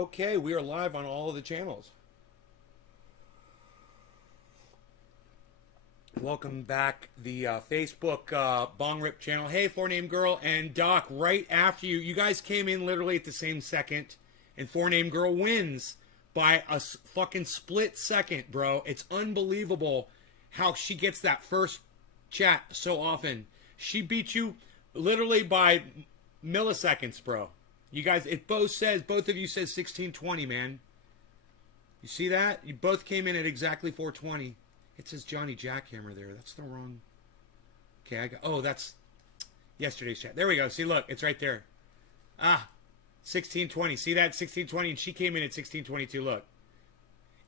Okay, we are live on all of the channels. Welcome back, the Facebook Bong Rip channel. Hey, Four Name Girl and Doc, right after you. You guys came in literally at the same second, and Four Name Girl wins by a fucking split second, bro. It's unbelievable how she gets that first chat so often. She beat you literally by milliseconds, bro. You guys, it both of you says 1620, man. You see that? You both came in at exactly 420. It says Johnny Jackhammer there. That's the wrong. Okay, oh, that's yesterday's chat. There we go. See, look, it's right there. 1620. See that? 1620, and she came in at 1622. Look.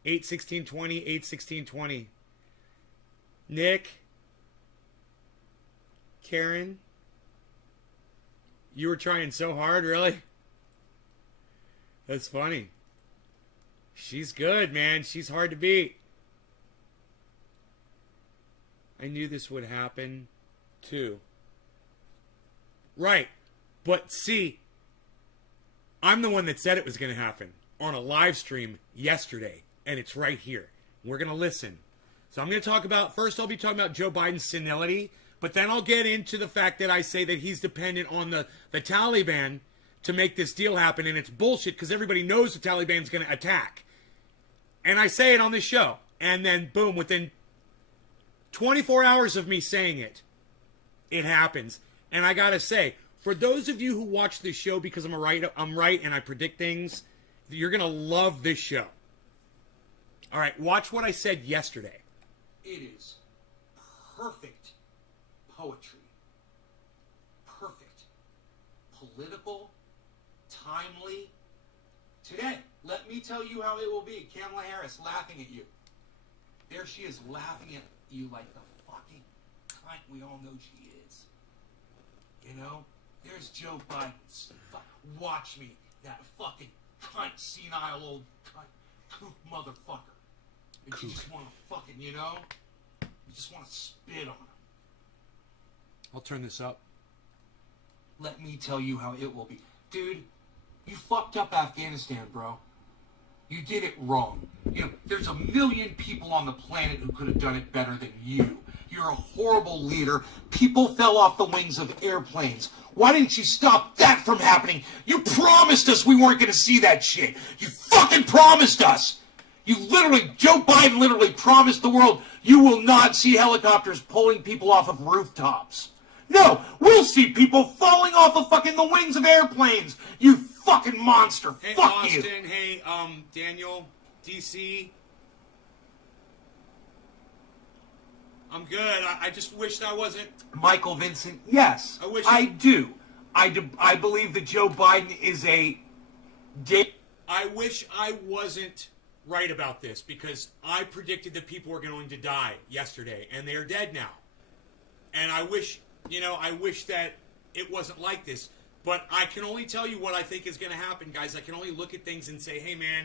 81620, 81620. Nick. Karen. You were trying so hard, really? That's funny. She's good, man. She's hard to beat. I knew this would happen, too. Right. But see, I'm the one that said it was going to happen on a live stream yesterday, and it's right here. We're going to listen. So I'm going to talk about, first I'll be talking about Joe Biden's senility, but then I'll get into the fact that I say that he's dependent on the Taliban to make this deal happen, and it's bullshit because everybody knows the Taliban's going to attack. And I say it on this show, and then boom, within 24 hours of me saying it, it happens. And I gotta say, for those of you who watch this show because I'm right and I predict things, you're gonna love this show. All right, watch what I said yesterday. It is perfect poetry. Perfect. Political. Timely. Today, let me tell you how it will be. Kamala Harris laughing at you. There she is laughing at you like the fucking cunt we all know she is. You know? There's Joe Biden. Watch me. That fucking cunt, senile old cunt, kook motherfucker. And you just want to fucking, you know? You just want to spit on him. I'll turn this up. Let me tell you how it will be. Dude, you fucked up Afghanistan, bro. You did it wrong. You know, there's a million people on the planet who could have done it better than you. You're a horrible leader. People fell off the wings of airplanes. Why didn't you stop that from happening? You promised us we weren't going to see that shit. You fucking promised us. Joe Biden literally promised the world you will not see helicopters pulling people off of rooftops. No, we'll see people falling off of fucking the wings of airplanes. You fucking monster. Hey, fuck Austin, you. Hey, Daniel, DC. I'm good. I just wished I wasn't. Michael Vincent, yes, I do. I believe that Joe Biden is a I wish I wasn't right about this because I predicted that people were going to die yesterday, and they are dead now. And I wish that it wasn't like this. But I can only tell you what I think is going to happen, guys. I can only look at things and say, hey, man,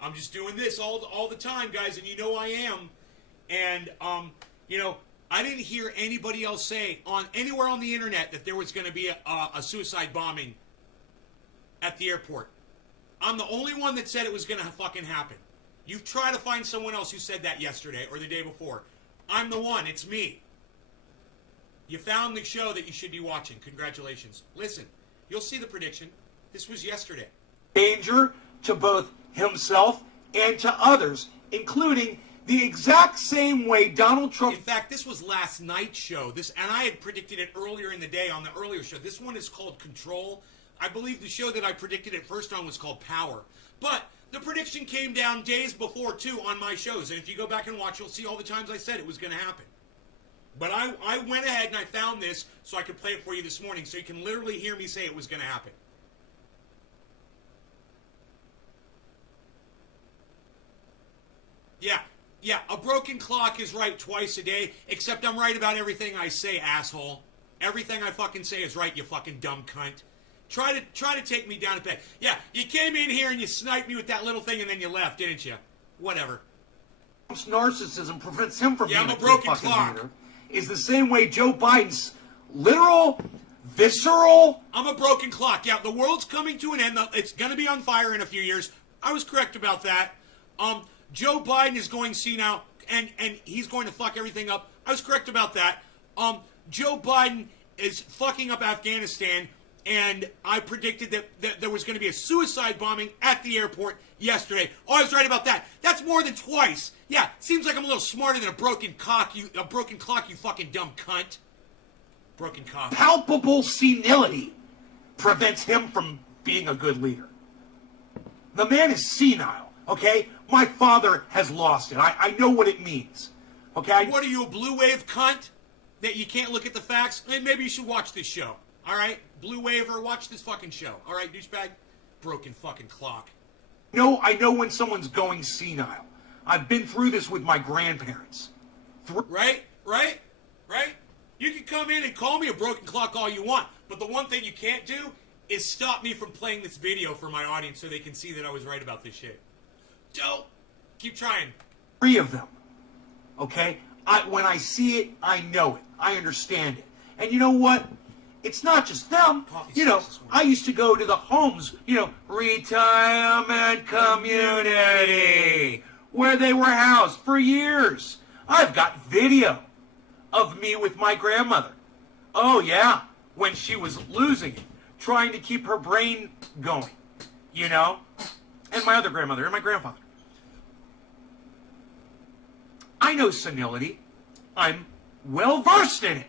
I'm just doing this all the time, guys, and you know I am. And, I didn't hear anybody else say anywhere on the internet that there was going to be a suicide bombing at the airport. I'm the only one that said it was going to fucking happen. You've tried to find someone else who said that yesterday or the day before. I'm the one. It's me. You found the show that you should be watching. Congratulations. Listen, you'll see the prediction. This was yesterday. Danger to both himself and to others, including the exact same way Donald Trump... In fact, this was last night's show. And I had predicted it earlier in the day on the earlier show. This one is called Control. I believe the show that I predicted it first on was called Power. But the prediction came down days before, too, on my shows. And if you go back and watch, you'll see all the times I said it was going to happen. But I went ahead and I found this so I could play it for you this morning so you can literally hear me say it was going to happen. Yeah, a broken clock is right twice a day, except I'm right about everything I say, asshole. Everything I fucking say is right, you fucking dumb cunt. Try to take me down to bed. Yeah, you came in here and you sniped me with that little thing and then you left, didn't you? Whatever. Narcissism prevents him from being I'm a broken clock. Leader. Is the same way Joe Biden's literal, visceral... I'm a broken clock. Yeah, the world's coming to an end. It's going to be on fire in a few years. I was correct about that. Joe Biden is going senile, and he's going to fuck everything up. I was correct about that. Joe Biden is fucking up Afghanistan, and I predicted that there was going to be a suicide bombing at the airport yesterday. Oh, I was right about that. That's more than twice. Yeah, seems like I'm a little smarter than a broken clock, you fucking dumb cunt. Broken cock. Palpable senility prevents him from being a good leader. The man is senile, okay? My father has lost it. I know what it means, okay? What are you, a blue wave cunt? That you can't look at the facts? Maybe you should watch this show, all right? Blue waver, watch this fucking show, all right, douchebag? Broken fucking clock. No, I know when someone's going senile. I've been through this with my grandparents. Right? You can come in and call me a broken clock all you want, but the one thing you can't do is stop me from playing this video for my audience so they can see that I was right about this shit. Don't. Keep trying. 3 of them, okay? When I see it, I know it. I understand it. And you know what? It's not just them. You know, I used to go to the homes, retirement community, where they were housed for years. I've got video of me with my grandmother. Oh, yeah, when she was losing it, trying to keep her brain going, and my other grandmother and my grandfather. I know senility. I'm well versed in it.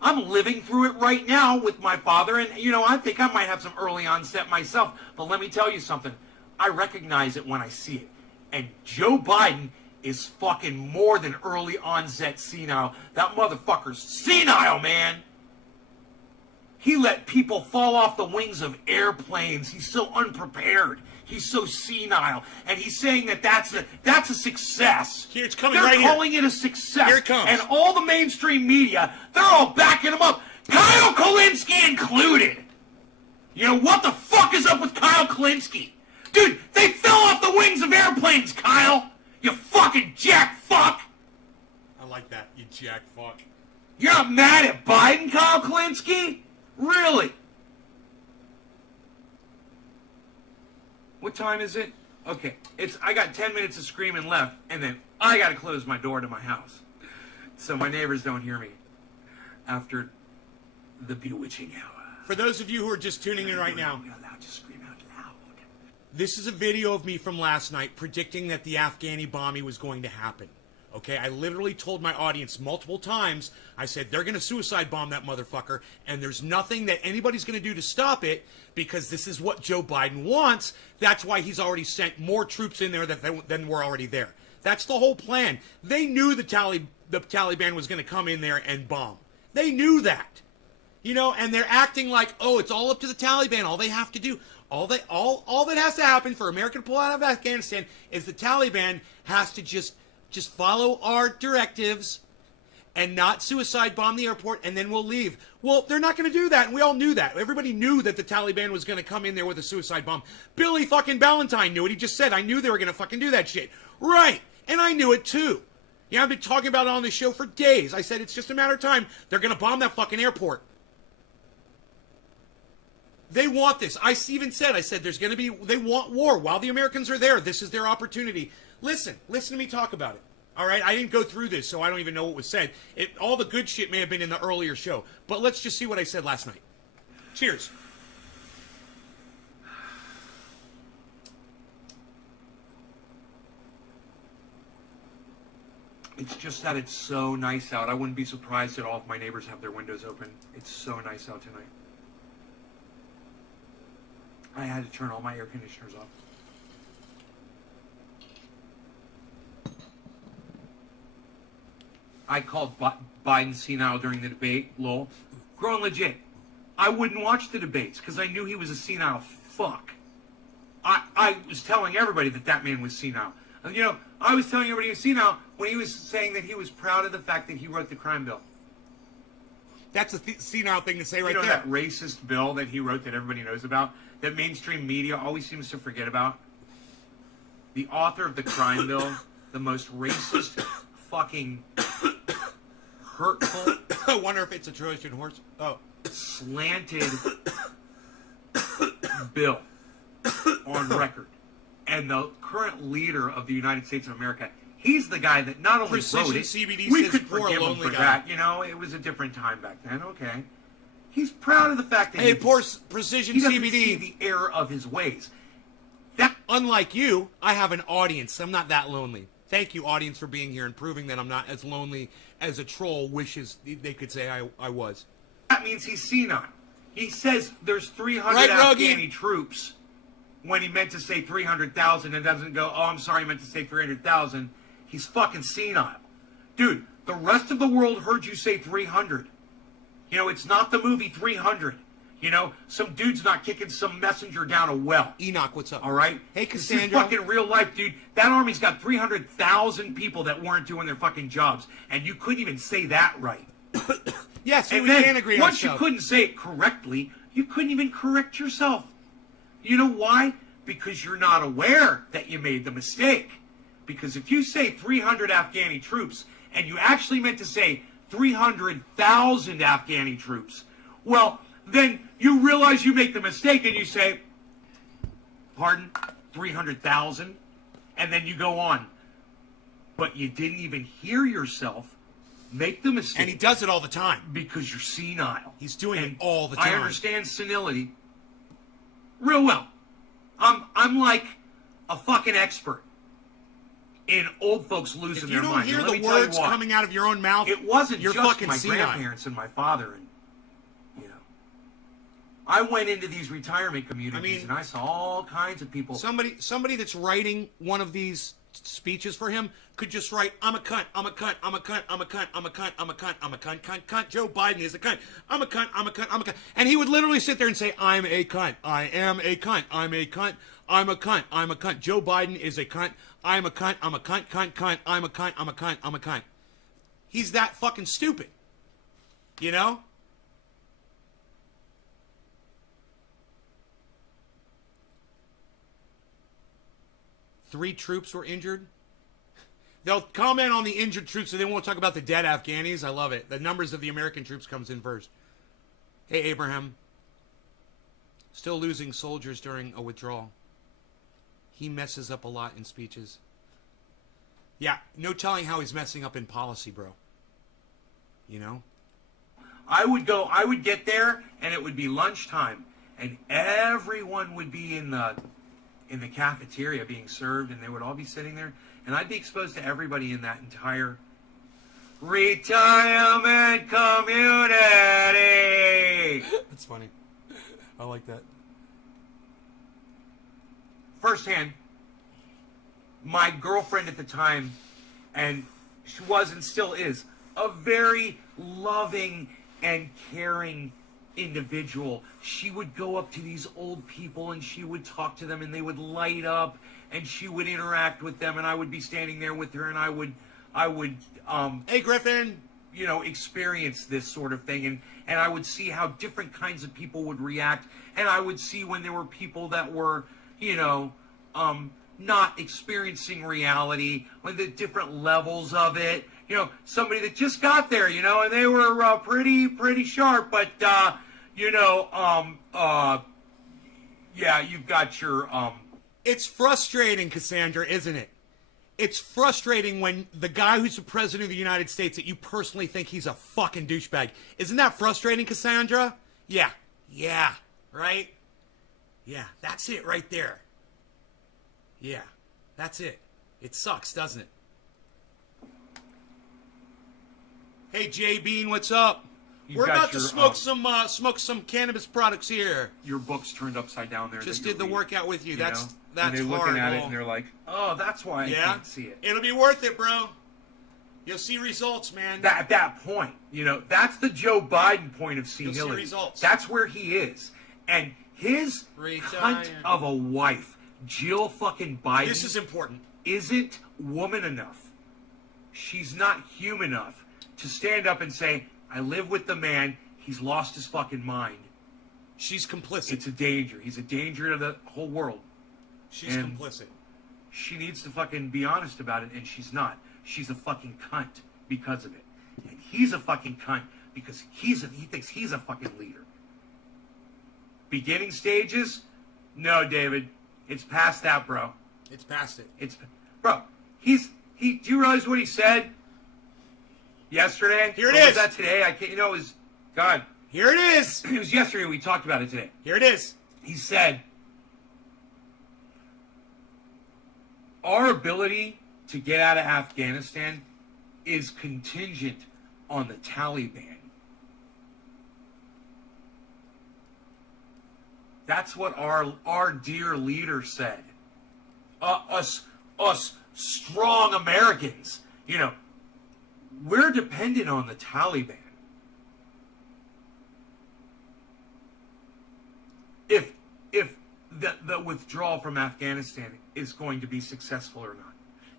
I'm living through it right now with my father, and, I think I might have some early onset myself, but let me tell you something. I recognize it when I see it. And Joe Biden is fucking more than early onset senile. That motherfucker's senile, man. He let people fall off the wings of airplanes. He's so unprepared. He's so senile. And he's saying that's a success. Here, it's coming. They're right calling it a success. Here it comes. And all the mainstream media, they're all backing him up. Kyle Kulinski included. What the fuck is up with Kyle Kulinski? Dude, they fell off the wings of airplanes, Kyle. You fucking jack fuck. I like that, you jack fuck. You're not mad at Biden, Kyle Kulinski? Really? What time is it? Okay, I got 10 minutes of screaming left, and then I gotta close my door to my house, so my neighbors don't hear me after the bewitching hour. For those of you who are just tuning in right now, you're allowed to scream out loud. This is a video of me from last night predicting that the Afghani bombing was going to happen. Okay, I literally told my audience multiple times, I said, they're going to suicide bomb that motherfucker, and there's nothing that anybody's going to do to stop it, because this is what Joe Biden wants. That's why he's already sent more troops in there than were already there. That's the whole plan. They knew the Taliban was going to come in there and bomb. They knew that. And they're acting like, oh, it's all up to the Taliban. All they have to do, all that has to happen for America to pull out of Afghanistan is the Taliban has to just follow our directives and not suicide bomb the airport, and then we'll leave. Well, they're not going to do that, and we all knew that. Everybody knew that the Taliban was going to come in there with a suicide bomb. Billy fucking Ballantyne knew it. He just said, I knew they were going to fucking do that shit. Right, and I knew it too. Yeah, I've been talking about it on this show for days. I said it's just a matter of time. They're going to bomb that fucking airport. They want this. I even said, they want war. While the Americans are there, this is their opportunity. Listen to me talk about it. All right, I didn't go through this, so I don't even know what was said. All the good shit may have been in the earlier show, but let's just see what I said last night. Cheers. It's just that it's so nice out. I wouldn't be surprised at all if my neighbors have their windows open. It's so nice out tonight. I had to turn all my air conditioners off. I called Biden senile during the debate, lol. Growing legit. I wouldn't watch the debates because I knew he was a senile fuck. I was telling everybody that man was senile. I was telling everybody he was senile when he was saying that he was proud of the fact that he wrote the crime bill. That's a senile thing to say right there. That racist bill that he wrote that everybody knows about, that mainstream media always seems to forget about? The author of the crime bill, the most racist, fucking hurtful... I wonder if it's a Trojan horse. Oh. Slanted bill on record. and the current leader of the United States of America, he's the guy that not only Precision wrote it, CBD we says could poor forgive him lonely for guy. that. You know, it was a different time back then. Okay, he's proud of the fact that Hey, poor Precision he doesn't see CBD. the error of his ways. That Unlike you, I have an audience. I'm not that lonely. Thank you, audience, for being here and proving that I'm not as lonely as a troll wishes they could say I was. That means he's senile. He says there's 300 Right, Rogie? Afghani troops when he meant to say 300,000 and doesn't go, oh, I'm sorry, I meant to say 300,000. He's fucking senile. Dude, the rest of the world heard you say 300. You know, it's not the movie 300. You know, some dude's not kicking some messenger down a well. Enoch, what's up? All right? Hey, This is Cassandra. fucking real life, dude. That army's got 300,000 people that weren't doing their fucking jobs. And you couldn't even say that right. Yes, And we then, can agree on once you stuff. couldn't say it correctly, you couldn't even correct yourself. You know why? Because you're not aware that you made the mistake. Because if you say 300 Afghani troops, and you actually meant to say 300,000 Afghani troops, well, then you realize you make the mistake and you say, pardon, 300,000? And then you go on. But you didn't even hear yourself make the mistake. And he does it all the time. Because you're senile. He's doing And it all the I time. understand senility real well. I'm like a fucking expert in old folks losing If their you don't mind. hear And let the me tell you words why. coming out of your own mouth, It wasn't you're just fucking my senile. grandparents and my father, and you know, I went into these retirement communities and I saw all kinds of people. Somebody that's writing one of these speeches for him could just write, I'm a cunt, I'm a cunt, I'm a cunt, I'm a cunt, I'm a cunt, I'm a cunt, I'm a cunt, cunt. Joe Biden is a cunt. I'm a cunt, I'm a cunt, I'm a cunt. And he would literally sit there and say, I'm a cunt, I am a cunt, I'm a cunt, I'm a cunt, I'm a cunt. Joe Biden is a cunt, I'm a cunt, I'm a cunt, cunt, I'm a cunt, I'm a cunt, I'm a cunt. He's that fucking stupid. You know? Three troops were injured. They'll comment on the injured troops, so they won't talk about the dead Afghanis. I love it. The numbers of the American troops comes in first. Hey, Abraham. Still losing soldiers during a withdrawal. He messes up a lot in speeches. Yeah, no telling how he's messing up in policy, bro. You know? I would get there, and it would be lunchtime, and everyone would be in the cafeteria being served, and they would all be sitting there, and I'd be exposed to everybody in that entire retirement community. That's funny. I like that. Firsthand, my girlfriend at the time, and she was and still is, a very loving and caring individual. She would go up to these old people and she would talk to them and they would light up and she would interact with them and I would be standing there with her and I would Hey, Griffin. you know, experience this sort of thing and I would see how different kinds of people would react and I would see when there were people that were, you know, not experiencing reality, when the different levels of it, you know, somebody that just got there, you know, and they were pretty sharp, but you know, yeah, you've got your It's frustrating, Cassandra, isn't it? It's frustrating when the guy who's the president of the United States that you personally think he's a fucking douchebag. Isn't that frustrating, Cassandra? Yeah. Yeah. Right? Yeah, that's it right there. Yeah, that's it. It sucks, doesn't it? Hey, Jay Bean, what's up? We're about to smoke some cannabis products here. Your book's turned upside down there. Just that you're did the reading, workout with you. That's know? And they're horrible. looking at it and they're like, "Oh, that's why I can't see it." It'll be worth it, bro. You'll see results, man. At that point, you know, that's the Joe Biden point of senility. You'll see results. That's where he is, and his cunt of a wife, Jill fucking Biden. This is important. Isn't woman enough. She's not human enough to stand up and say, "I live with the man. He's lost his fucking mind." She's complicit. It's a danger. He's a danger to the whole world. She's complicit. She needs to fucking be honest about it, and she's not. She's a fucking cunt because of it. And he's a fucking cunt because he thinks he's a fucking leader. Beginning stages? No, David. It's past that, bro. It's past it. Bro, do you realize what he said yesterday? Here it Or is. Was that today? I can't, it was, God. Here it is. It was yesterday. We talked about it today. Here it is. He said, our ability to get out of Afghanistan is contingent on the Taliban. That's what our dear leader said. Us strong Americans, we're dependent on the Taliban. If the withdrawal from Afghanistan is going to be successful or not,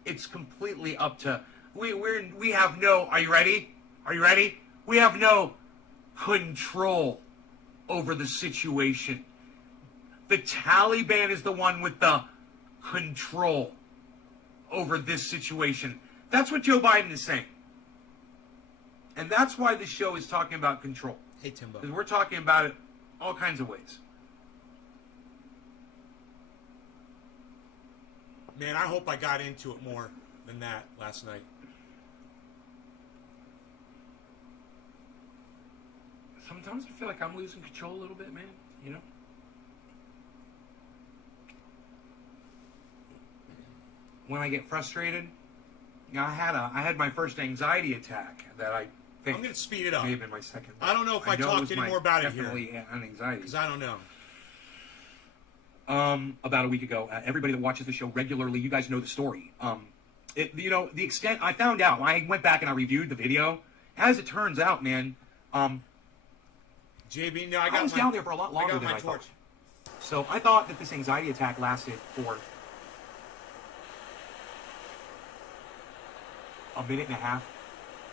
it's completely up to we have no. Are you ready? Are you ready? We have no control over the situation. The Taliban is the one with the control over this situation. That's what Joe Biden is saying. And that's why this show is talking about control. Hey, Timbo. Because we're talking about it all kinds of ways. Man, I hope I got into it more than that last night. Sometimes I feel like I'm losing control a little bit, man. When I get frustrated, I had my first anxiety attack that I think I'm going to speed it up. may have been my second. I don't know if I talked any more about it here. Definitely an anxiety. Because I don't know. About a week ago, everybody that watches the show regularly, you guys know the story. The extent I found out, I went back and I reviewed the video. As it turns out, man, JB, no, I was down there for a lot longer than I thought. So I thought that this anxiety attack lasted for a minute and a half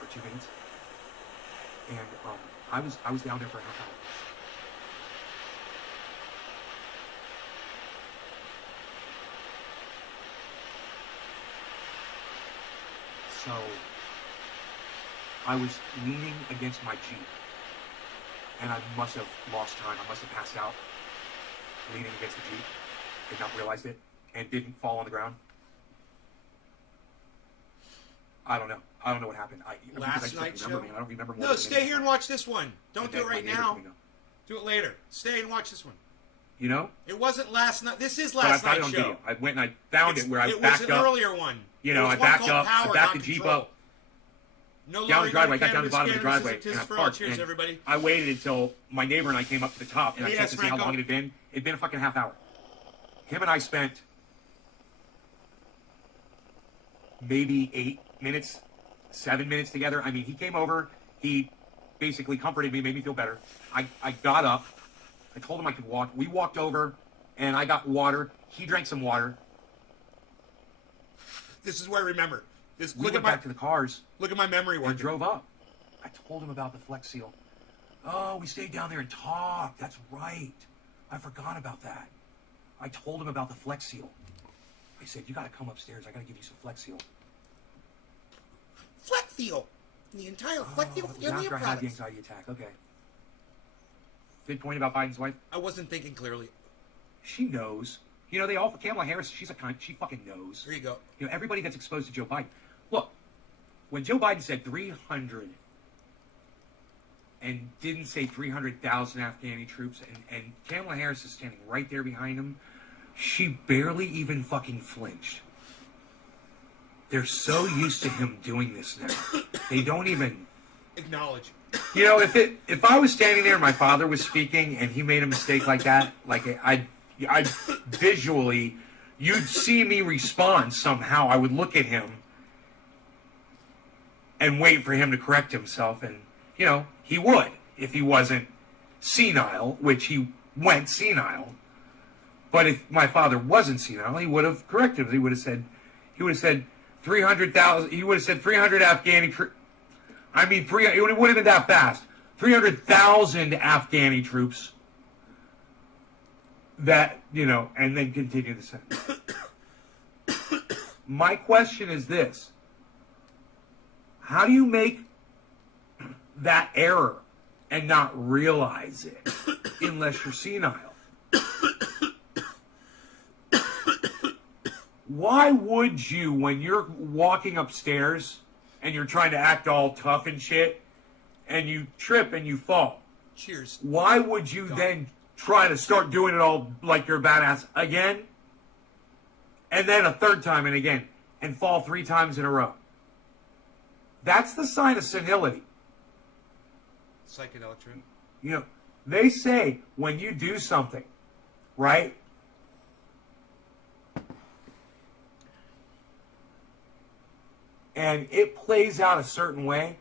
or 2 minutes, and I was down there for a half hour. So I was leaning against my Jeep, and I must have lost time. I must have passed out leaning against the Jeep, did not realize it, and didn't fall on the ground. I don't know. I don't know what happened. Last night's show? Man. I don't remember. No, stay here and watch this one. Don't do it right now. Do it later. Stay and watch this one. It wasn't last night. This is last night's show. Video. I went and I found it where I backed up. It was an earlier one. I backed up. I backed the Jeep up. No down the driveway. I got down to the bottom of the driveway and I parked. Cheers, everybody. I waited until my neighbor and I came up to the top and I checked to see how long it had been. It'd been a fucking half hour. Him and I spent maybe 8 minutes, 7 minutes together. I mean, he came over. He basically comforted me, made me feel better. I got up. I told him I could walk. We walked over, and I got water. He drank some water. This is where I remember. We went back to the cars. Look at my memory work. And drove up. I told him about the Flex Seal. Oh, we stayed down there and talked. That's right. I forgot about that. I told him about the Flex Seal. I said, you got to come upstairs. I got to give you some Flex Seal. Flex Seal. The entire Flex Seal. After I had the anxiety attack. Okay. Good point about Biden's wife. I wasn't thinking clearly. She knows. They all, Kamala Harris, she's a cunt. She fucking knows. There you go. Everybody that's exposed to Joe Biden. Look, when Joe Biden said 300 and didn't say 300,000 Afghani troops, and Kamala Harris is standing right there behind him, she barely even fucking flinched. They're so used to him doing this now. They don't even acknowledge. If I was standing there and my father was speaking and he made a mistake like that, I visually, you'd see me respond somehow. I would look at him and wait for him to correct himself, and he would if he wasn't senile, which he went senile. But if my father wasn't senile, he would have corrected him. He would have said 300,000. He would have said 300 Afghani troops. I mean, it would have been that fast. 300,000 Afghani troops. That, and then continue the sentence. My question is this. How do you make that error and not realize it unless you're senile? why would you, when you're walking upstairs and you're trying to act all tough and shit, and you trip and you fall? Cheers. Why would you then try to start doing it all like you're a badass again? And then a third time and again, and fall 3 times in a row? That's the sign of senility. Psychedelic trip. You know, they say when you do something, right? And it plays out a certain way,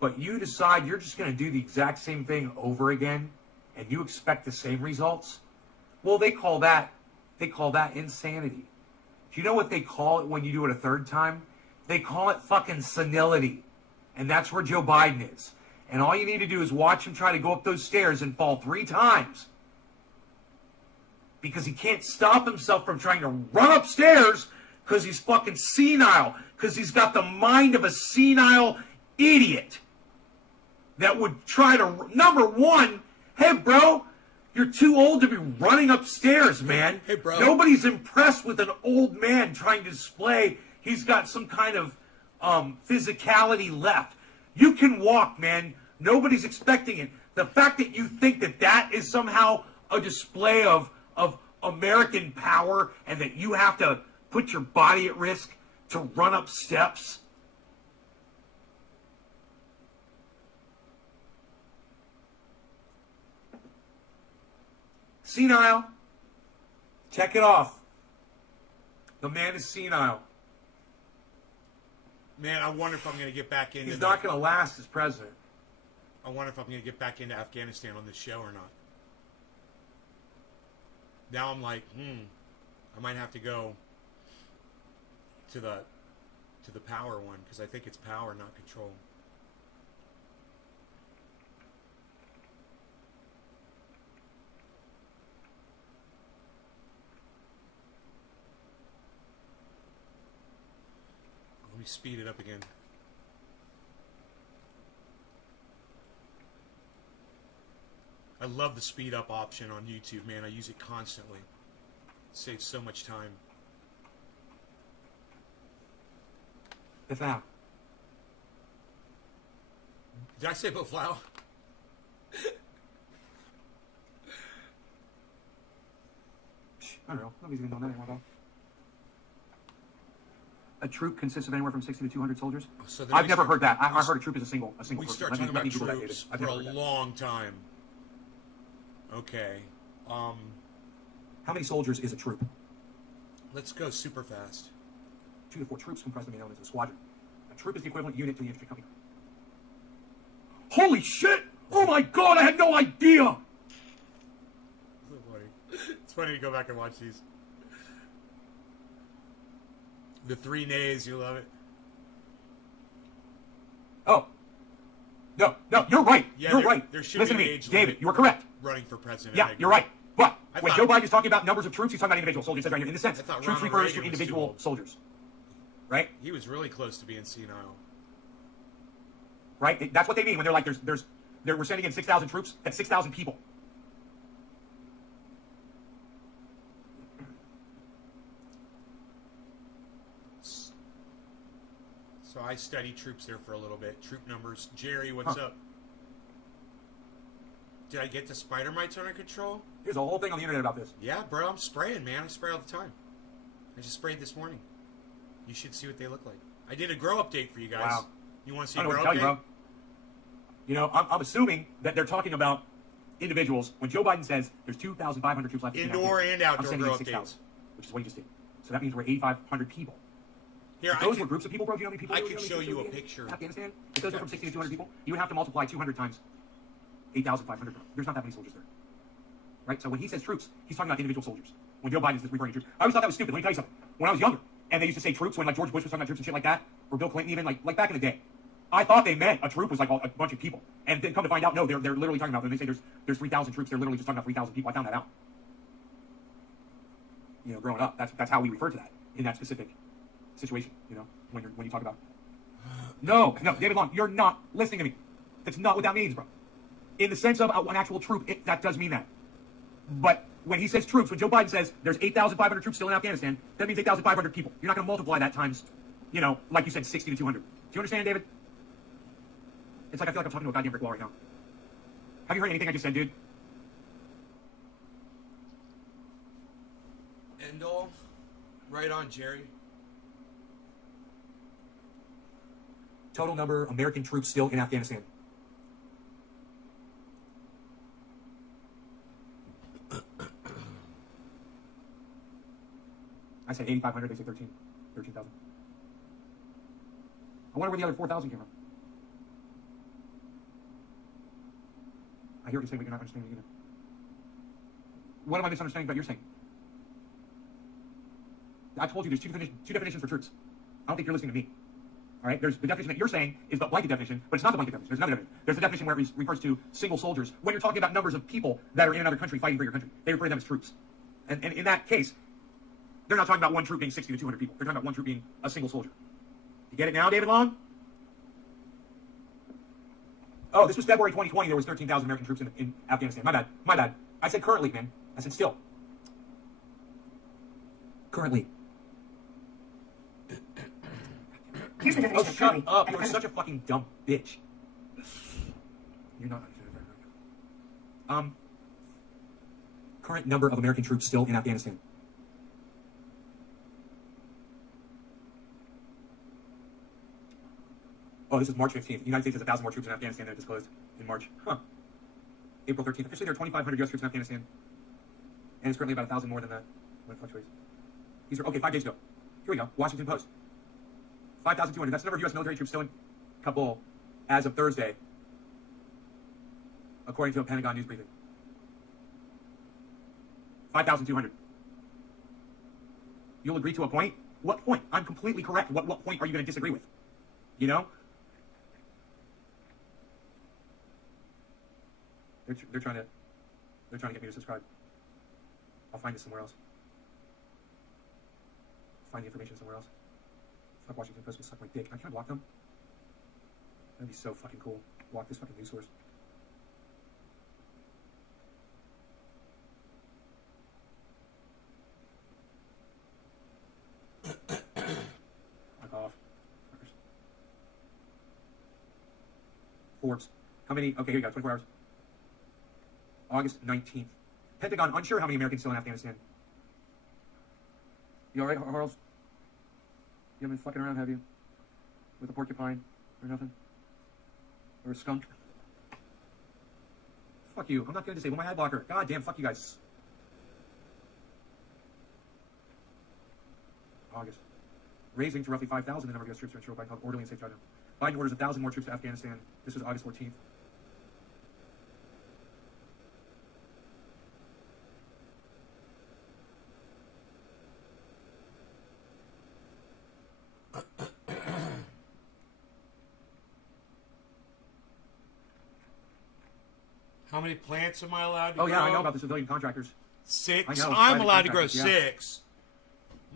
but you decide you're just going to do the exact same thing over again, and you expect the same results. Well, they call that insanity. Do you know what they call it when you do it a third time? They call it fucking senility. And that's where Joe Biden is. And all you need to do is watch him try to go up those stairs and fall 3 times. Because he can't stop himself from trying to run upstairs because he's fucking senile. Because he's got the mind of a senile idiot that would try to, number one, hey, bro, you're too old to be running upstairs, man. Hey, bro. Nobody's impressed with an old man trying to display he's got some kind of physicality left. You can walk, man. Nobody's expecting it. The fact that you think that that is somehow a display of American power and that you have to put your body at risk to run up steps. Senile. Check it off. The man is senile. Man, I wonder if I'm going to get back into. He's not going to last as president. I wonder if I'm going to get back into Afghanistan on this show or not. Now I'm like, I might have to go to the power one because I think it's power, not control. Let me speed it up again. I love the speed up option on YouTube, man. I use it constantly. It saves so much time. If now. Did I say Boflau? I don't know. Nobody's even doing that anymore, though. A troop consists of anywhere from 60 to 200 soldiers. So I've never heard that. I heard a troop is a single we person. start Let me talking about Google that, David. troops I've for never a heard that. long time. Okay. How many soldiers is a troop? Let's go super fast. 2 to 4 troops comprise the main element of a squadron. A troop is the equivalent unit to the infantry company. Holy shit! Oh my god, I had no idea! So funny. It's funny to go back and watch these. The 3 nays, you love it. Oh. No, you're right. Yeah, you're there- right. there should Listen be to an me. age David, limit. you are correct. Running for president. Yeah, you're right. But I when thought- Joe Biden is talking about numbers of troops, he's talking about individual soldiers. It says right here, in the sense, I thought troops Ronald refers to Reagan was too individual old. soldiers. Right? He was really close to being senile. Right? That's what they mean when they're like, we're sending in 6,000 troops. That's 6,000 people. So I studied troops there for a little bit. Troop numbers. Jerry, what's up? Did I get the spider mites under control? There's a whole thing on the internet about this. Yeah, bro, I'm spraying, man. I spray all the time. I just sprayed this morning. You should see what they look like. I did a grow update for you guys. Wow. You want to see I a don't know grow what to tell update? you, bro. You know, I'm assuming that they're talking about individuals. When Joe Biden says there's 2,500 troops left in Indoor Afghanistan, and I'm outdoor sending grow in 6,000, updates. which is what he just did. So that means we're 8,500 people. Here, If I those can, were groups of people, bro. Do you know how many people? I there were? could Do you know show how many you a people picture. in Afghanistan. If those were from 60 to 200 people, you would have to multiply 200 times 8,500. There's not that many soldiers there. Right? So when he says troops, he's talking about individual soldiers. When Joe Biden is referring to troops, I always thought that was stupid. Let me tell you something. When I was younger, and they used to say troops when like George Bush was talking about troops and shit like that, or Bill Clinton even, like back in the day, I thought they meant a troop was like a bunch of people. And then come to find out, no, they're literally talking about, when they say there's 3,000 troops, they're literally just talking about 3,000 people. I found that out. You know, growing up, that's how we refer to that in that specific situation. You know, when you talk about. No, David Long, you're not listening to me. That's not what that means, bro. In the sense of an actual troop, that does mean that. But when he says troops, when Joe Biden says there's 8,500 troops still in Afghanistan, that means 8,500 people. You're not going to multiply that times, like you said, 60 to 200. Do you understand, David? It's like I feel like I'm talking to a goddamn brick wall right now. Have you heard anything I just said, dude? End all. Right on, Jerry. Total number of American troops still in Afghanistan. I said 8,500, they say 13,000. I wonder where the other 4,000 came from. I hear what you're saying, but you're not understanding either. What am I misunderstanding about you're saying? I told you there's two definitions for troops. I don't think you're listening to me. All right? There's the definition that you're saying is the blanket definition, but it's not the blanket definition. There's another definition. There's the definition where it refers to single soldiers. When you're talking about numbers of people that are in another country fighting for your country, they refer to them as troops. And in that case, they're not talking about one troop being 60 to 200 people. They're talking about one troop being a single soldier. You get it now, David Long? Oh, this was February 2020. There was 13,000 American troops in Afghanistan. My bad. I said currently, man. I said still. Currently. Here's the definition of Shut currently. up. You're such a fucking dumb bitch. You're not. Current number of American troops still in Afghanistan. Oh, this is March 15th. The United States has 1,000 more troops in Afghanistan than it disclosed in March. April 13th. Officially, there are 2,500 U.S. troops in Afghanistan. And it's currently about 1,000 more than that when it fluctuates. These are, okay, 5 days ago. Here we go. Washington Post. 5,200. That's the number of U.S. military troops still in Kabul as of Thursday, according to a Pentagon news briefing. 5,200. You'll agree to a point? What point? I'm completely correct. What point are you going to disagree with? You know? They're trying to get me to subscribe. I'll find it somewhere else. Find the information somewhere else. Fuck, Washington Post will suck my dick. Can I block them? That'd be so fucking cool. Block this fucking news source. Fuck off. Fuckers. Forbes. How many? Okay, here you go. 24 hours. August 19th. Pentagon unsure how many Americans still in Afghanistan. You alright, Harles? You haven't been fucking around, have you? With a porcupine or nothing? Or a skunk? Fuck you. I'm not going to disable my ad blocker. God damn, fuck you guys. August. Raising to roughly 5,000 the number of U.S. troops to ensure Biden held orderly and safe drawdown. Biden orders 1,000 more troops to Afghanistan. This was August 14th. How many plants am I allowed to grow? Oh yeah, I know about the civilian contractors. 6. I know, I'm private allowed to grow contractors, yeah. 6.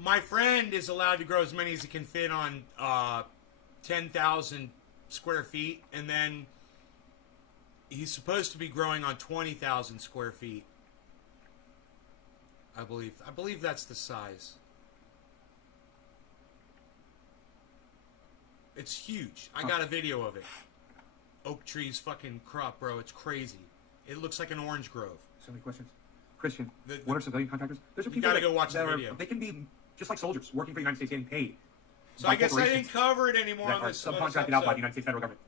My friend is allowed to grow as many as he can fit on 10,000 square feet, and then he's supposed to be growing on 20,000 square feet. I believe that's the size. It's huge. I got a video of it. Oak trees fucking crop, bro. It's crazy. It looks like an orange grove. So many questions. Christian, what are civilian contractors? There's You gotta go watch the video. They can be just like soldiers working for the United States getting paid. So I guess I didn't cover it anymore that on are this subcontracted out by the United States federal government.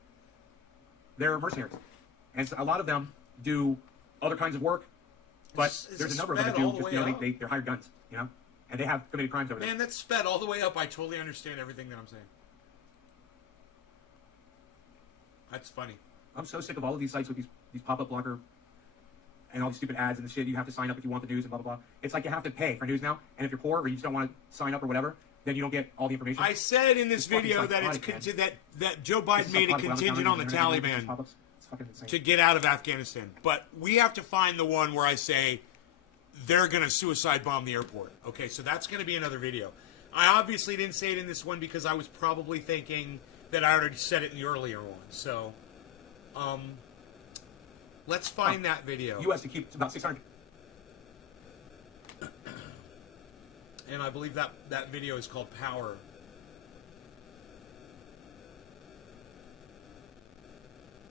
They're mercenaries. And so a lot of them do other kinds of work, but there's a number of them that do just, they're hired guns, you know? And they have committed crimes over there. Man, that's sped all the way up. I totally understand everything that I'm saying. That's funny. I'm so sick of all of these sites with these pop-up blocker and all these stupid ads and the shit. You have to sign up if you want the news and blah, blah, blah. It's like you have to pay for news now. And if you're poor or you just don't want to sign up or whatever, then you don't get all the information. I said in this video that that Joe Biden made a contingent on the Taliban to get out of Afghanistan. But we have to find the one where I say they're going to suicide bomb the airport. Okay, so that's going to be another video. I obviously didn't say it in this one because I was probably thinking that I already said it in the earlier one. So, let's find that video. U.S. to keep about 600. And I believe that video is called Power.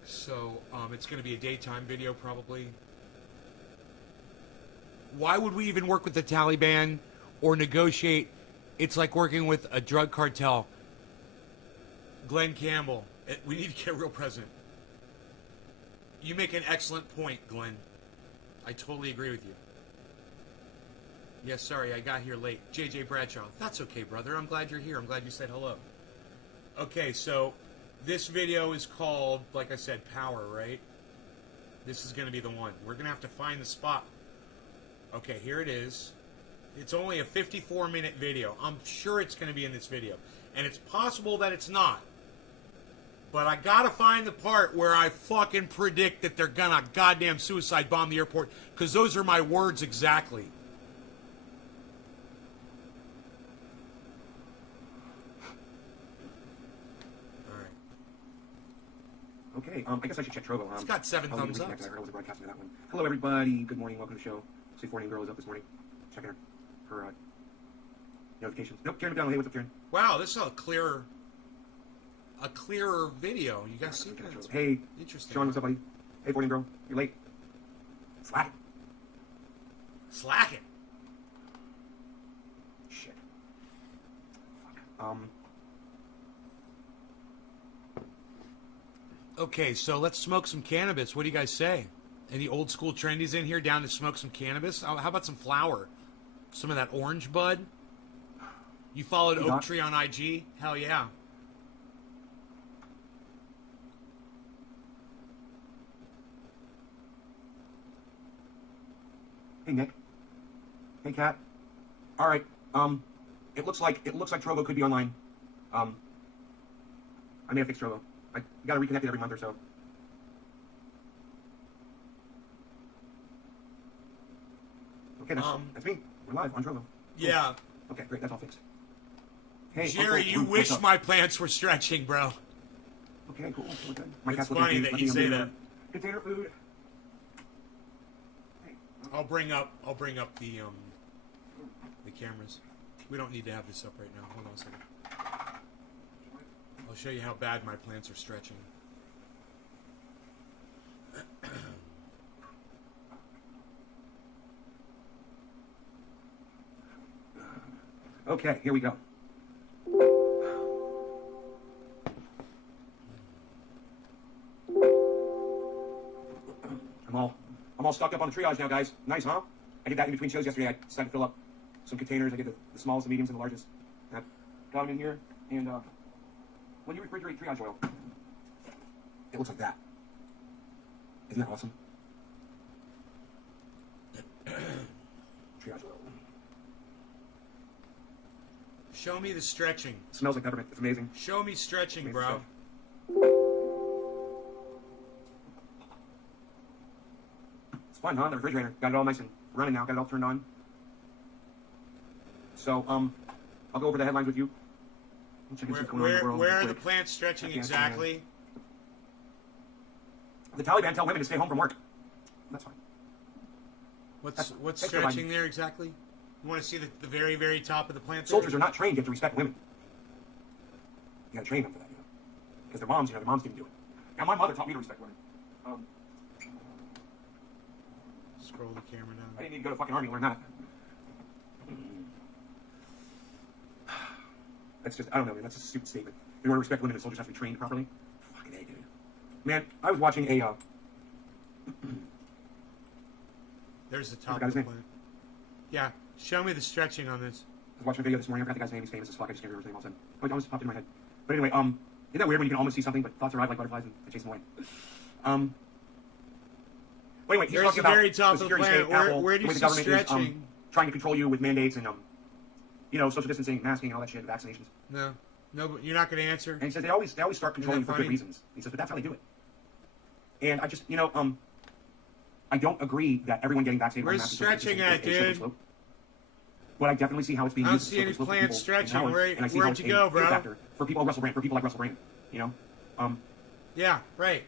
So, it's going to be a daytime video, probably. Why would we even work with the Taliban or negotiate? It's like working with a drug cartel. Glenn Campbell, we need to get a real president. You make an excellent point, Glenn. I totally agree with you. Yes, sorry, I got here late. JJ Bradshaw. That's okay, brother. I'm glad you're here. I'm glad you said hello. Okay, so this video is called, like I said, Power, right? This is going to be the one. We're going to have to find the spot. Okay, here it is. It's only a 54-minute video. I'm sure it's going to be in this video. And it's possible that it's not. But I got to find the part where I fucking predict that they're going to goddamn suicide bomb the airport. Because those are my words exactly. Okay, I guess I should check Trovo. It's got 7 thumbs up. I heard I wasn't broadcasting that one. Hello, everybody. Good morning. Welcome to the show. See, 14 girl is up this morning. Checking her notifications. Nope, Karen McDonald. Hey, what's up, Karen? Wow, this is a clearer video. You guys see that? Hey, Interesting. Sean, what's up, buddy? Hey, 14 girl. You're late. Slacking. Shit. Fuck. Okay, so let's smoke some cannabis. What do you guys say? Any old school trendies in here down to smoke some cannabis? How about some flower? Some of that orange bud? You followed Oak Tree on IG? Hell yeah. Hey, Nick. Hey, Kat. All right. It looks like Trovo could be online. I may have fixed Trovo. I gotta reconnect it every month or so. Okay, that's me. We're live on Trovo. Cool. Yeah. Okay, great. That's all fixed. Hey, Jerry, Uncle, you wish my plants were stretching, bro. Okay, cool. We're good. My It's cat's funny looking that you say that. Container food. Hey, I'll bring up the cameras. We don't need to have this up right now. Hold on a second. I'll show you how bad my plants are stretching. Okay, here we go. I'm all stocked up on the triage now, guys. Nice, huh? I did that in between shows yesterday. I decided to fill up some containers. I did the smallest, the mediums, and the largest. I got them in here, and when you refrigerate triage oil, it looks like that. Isn't that awesome? Triage oil. Show me the stretching. It smells like peppermint. It's amazing. Show me stretching, Amazing bro. stuff. It's fun, huh? The refrigerator. Got it all nice and running now. Got it all turned on. So, I'll go over the headlines with you. Check what's going on in the world Where real are the quick. plants stretching Afghanistan. exactly? The Taliban tell women to stay home from work. That's fine. What's Thanks for stretching reminding me. there exactly? You want to see the very, very top of the plant? Soldiers there? are not trained yet to respect women. You gotta train them for that, Because their moms, their moms didn't do it. Now, my mother taught me to respect women. Scroll the camera I down. didn't need to go to fucking army to learn that. That's just, I don't know, man. That's a stupid statement. In order to respect women, the soldiers have to be trained properly. Fucking A, dude. Man, I was watching a, There's the top What's of the the guy's plant. Yeah, show me the stretching on this. I was watching a video this morning. I forgot the guy's name. He's famous as fuck. I just can't remember his name all of a sudden. Oh, it almost popped in my head. But anyway, isn't that weird when you can almost see something, but thoughts arrive like butterflies and they chase them away? But anyway, he's There's talking the about very top the of the security plant. state, Apple, Where do you the way see the government is stretching? trying to control you with mandates and social distancing, masking, and all that shit, and vaccinations. No, but you're not going to answer. And he says they always start controlling you for funny? good reasons. He says, but that's how they do it. And I just, I don't agree that everyone getting vaccinated. Where's on massive stretching is a at, slippery dude? slope. But I definitely see how it's being I don't used. see as a any slippery plants slope for people stretching. in power, and I see how Where'd it's you a go, fear bro? factor for people like Russell Brand. Yeah, right.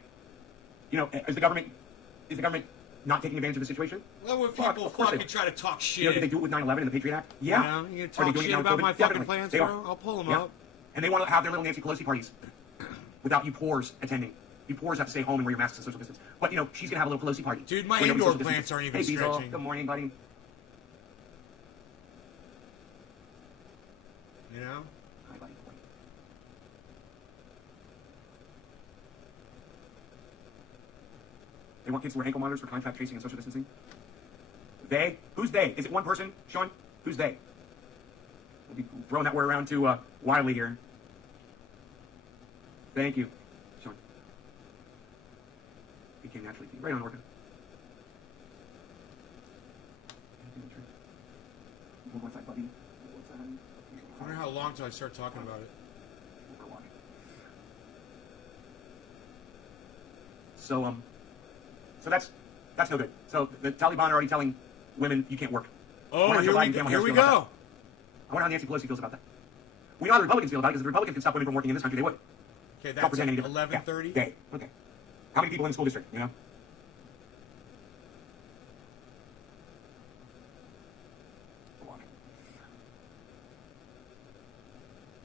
Is the government not taking advantage of the situation? Well, when Fuck, people of course they fucking try to talk shit. You know, did they do it with 9/11 and the Patriot Act? Yeah. You know, you Are they talk doing it shit now with about COVID? my fucking Definitely. plans, They bro. are. I'll pull them Yeah. up. And they want to have their little Nancy Pelosi parties without you poors attending. You poors have to stay home and wear your masks and social distance. But, you know, she's going to have a little Pelosi party. Dude, my Where nobody's indoor social plants distancing. aren't even Hey, Beazle. stretching. Good morning, buddy. You know? Hi, buddy. They want kids to wear ankle monitors for contact tracing and social distancing. They? Who's they? Is it one person, Sean? Who's they? We'll be throwing that word around to Wiley here. Thank you, Sean. It came naturally to you. Right on, Orca. One more side, buddy. I wonder how long till I start talking about it. So that's no good. So the Taliban are already telling women you can't work. Oh, Wonder how here Joe Biden we and go. Kamala Here Harris we feel about go. that. I wonder how Nancy Pelosi feels about that. We know how the Republicans feel about it, because if the Republicans could stop women from working in this country, they would. Okay, Don't that's pretend any different. 11:30. Yeah. Day. Okay. How many people in the school district, you know?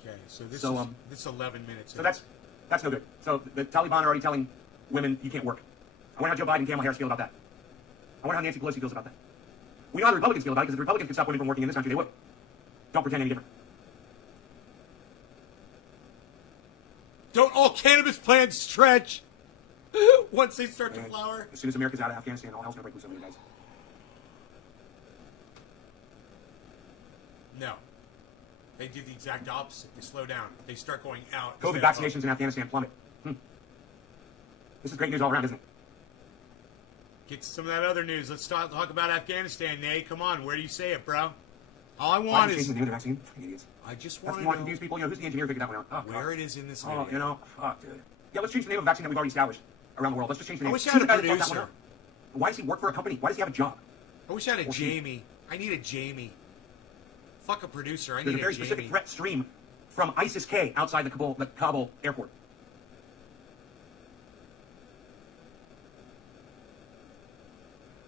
Okay, so this So, is this is 11 minutes. So that's no good. So the Taliban are already telling women you can't work. I wonder how Joe Biden and Kamala Harris feel about that. I wonder how Nancy Pelosi feels about that. We know how the Republicans feel about it, because if the Republicans could stop women from working in this country, they would. Don't pretend any different. Don't all cannabis plants stretch once they start to flower? As soon as America's out of Afghanistan, all hell's gonna break loose over you guys. No. They do the exact opposite. They slow down. They start going out. COVID instead of vaccinations in Afghanistan plummet. This is great news all around, isn't it? Get some of that other news. Let's talk about Afghanistan, Nate. Come on, where do you say it, bro? All I Why want is is... changing the name of the vaccine? Fucking idiots. I just That's want you to want to know confuse people. You know, who's the engineer who figured that one out? Oh, where fuck. it is in this Oh, video. you know, fuck, dude. Yeah, let's change the name of a vaccine that we've already established around the world. Let's just change the name. I wish I Who's had the a guy that thought that one producer. up? Why does he work for a company? Why does he have a job? I wish I had a Or she. Jamie. I need a Jamie. Fuck a producer. I There's need a very a specific Jamie. threat stream from ISIS-K outside the Kabul airport.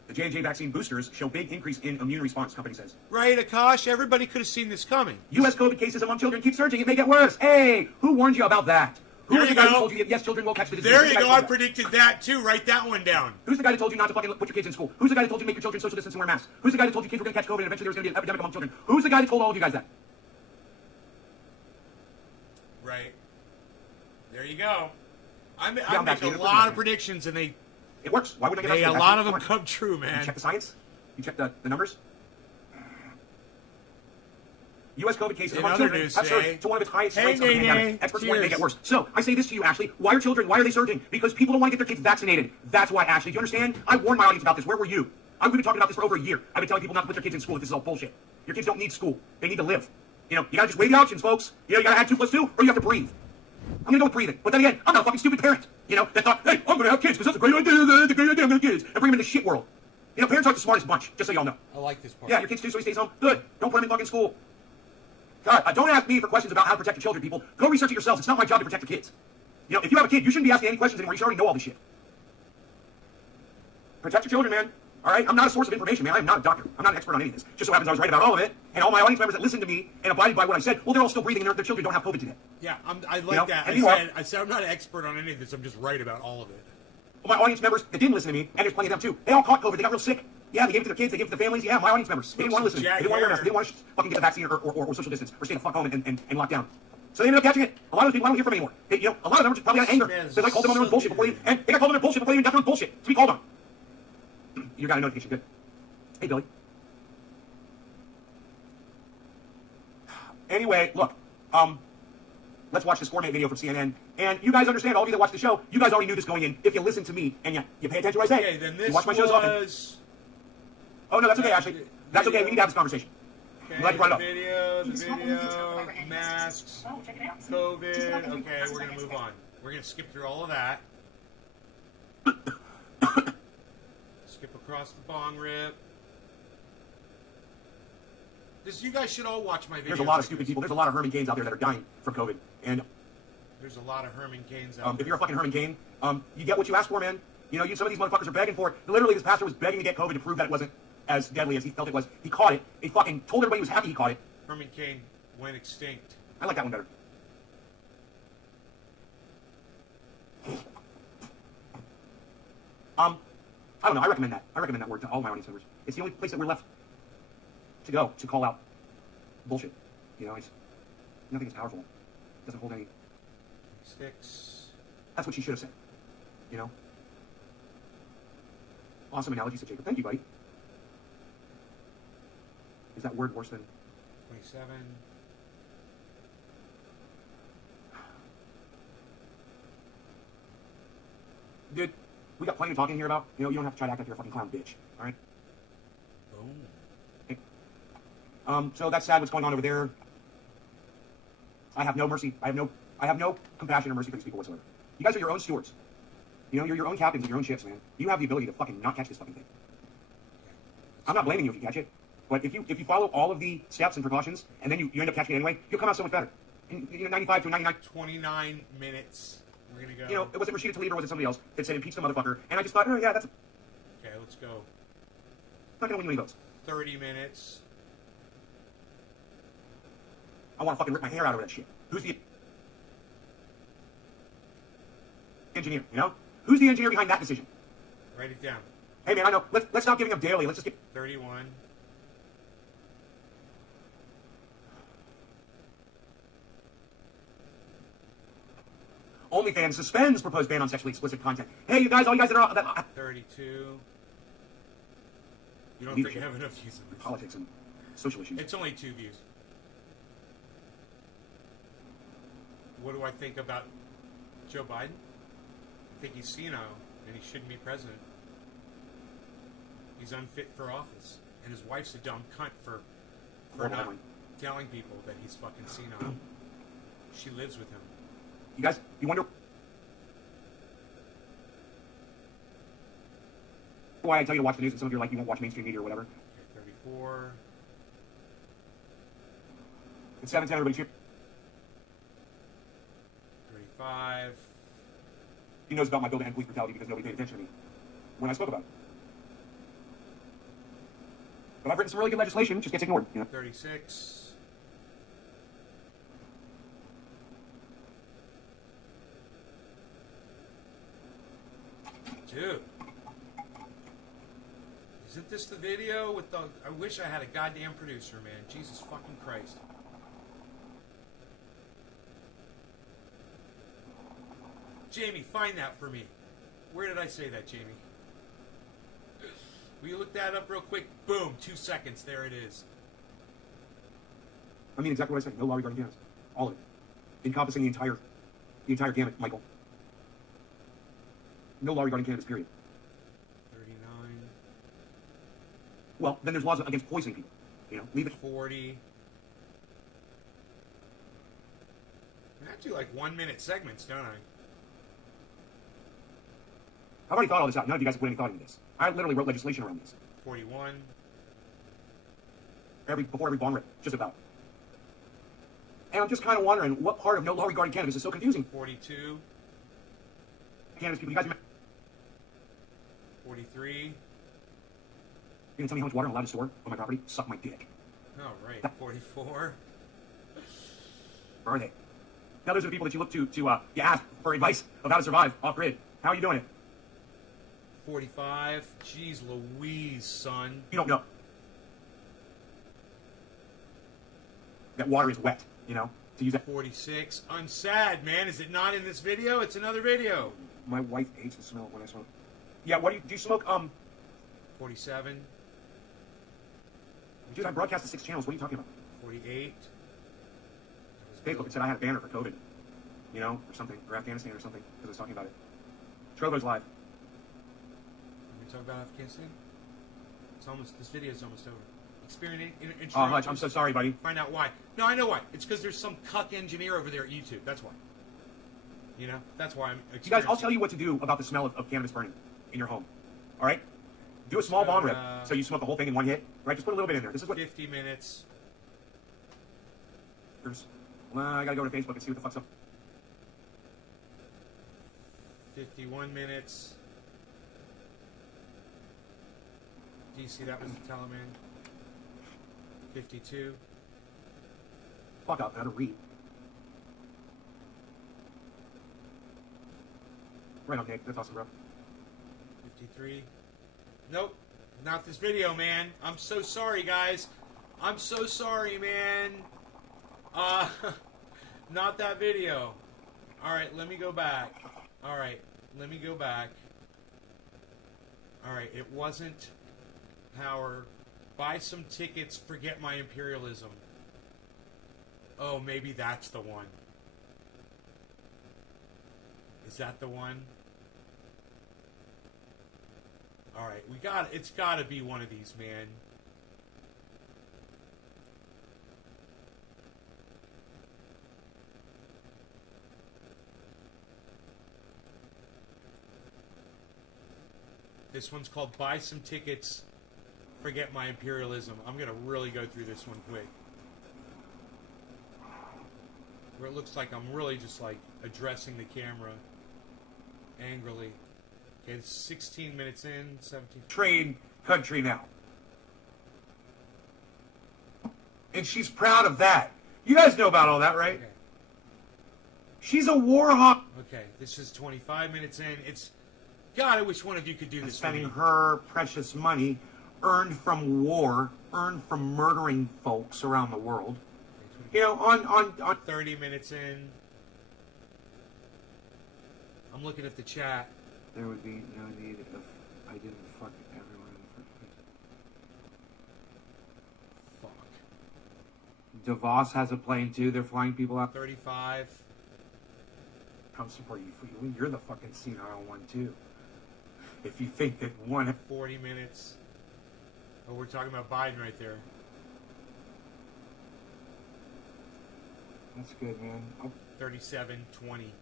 The J&J vaccine boosters show big increase in immune response, company says. Right, Akash? Everybody could have seen this coming. U.S. COVID cases among children keep surging. It may get worse. Hey, who warned you about that? Who There was the you guy who go. told you that, yes, children will catch the disease? There Who's you the guy go. who I told you that? predicted that, too. Write that one down. Who's the guy that told you not to fucking put your kids in school? Who's the guy that told you to make your children social distance and wear masks? Who's the guy that told you kids were going to catch COVID and eventually there was going to be an epidemic among children? Who's the guy that told all of you guys that? Right. There you go. I I'm make vaccinated. a lot of predictions, and they It works. Why wouldn't I get a vaccinated? lot of Come them on. come true, You man. check the science? You check the numbers? U.S. COVID cases In among other children news have today- surged to one of its highest Hey, rates of the Nene. pandemic. Experts warn it may Cheers. get worse. So, I say this to you, Ashley. Why are they surging? Because people don't want to get their kids vaccinated. That's why, Ashley. Do you understand? I warned my audience about this. Where were you? I've been talking about this for over a year. I've been telling people not to put their kids in school if this is all bullshit. Your kids don't need school. They need to live. You know, you gotta just weigh the options, folks. You know, you gotta add 2 plus 2, or you have to breathe. I'm gonna go with breathing. But then again, I'm not a fucking stupid parent. You know, that thought, hey, I'm gonna have kids because that's a great idea. That's a great idea. I'm gonna have kids. And bring them in the shit world. You know, parents aren't the smartest bunch, just so y'all know. I like this part. Yeah, your kid's too, so he stays home. Good. Don't put him in fucking school. God, don't ask me for questions about how to protect your children, people. Go research it yourselves. It's not my job to protect your kids. You know, if you have a kid, you shouldn't be asking any questions anymore. You should already know all this shit. Protect your children, man. All right? I'm not a source of information, man. I'm not a doctor. I'm not an expert on any of this. Just so happens I was right about all of it, and all my audience members that listened to me and abided by what I said, well, they're all still breathing, and their children don't have COVID today. Yeah, I like You know, that. and you are. I said I'm not an expert on any of this. I'm just right about all of it. Well, my audience members that didn't listen to me, and there's plenty of them too, they all caught COVID. They got real sick. Yeah, they gave it to their kids. They gave it to their families. Yeah, my audience members. They didn't want to listen. They didn't want to wear masks. They didn't want to fucking get the vaccine or social distance or stay the fuck home and lock down. So they ended up catching it. A lot of those people I don't hear from anymore. They, you know, a lot of them are just probably out of anger Man, because I called them on their own bullshit before they, and they got called on their bullshit before they even got their own bullshit to be called on. You got a notification. Good. Hey, Billy. Anyway, look. Let's watch this gourmet video from CNN. And you guys understand, all of you that watch the show, you guys already knew this going in. If you listen to me and you pay attention to what I say, Okay, then this you watch my shows often. was... Oh, no, that's okay, Ashley. That's okay. We need to have this conversation. Okay, I'm glad you brought it up. the video, masks, Oh, check it out. COVID. Okay, we're gonna move on. We're gonna skip through all of that. Skip across the bong rip. You guys should all watch my videos. There's a lot like of stupid this. people. There's a lot of Herman Cains out there that are dying from COVID. And There's a lot of Herman Cains out if there. you're a fucking Herman Cain, you get what you ask for, man. You know, some of these motherfuckers are begging for it. Literally, this pastor was begging to get COVID to prove that it wasn't as deadly as he felt it was. He caught it. He fucking told everybody he was happy he caught it. Herman Cain went extinct. I like that one better. I don't know. I recommend that. I recommend that word to all my audience members. It's the only place that we're left to go to call out bullshit. You know, nothing is powerful. It doesn't hold any. 6. That's what she should have said. You know? Awesome analogy, said Jacob. Thank you, buddy. Is that word worse than 27. Dude, we got plenty of talking here about. You know, you don't have to try to act like you're a fucking clown bitch. Alright? Boom. Okay. So that's sad what's going on over there. I have no mercy. I have no compassion or mercy for these people whatsoever. You guys are your own stewards. You know, you're your own captains of your own ships, man. You have the ability to fucking not catch this fucking thing. I'm not blaming you if you catch it, but if you follow all of the steps and precautions, and then you end up catching it anyway, you'll come out so much better. And, you know, 95 to 99. 29 minutes. We're gonna go. You know, was it Rashida Tlaib or was it somebody else that said impeach the motherfucker? And I just thought, oh yeah, that's Okay, let's go. not gonna win you any votes. 30 minutes. I want to fucking rip my hair out over that shit. Who's the engineer? You know, who's the engineer behind that decision? Write it down. Hey man, I know. Let's stop giving them daily. Let's just get 31. OnlyFans suspends proposed ban on sexually explicit content. Hey, you guys, all you guys that are 32. You don't Leadership. think you have enough views on this? politics and social issues. It's only 2 views. What do I think about Joe Biden? I think he's senile and he shouldn't be president. He's unfit for office. And his wife's a dumb cunt for Horrible not headline. telling people that he's fucking senile. She lives with him. You guys, you wonder why I tell you to watch the news and some of you are like, you won't watch mainstream media or whatever. Okay, 34. It's 7:10, everybody cheer. 35. He knows about my bill to end police brutality because nobody paid attention to me when I spoke about it. But I've written some really good legislation, it just gets ignored, you know. 36. Dude. Isn't this the video with the... I wish I had a goddamn producer, man. Jesus fucking Christ. Jamie, find that for me. Where did I say that, Jamie? Will you look that up real quick? Boom, 2 seconds. There it is. I mean exactly what I said, no law regarding cannabis. All of it. Encompassing the entire gamut, Michael. No law regarding cannabis, period. 39. Well, then there's laws against poisoning people. You know, leave it. 40. I have to do like 1 minute segments, don't I? I've already thought all this out. None of you guys have put any thought into this. I literally wrote legislation around this. 41. Before every bong rip, just about. And I'm just kind of wondering what part of no law regarding cannabis is so confusing. 42. Cannabis people, you guys, 43. you're gonna tell me how much water I'm allowed to store on my property? Suck my dick. Oh, right. 44. Where are they? Now those are the people that you look to you ask for advice of how to survive off grid. How are you doing it? 45. Jeez Louise, son. You don't know. That water is wet, you know, to use that. 46. I'm sad, man. Is it not in this video? It's another video. My wife hates the smell when I smoke. Yeah, what do you smoke? 47. Dude, I broadcast to 6 channels. What are you talking about? 48. Facebook, it said I had a banner for COVID, you know, or something, or Afghanistan or something, because I was talking about it. Trovo's live. Can we talk about Afghanistan? It's almost, this video is almost over. Experience. Oh, Hutch, I'm so sorry, buddy. Find out why. No, I know why. It's because there's some cuck engineer over there at YouTube. That's why. You know? That's why I'm You guys, I'll tell you what to do about the smell of cannabis burning in your home. All right? Do a small bong rip, so you smoke the whole thing in one hit. Right? Just put a little bit in there. This is what... 50 minutes. Well, I gotta go to Facebook and see what the fuck's up. 51 minutes. Do you see that was the Taliban? 52. Fuck up, I gotta read. Right on, Nick. That's awesome, bro. 53. Nope. Not this video, man. I'm so sorry, guys. I'm so sorry, man. Not that video. Alright, let me go back. Alright, let me go back. Alright, it wasn't power. Buy some tickets, forget my imperialism. Oh, maybe that's the one. Is that the one? Alright, it's gotta be one of these, man. This one's called Buy Some Tickets, Forget My Imperialism. I'm gonna really go through this one quick. Where it looks like I'm really just like addressing the camera angrily. Okay, it's 16 minutes in, 17. Trade country now. And she's proud of that. You guys know about all that, right? Okay. She's a war hawk. Okay, this is 25 minutes in. It's God, I wish one of you could do this. Spending her precious money earned from war, earned from murdering folks around the world. You know, on 30 minutes in. I'm looking at the chat. There would be no need if I didn't fuck everyone in the first place. Fuck. DeVos has a plane too. They're flying people out. 35. Come support you. You're the fucking senile one too. If you think that one 40 minutes. Oh, we're talking about Biden right there. That's good, man. 37, 20.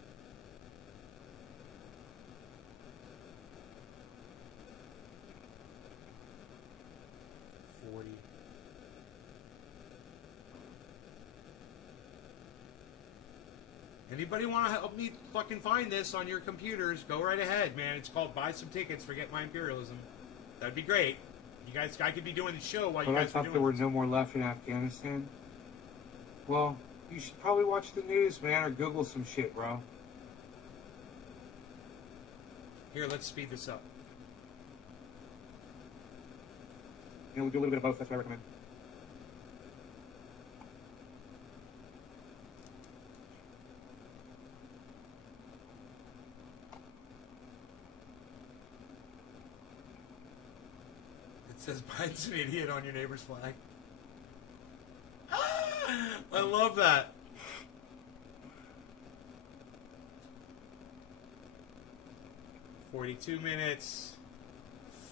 Anybody want to help me fucking find this on your computers? Go right ahead, man. It's called Buy Some Tickets, Forget My Imperialism. That'd be great. You guys, I could be doing the show while you But I guys are thought doing there were this. no more left in Afghanistan. Well, you should probably watch the news, man, or Google some shit, bro. Here, let's speed this up. You know, we do a little bit of both. That's what I recommend. It says Biden's an idiot on your neighbor's flag. I love that. $42 minutes.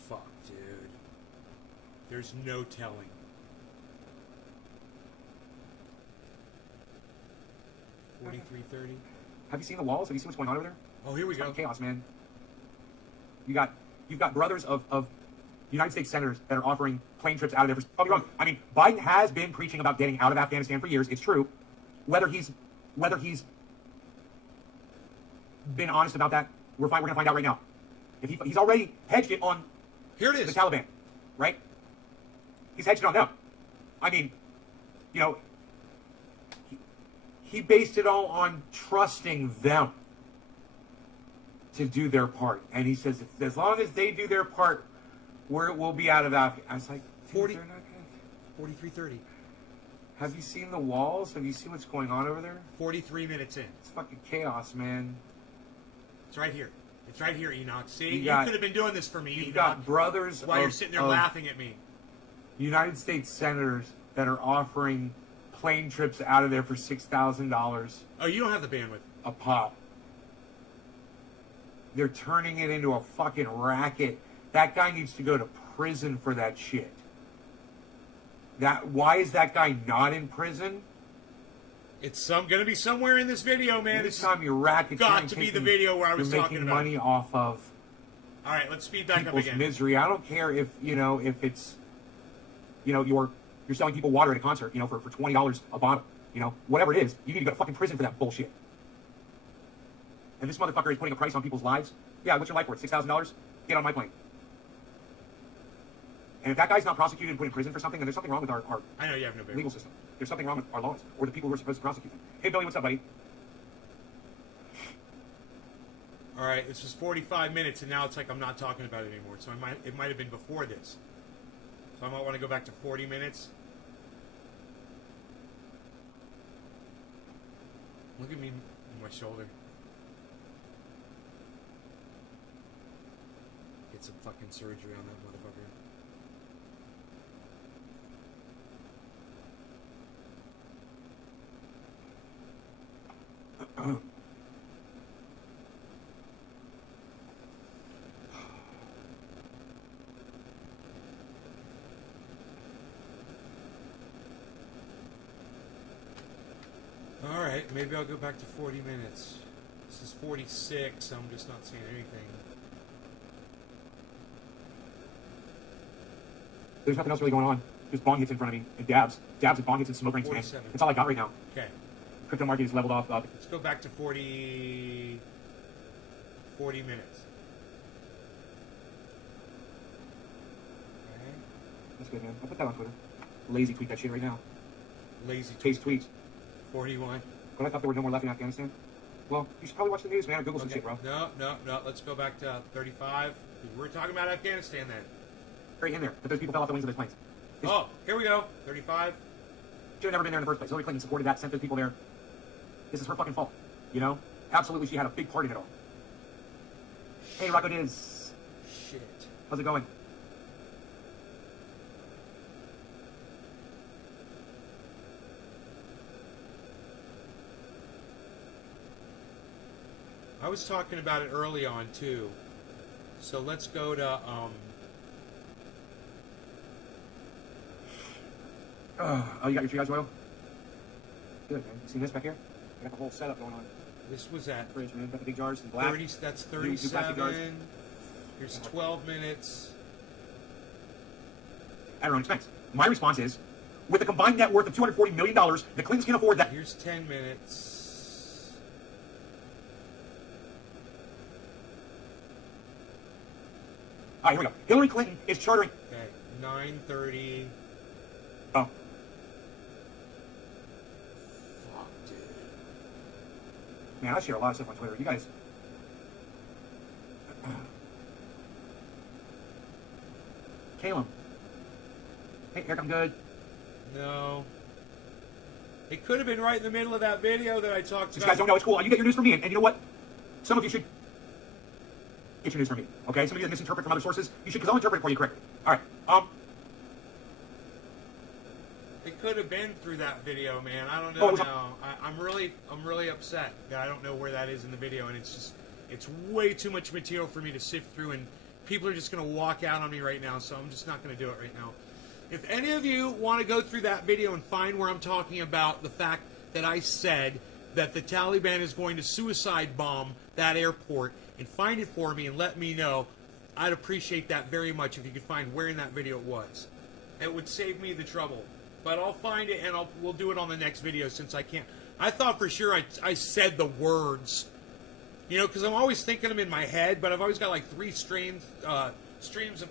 Fuck, dude. There's no telling. $43.30. Have you seen the walls? Have you seen what's going on over there? Oh, here we It's go. fucking chaos, man. You've got brothers of United States senators that are offering plane trips out of there. Don't be wrong. I mean, Biden has been preaching about getting out of Afghanistan for years. It's true. Whether he's been honest about that, we're going to find out right now. If he's already hedged it on Here it the is. Taliban, right? He's hedged it on them. I mean, you know, he based it all on trusting them to do their part. And he says, as long as they do their part, we'll be out of Afghanistan. I was like, 40 they're not gonna... $43.30. Have you seen the walls? Have you seen what's going on over there? 43 minutes in. It's fucking chaos, man. It's right here. It's right here, Enoch. See, You you got- could have been doing this for me, You've Enoch. got brothers While you're sitting there of laughing at me. United States senators that are offering plane trips out of there for $6,000 Oh, you don't have the bandwidth. a pop. They're turning it into a fucking racket. That guy needs to go to prison for that shit. Why is that guy not in prison? It's gonna be somewhere in this video, man. This It's time you're racketeering, got to be the video where I was you're talking making about. money off of All right, let's speed back up people's again. misery. I don't care if it's you're selling people water at a concert, for $20 a bottle, whatever it is. You need to go to fucking prison for that bullshit. And this motherfucker is putting a price on people's lives. Yeah, what's your life worth? $6,000? Get on my plane. And if that guy's not prosecuted and put in prison for something, then there's something wrong with our I know you have no baby. legal system. There's something wrong with our laws, or the people who are supposed to prosecute them. Hey, Billy, what's up, buddy? All right, this was 45 minutes, and now it's like I'm not talking about it anymore. So it might have been before this. So I might want to go back to 40 minutes. Look at me on my shoulder. Get some fucking surgery on that motherfucker. Alright, maybe I'll go back to 40 minutes. This is 46, I'm just not seeing anything. There's nothing else really going on. Just bong hits in front of me, and dabs and bong hits and smoke rings, man. 47. That's all I got right now. Okay, Crypto market is leveled off up. let's go back to 40 minutes. Okay. That's good, man. I'll put that on Twitter. Lazy tweet that shit right now. Lazy Taste tweets. 41. But I thought there were no more left in Afghanistan. Well, you should probably watch the news, man, or Google some Okay. shit, bro. No. Let's go back to 35. We're talking about Afghanistan then. Right in there. But those people fell off the wings of those planes. Oh, here we go. 35. Should have never been there in the first place. Hillary Clinton supported that, sent those people there. This is her fucking fault. You know? Absolutely, she had a big part in it all. Hey, Rocco Diz. Shit. How's it going? I was talking about it early on too. So let's go to Oh, you got your triage oil? Good, man. You see this back here? I got the whole setup going on. this was at Fridge, man. Got the big jars in black. 30. That's Two plastic jars. 37. Here's 12 minutes. At her own expense. My response is, with a combined net worth of $240 million, the Clintons can afford that. Here's 10 minutes. All right, here we go. Hillary Clinton is chartering. Okay, 9:30. Oh, Fuck, dude. man, I share a lot of stuff on Twitter. You guys. Caleb. Hey, Eric, I'm good. No. It could have been right in the middle of that video that I talked These about. guys don't know it's cool. You get your news from me, and you know what? Some of you should get your news from me. Okay? Some of you that misinterpret from other sources, you should, because I'll interpret it for you correctly. All right. It could have been through that video, man. I don't Oh, know it was- now. I'm really upset that I don't know where that is in the video, and it's way too much material for me to sift through, and people are just gonna walk out on me right now, so I'm just not gonna do it right now. If any of you want to go through that video and find where I'm talking about the fact that I said that the Taliban is going to suicide bomb that airport, and find it for me and let me know, I'd appreciate that very much if you could find where in that video it was. It would save me the trouble. But I'll find it and we'll do it on the next video since I can't. I thought for sure I said the words, you know, because I'm always thinking them in my head, but I've always got like three streams of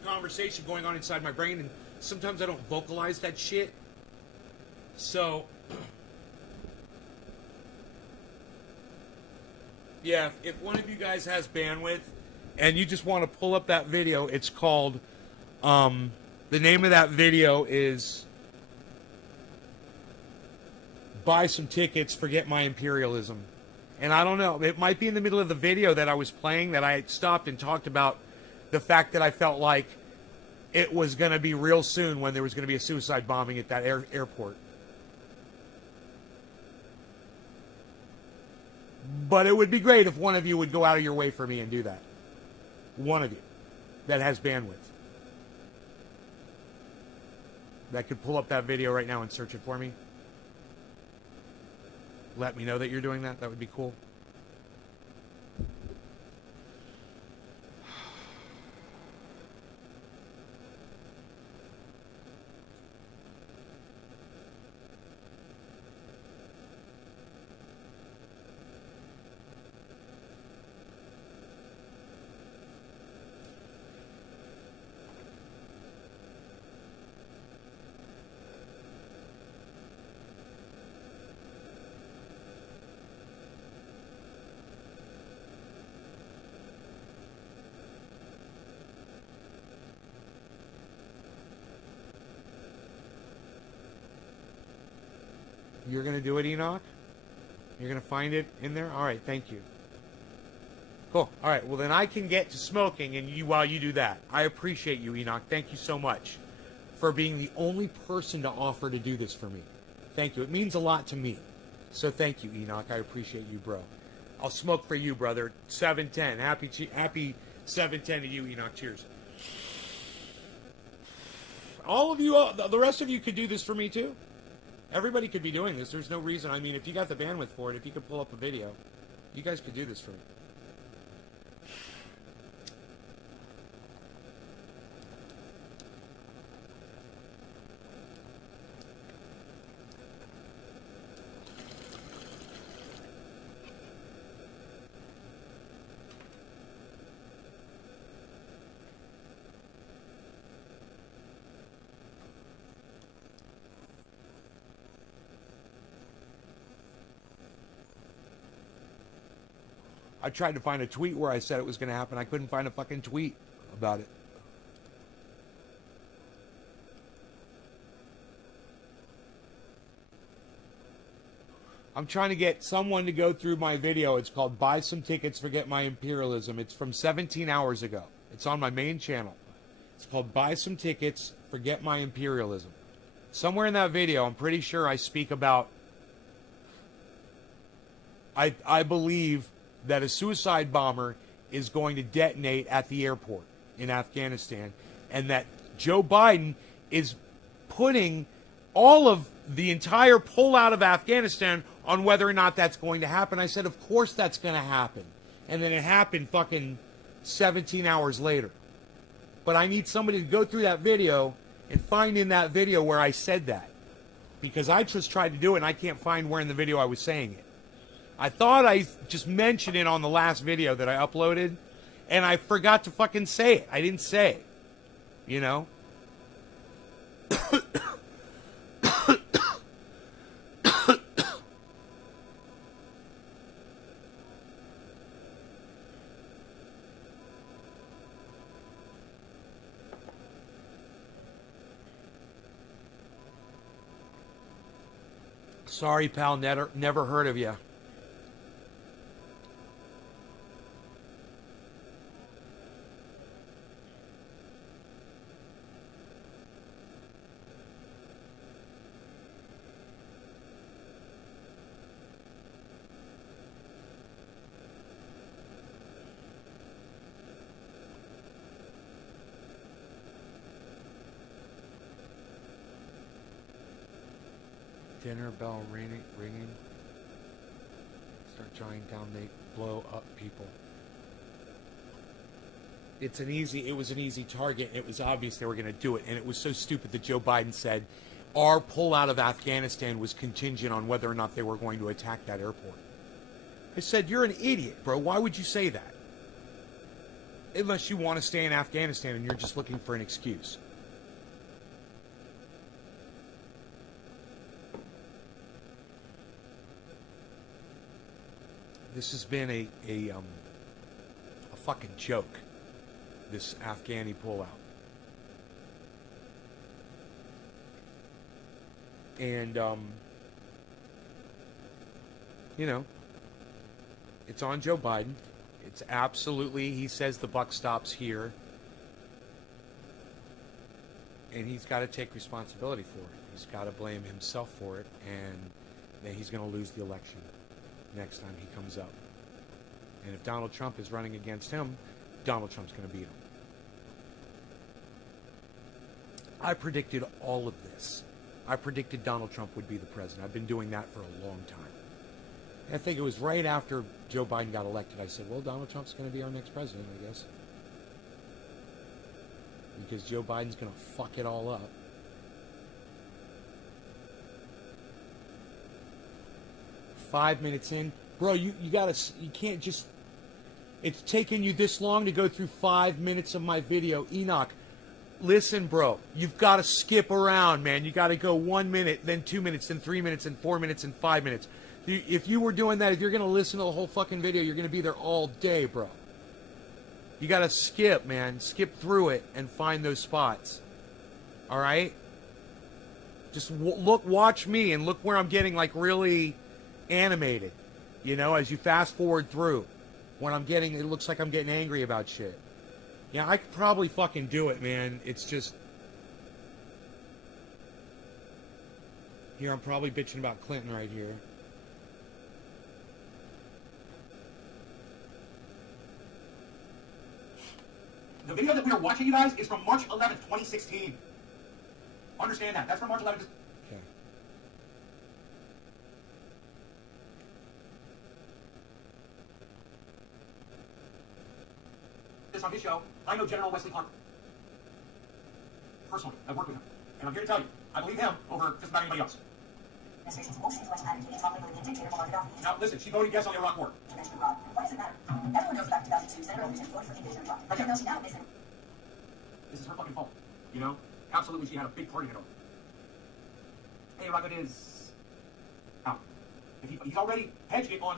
conversation going on inside my brain, and sometimes I don't vocalize that shit. So, yeah, if one of you guys has bandwidth and you just want to pull up that video, it's called, the name of that video is Buy Some Tickets, Forget My Imperialism. And I don't know, it might be in the middle of the video that I was playing that I stopped and talked about the fact that I felt like it was going to be real soon when there was going to be a suicide bombing at that airport. But it would be great if one of you would go out of your way for me and do that. One of you that has bandwidth. That could pull up that video right now and search it for me. Let me know that you're doing that. That would be cool. You're going to do it, Enoch? You're going to find it in there? All right, thank you. Cool. All right, well, then I can get to smoking and while you do that. I appreciate you, Enoch. Thank you so much for being the only person to offer to do this for me. Thank you. It means a lot to me. So thank you, Enoch. I appreciate you, bro. I'll smoke for you, brother. 710. Happy 710 to you, Enoch. Cheers. All of you, the rest of you could do this for me, too. Everybody could be doing this. There's no reason. I mean, if you got the bandwidth for it, if you could pull up a video, you guys could do this for me. I tried to find a tweet where I said it was going to happen. I couldn't find a fucking tweet about it. I'm trying to get someone to go through my video. It's called Buy Some Tickets, Forget My Imperialism. It's from 17 hours ago. It's on my main channel. It's called Buy Some Tickets, Forget My Imperialism. Somewhere in that video, I'm pretty sure I speak about... I believe that a suicide bomber is going to detonate at the airport in Afghanistan, and that Joe Biden is putting all of the entire pullout of Afghanistan on whether or not that's going to happen. I said, of course that's going to happen. And then it happened fucking 17 hours later. But I need somebody to go through that video and find in that video where I said that. Because I just tried to do it and I can't find where in the video I was saying it. I thought I just mentioned it on the last video that I uploaded, and I forgot to fucking say it. I didn't say it. You know? Sorry, pal, never heard of you. Dinner bell ringing. Start jotting down. They blow up people. It was an easy target. It was obvious they were going to do it, and it was so stupid that Joe Biden said our pullout of Afghanistan was contingent on whether or not they were going to attack that airport. I said, you're an idiot, bro. Why would you say that? Unless you want to stay in Afghanistan and you're just looking for an excuse. This has been a fucking joke, this AFGHANI pullout. And, you know, it's on Joe Biden. It's absolutely, he says the buck stops here. And he's got to take responsibility for it. He's got to blame himself for it, and then he's going to lose the election next time he comes up. And if Donald Trump is running against him, Donald Trump's going to beat him. I predicted all of this. I predicted Donald Trump would be the president. I've been doing that for a long time. And I think it was right after Joe Biden got elected, I said, well, Donald Trump's going to be our next president, I guess. Because Joe Biden's going to fuck it all up. Five minutes in, bro, you can't just, it's taken you this long to go through 5 minutes of my video. Enoch, listen, bro, you've got to skip around, man. You got to go 1 minute, then 2 minutes, then 3 minutes, then 4 minutes, and 5 minutes. If you were doing that, if you're going to listen to the whole fucking video, you're going to be there all day, bro. You got to skip, man. Skip through it and find those spots. All right? Just watch me and look where I'm getting like really animated. You know, as you fast forward through, when I'm getting, it looks like I'm getting angry about shit. Yeah, I could probably fucking do it, man. It's just here. I'm probably bitching about Clinton right here. The video that we are watching, you guys, is from March 11th, 2016. Understand that. That's from March 11th. Okay. This on his show. I know General Wesley Clark personally. I've worked with him. And I'm here to tell you, I believe him over just about anybody else. Administration's most influential advocate is probably the dictator Muammar Gaddafi. Now, listen, she voted yes on the Iraq War. Conventional Iraq. Why does it matter? Everyone knows back in 2002, Senator Overton voted for the invasion of Iraq. Even though she now admits it. This is her fucking fault. You know? Absolutely, she had a big part in it all. Hey, Iraq is out. If he's already hedged it on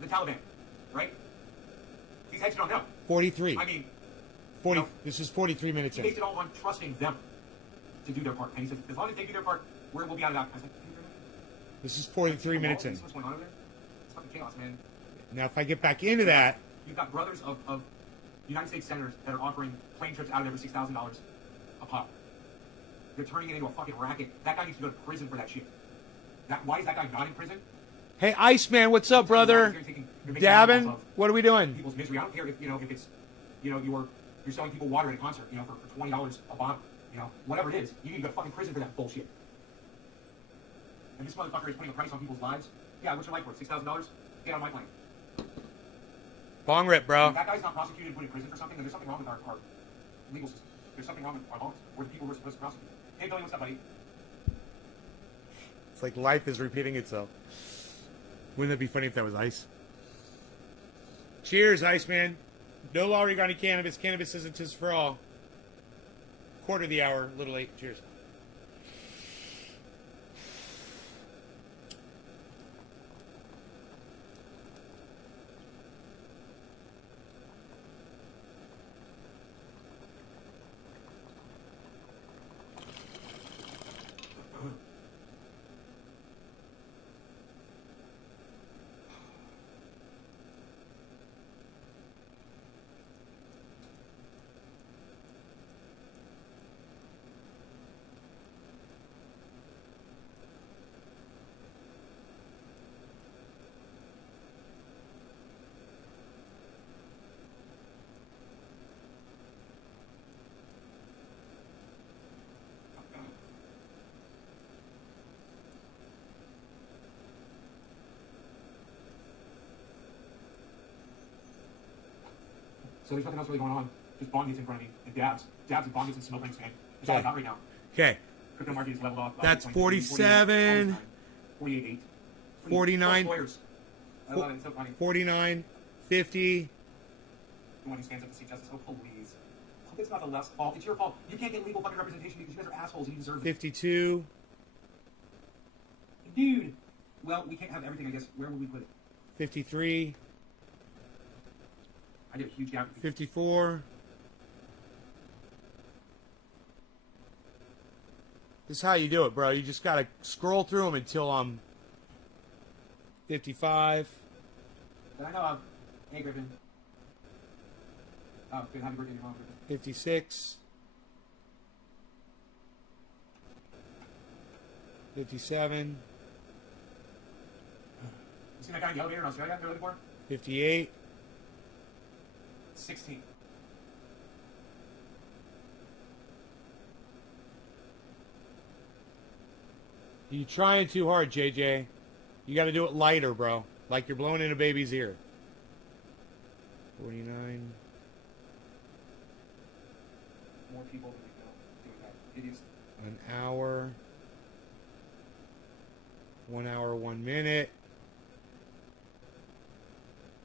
the Taliban, right? He's hedged it on them. 43. I mean, 40. no. This is 43 minutes he in. based it all on trusting them to do their part. And he said, as long as they do their part, we'll be out of that. I was like, This is 43 minutes in. what's going on over there? It's fucking chaos, man. Now, if I get back into that, You've got brothers of United States senators that are offering plane trips out of there for $6,000 a pop. They're turning it into a fucking racket. That guy needs to go to prison for that shit. Why is that guy not in prison? hey, Iceman, what's up, brother? You're making Dabbing? examples of What are we doing? people's misery. I don't care if it's you're selling people water at a concert, for $20 a bottle, whatever it is. You need to go to fucking prison for that bullshit. And this motherfucker is putting a price on people's lives. Yeah, what's your life worth? $6,000? Get on my plane. Bong rip, bro. If that guy's not prosecuted and put in prison for something, then there's something wrong with our legal system. There's something wrong with our laws. We're the people we're supposed to prosecute. Hey, Billy, what's up, buddy? It's like life is repeating itself. Wouldn't it be funny if that was ice? Cheers, Iceman. No law regarding cannabis. Cannabis isn't just for all. Quarter of the hour, a little late. Cheers. So there's nothing else really going on. Just bond gets in front of me and dabs. Dabs and bond gets and smoke rings, man. That's all I got right now. Okay. Crypto market is leveled off. That's 47. 48.8. 49. Lawyers. I love it. It's so funny. 49. 50. The one who stands up to seek justice. Oh, please. It's not the left's fault. It's your fault. You can't get legal fucking representation because you guys are assholes and you deserve it. 52. Dude. Well, we can't have everything, I guess. Where would we put it? 53. I did a huge gap. 54. This is how you do it, bro. You just gotta scroll through them until I'm 55. That I know of. Hey, Griffin. Oh, good. Happy birthday to your mom, Griffin. 56. 57. You seen that guy in the elevator in Australia they're looking for? 58. 16. You trying too hard, JJ. You got to do it lighter, bro. Like you're blowing in a baby's ear. 49. More people than we know doing that. It is. An hour. 1 hour, 1 minute.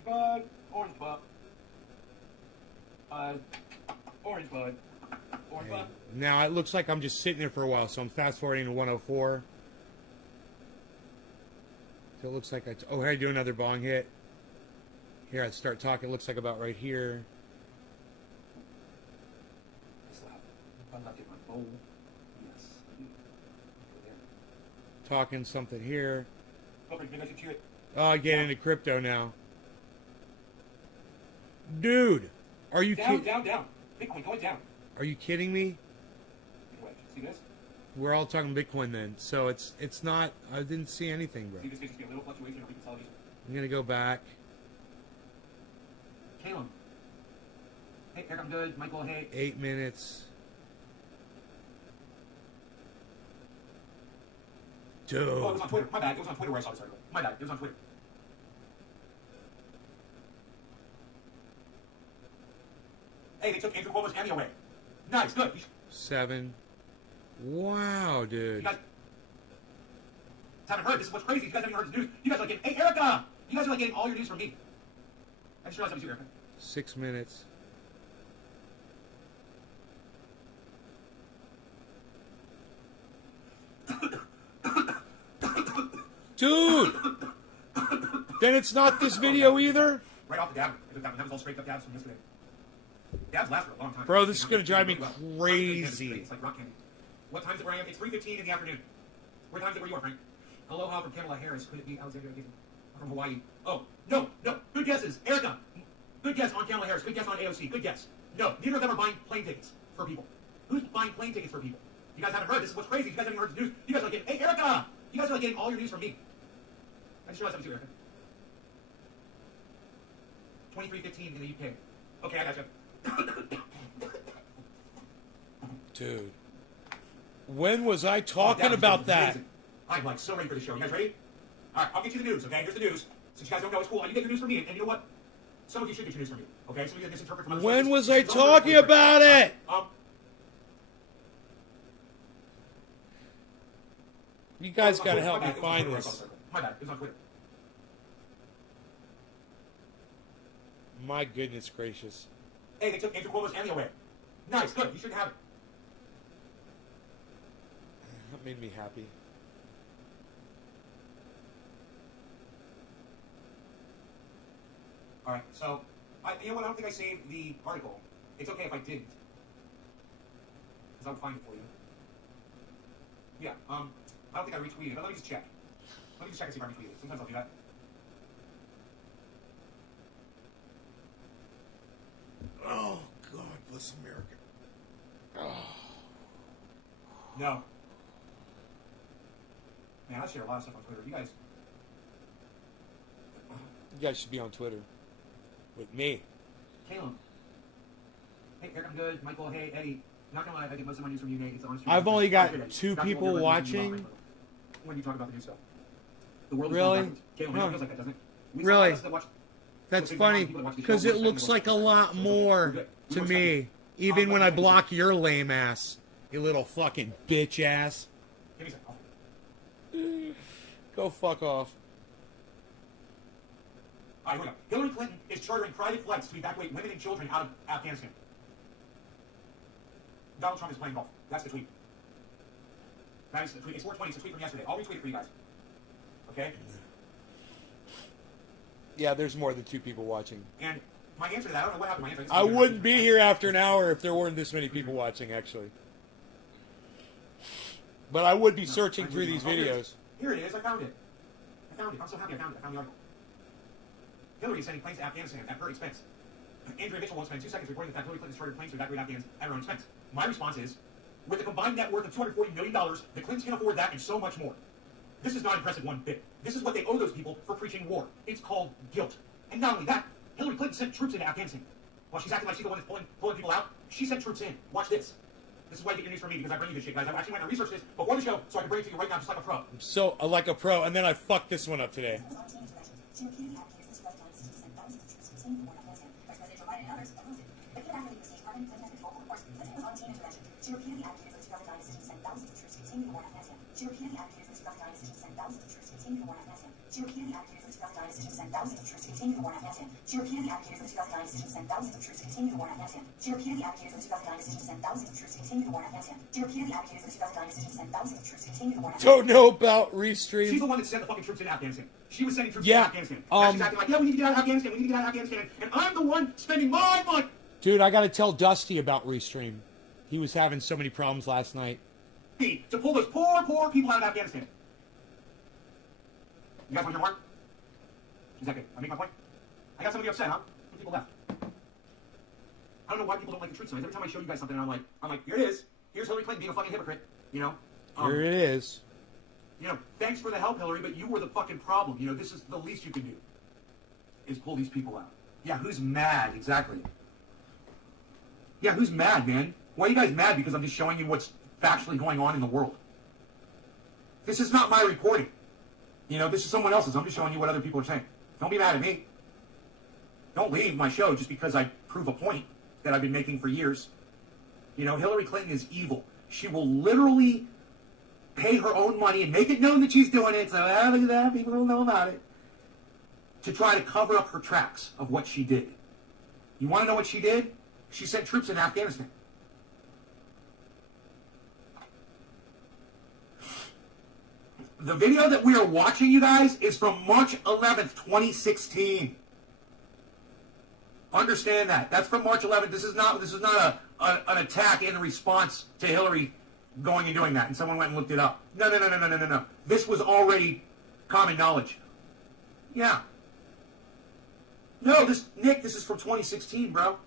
Bud. Orange bud. Orange bud. Orange bud. Now it looks like I'm just sitting there for a while, so I'm fast forwarding to 104. So it looks like oh, here I do another bong hit. Here I start talking. It looks like about right here. I still have one left in my bowl. Yes. talking something here. Go for it. Maybe I should cheer it. Oh, I get into crypto now. Dude, are you Down, kidding? down. Bitcoin going down. Are you kidding me? Wait, see this? We're all talking Bitcoin then, so it's not. I didn't see anything, bro. See this? Just be a little fluctuation or reconsolidation. I'm gonna go back. Caleb. Hey, Eric, I'm good. Michael, hey. 8 minutes. Dude. Oh, it was on Twitter. My bad. It was on Twitter where I saw this article. My bad. It was on Twitter. Hey, they took Andrew Cuomo's Emmy away. Nice, good. 7. Wow, You dude. guys haven't heard. This is what's crazy. You guys haven't heard this news. You guys are like getting, hey, Erica! You guys are like getting all your news from me. I just realized that was you, Erica. 6 minutes. Dude! Then it's not this video either? Right off the dab. That was all straight up dabs from yesterday. Dabs last for a long time. Bro, this is gonna drive me Well, crazy. It's like rock candy. What time is it where I am? It's 3:15 in the afternoon. What time is it where you are, Frank? Aloha from Kamala Harris. Could it be Alexandria from Hawaii? Oh, no. Good guesses. Erica. Good guess on Kamala Harris. Good guess on AOC. Good guess. No, neither of them are buying plane tickets for people. Who's buying plane tickets for people? You guys haven't heard. This is what's crazy. You guys haven't heard the news. You guys are like getting, hey, Erica! You guys are like getting all your news from me. I just realized that was you, Erica. 23:15 in the UK. Okay, I gotcha. Dude. When was I talking about that? Amazing. I'm like so ready for the show. You guys ready? All right, I'll get you the news, okay? Here's the news. Since you guys don't know, it's cool. You get your news from me, and you know what? Some of you should get your news from me, okay? Some of you misinterpret from other When sources. was I talking about it? You guys gotta help me find this. My bad. It was on Twitter. My goodness gracious. Hey, they took Andrew Cuomo's Emmy away. Nice, good. You should have it. That made me happy. All right, so you know what? I don't think I saved the article. It's okay if I didn't, because I'll find it for you. Yeah. I don't think I retweeted it, but let me just check. Let me just check and see if I retweeted it. Sometimes I'll do that. Oh, God bless America. Oh. No. Man, I share a lot of stuff on Twitter. You guys. You guys should be on Twitter. With me. Caleb. Hey, Eric, I'm good. Michael, hey, Eddie. Not gonna lie, I get most of my news from you, Nate. It's honest. I've only got Good, 2 That's people what we're watching. when you talk about the new stuff. The world is Really? going backwards. Caleb, it feels like that, doesn't it? We saw Really? us that watch- That's so funny, people that watch the show, because we're it spending looks more like a time. lot So more we're good. to We're me, even when I block your lame ass. You little fucking bitch ass. Give me a second. Go fuck off. All right, here we go. Hillary Clinton is chartering private flights to evacuate women and children out of Afghanistan. Donald Trump is playing golf. That's the tweet. That is the tweet. It's 420. It's a tweet from yesterday. I'll retweet it for you guys. Okay? Yeah, there's more than 2 people watching. And my answer to that, I don't know what happened to my answer. I wouldn't be here after an hour if there weren't this many people watching, actually. But I would be searching through these videos. Here it is. I found it. I'm so happy I found it. I found the article. Hillary is sending planes to Afghanistan at her expense. Andrea Mitchell won't spend 2 seconds reporting the fact Hillary Clinton chartered planes to evacuate Afghans at her own expense. My response is, with a combined net worth of $240 million, the Clintons can afford that and so much more. This is not impressive one bit. This is what they owe those people for preaching war. It's called guilt. And not only that, Hillary Clinton sent troops into Afghanistan. While she's acting like she's the one that's pulling people out, she sent troops in. Watch this. This is why you get your news from me, because I bring you this shit, guys. I actually went and researched this before the show, so I can bring it to you right now just like a pro. So, like a pro, and then I fucked this one up today. She repeatedly advocated for 2009 decisions and thousands of troops continue the war in Afghanistan. Vice President Joe Biden and others opposed it. But even after leaving the State Department, Clinton has been vocal. Of course, Clinton was on team intervention. She repeatedly advocated for the 2009 decisions and thousands of troops continue the war in Afghanistan. She repeatedly advocated for the 2009 decisions and thousands of troops continue the war in Afghanistan. She repeatedly advocated for the 2009 decisions and thousands of troops continue the war in Afghanistan. She repeatedly advocated for the 2009 decisions and thousands of troops continue the war in Afghanistan. She repeatedly advocated for the 2009 decisions and thousands of troops continue the war in Afghanistan. She repeatedly advocated for the 2009 decisions and thousands of troops continue the war in Afghanistan. Don't know about She's Restream. the one that sent the fucking troops into Afghanistan. She was sending troops Yeah, into Afghanistan. Now she's acting like, yeah, we need to get out of Afghanistan. We need to get out of Afghanistan. And I'm the one spending my money. Dude, I gotta tell Dusty about Restream. He was having so many problems last night. To pull those poor people out of Afghanistan. You guys want to hear more? Is that good? I make my point? I got somebody upset, huh? Some people left. I don't know why people don't like the truth signs. Every time I show you guys something, I'm like, here it is. Here's Hillary Clinton being a fucking hypocrite. You know? Here it is. You know, thanks for the help, Hillary, but you were the fucking problem. You know, this is the least you can do. Is pull these people out. Yeah, who's mad? Exactly. Yeah, who's mad, man? Why are you guys mad? Because I'm just showing you what's factually going on in the world. This is not my reporting. You know, this is someone else's. I'm just showing you what other people are saying. Don't be mad at me. Don't leave my show just because I prove a point that I've been making for years. You know, Hillary Clinton is evil. She will literally pay her own money and make it known that she's doing it, so look at that, people don't know about it, to try to cover up her tracks of what she did. You want to know what she did? She sent troops in Afghanistan. The video that we are watching, you guys, is from March 11th, 2016. Understand that. That's from March 11th. This is not an attack in response to Hillary going and doing that, and someone went and looked it up. No. This was already common knowledge. Yeah. No, Nick, this is from 2016, bro.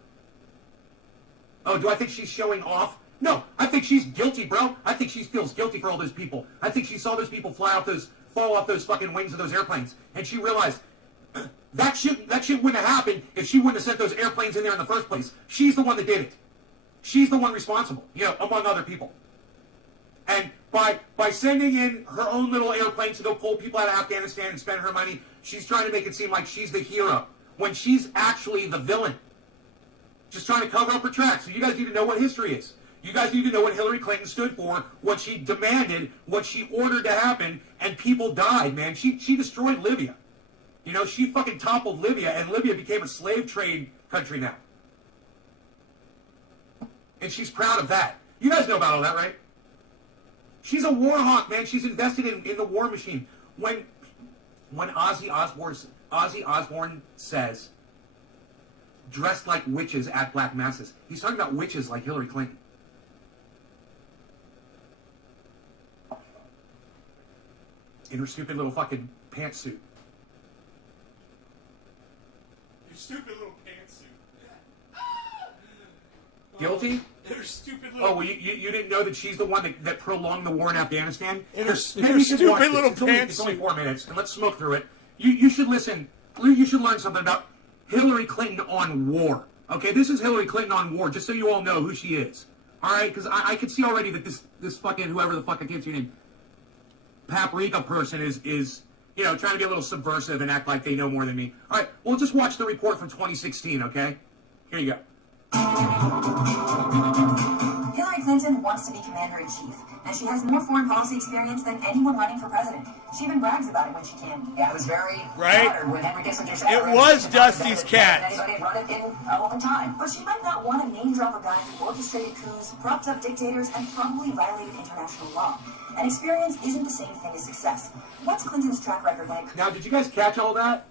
Oh, do I think she's showing off? No, I think she's guilty, bro. I think she feels guilty for all those people. I think she saw those people fall off those fucking wings of those airplanes, and she realized that shit wouldn't have happened if she wouldn't have sent those airplanes in there in the first place. She's the one that did it. She's the one responsible, you know, among other people. And by sending in her own little airplanes to go pull people out of Afghanistan and spend her money, she's trying to make it seem like she's the hero, when she's actually the villain. Just trying to cover up her tracks. So you guys need to know what history is. You guys need to know what Hillary Clinton stood for, what she demanded, what she ordered to happen, and people died, man. She destroyed Libya. You know, she fucking toppled Libya, and Libya became a slave trade country now. And she's proud of that. You guys know about all that, right? She's a war hawk, man. She's invested in the war machine. When Ozzy Osbourne says, dressed like witches at black masses, he's talking about witches like Hillary Clinton. In her stupid little fucking pantsuit. Your stupid little pantsuit. Guilty? Her stupid little... Oh, well, you didn't know that she's the one that prolonged the war in Afghanistan? In her Maybe you should watch stupid little this. It's only pantsuit. 4 minutes, and let's smoke through it. You should listen. You should learn something about Hillary Clinton on war. Okay, this is Hillary Clinton on war, just so you all know who she is. All right? Because I can see already that this fucking, whoever the fuck I can't see your name, Paprika person is, you know, trying to be a little subversive and act like they know more than me. All right, well, just watch the report from 2016, okay? Here you go. Hillary Clinton wants to be commander-in-chief, and she has more foreign policy experience than anyone running for president. She even brags about it when she can. Yeah, it was very flattered when Henry Kissinger said It was Dusty's cat. anybody had run it in a long time. But she might not want to name-drop a guy who orchestrated coups, propped up dictators, and probably violated international law. And experience isn't the same thing as success. What's Clinton's track record like? Now, did you guys catch all that?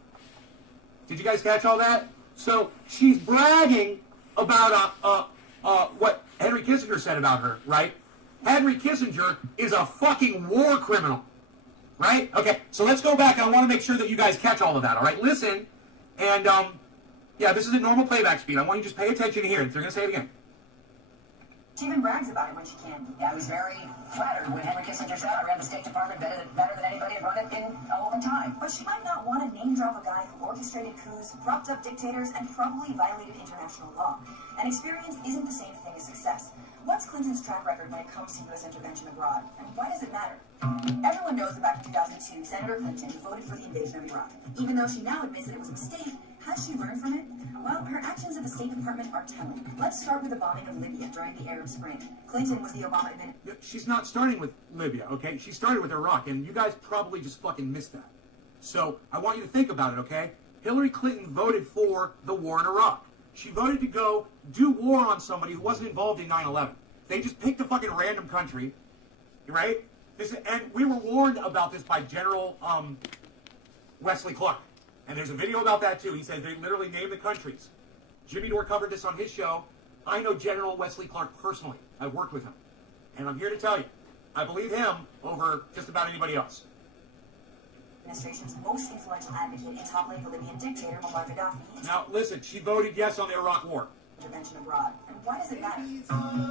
Did you guys catch all that? So, she's bragging about what Henry Kissinger said about her, right? Henry Kissinger is a fucking war criminal, right? Okay, so let's go back, and I want to make sure that you guys catch all of that, all right? Listen, and, yeah, this is a normal playback speed. I want you to just pay attention here. They're going to say it again. She even brags about it when she can. Yeah, I was very flattered when Henry Kissinger said I ran the State Department better than anybody had run it in a long time. But she might not want to name-drop a guy who orchestrated coups, propped up dictators, and probably violated international law. And experience isn't the same thing as success. What's Clinton's track record when it comes to U.S. intervention abroad? And why does it matter? Everyone knows that back in 2002, Senator Clinton voted for the invasion of Iraq. Even though she now admits that it was a mistake, has she learned from it? Well, her actions at the State Department are telling. Let's start with the bombing of Libya during the Arab Spring. Clinton was the Obama administration. She's not starting with Libya, okay? She started with Iraq, and you guys probably just fucking missed that. So, I want you to think about it, okay? Hillary Clinton voted for the war in Iraq. She voted to go do war on somebody who wasn't involved in 9/11. They just picked a fucking random country, right? And we were warned about this by General Wesley Clark. And there's a video about that, too. He says they literally named the countries. Jimmy Dore covered this on his show. I know General Wesley Clark personally. I've worked with him. And I'm here to tell you, I believe him over just about anybody else. administration's most influential advocate in toppling the Libyan dictator Muammar Gaddafi. Now, listen, she voted yes on the Iraq War. Intervention abroad. And why does it matter?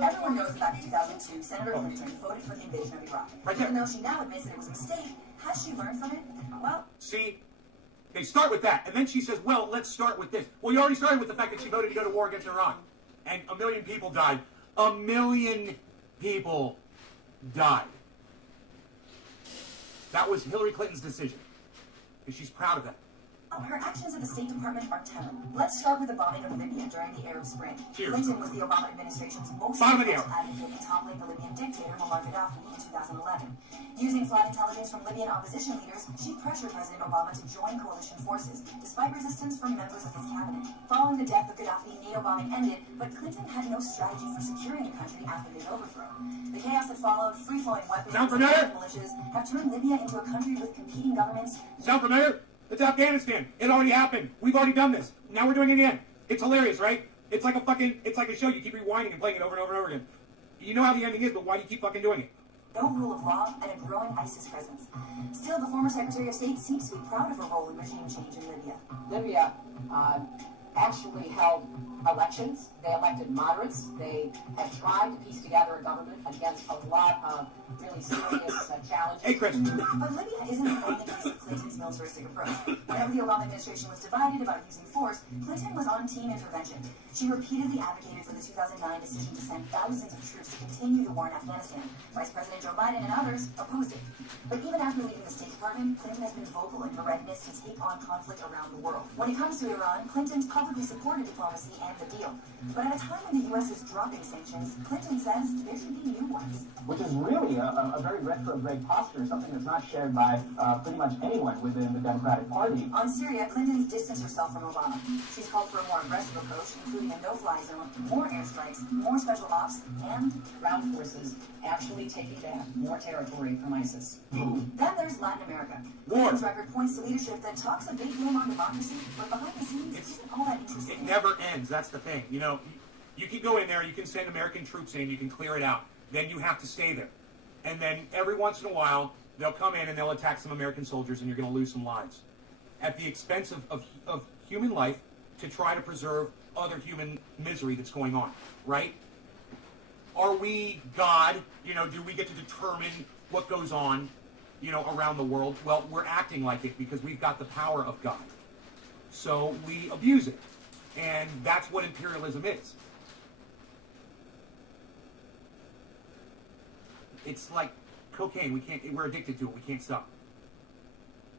Everyone knows that back in 2002, Senator Clinton voted for the invasion of Iraq. Even though she now admits that it was a mistake, has she learned from it? Well, see, they start with that, and then she says, well, let's start with this. Well, you already started with the fact that she voted to go to war against Iran, and 1 million people died. 1 million people died. That was Hillary Clinton's decision, and she's proud of that. her actions at the State Department are telling. Let's start with the bombing of Libya during the Arab Spring. Cheers. Clinton was the Obama administration's most Video. advocate in toppling the Libyan dictator Muammar Gaddafi in 2011. Using flight intelligence from Libyan opposition leaders, she pressured President Obama to join coalition forces, despite resistance from members of his cabinet. Following the death of Gaddafi, NATO bombing ended, but Clinton had no strategy for securing the country after his overthrow. The chaos that followed, free-flowing weapons, Sound and familiar? militias have turned Libya into a country with competing governments. Sound familiar? It's Afghanistan. It already happened. We've already done this. Now we're doing it again. It's hilarious, right? It's like a show. You keep rewinding and playing it over and over and over again. You know how the ending is, but why do you keep fucking doing it? No rule of law, and a growing ISIS presence. Still, the former Secretary of State seems to be proud of her role in regime change in Libya. Libya actually held elections. They elected moderates. They have tried to piece together a government against a lot of really serious challenges. Hey, Chris. But Libya isn't the only case of Clinton's militaristic approach. Whenever the Obama administration was divided about using force, Clinton was on team intervention. She repeatedly advocated for the 2009 decision to send thousands of troops to continue the war in Afghanistan. Vice President Joe Biden and others opposed it. But even after leaving the State Department, Clinton has been vocal in her readiness to take on conflict around the world. When it comes to Iran, Clinton's publicly supported diplomacy and the deal. But at a time when the U.S. is dropping sanctions, Clinton says there should be new ones. Which is really a very retrograde posture, something that's not shared by pretty much anyone within the Democratic Party. On Syria, Clinton's distanced herself from Obama. She's called for a more aggressive approach, including a no-fly zone, more airstrikes, more special ops, and Ground forces actually taking back more territory from ISIS. then there's Latin America. War. Clinton's record points to leadership that talks a big game on democracy, but behind the scenes isn't all that interesting. It never ends. That's the thing. You know, you can go in there, you can send American troops in, you can clear it out. Then you have to stay there. And then every once in a while, they'll come in and they'll attack some American soldiers and you're going to lose some lives. At the expense of human life to try to preserve other human misery that's going on, right? Are we God? You know, do we get to determine what goes on, you know, around the world? Well, we're acting like it because we've got the power of God. So we abuse it. And that's what imperialism is. It's like cocaine. We're addicted to it. We can't stop.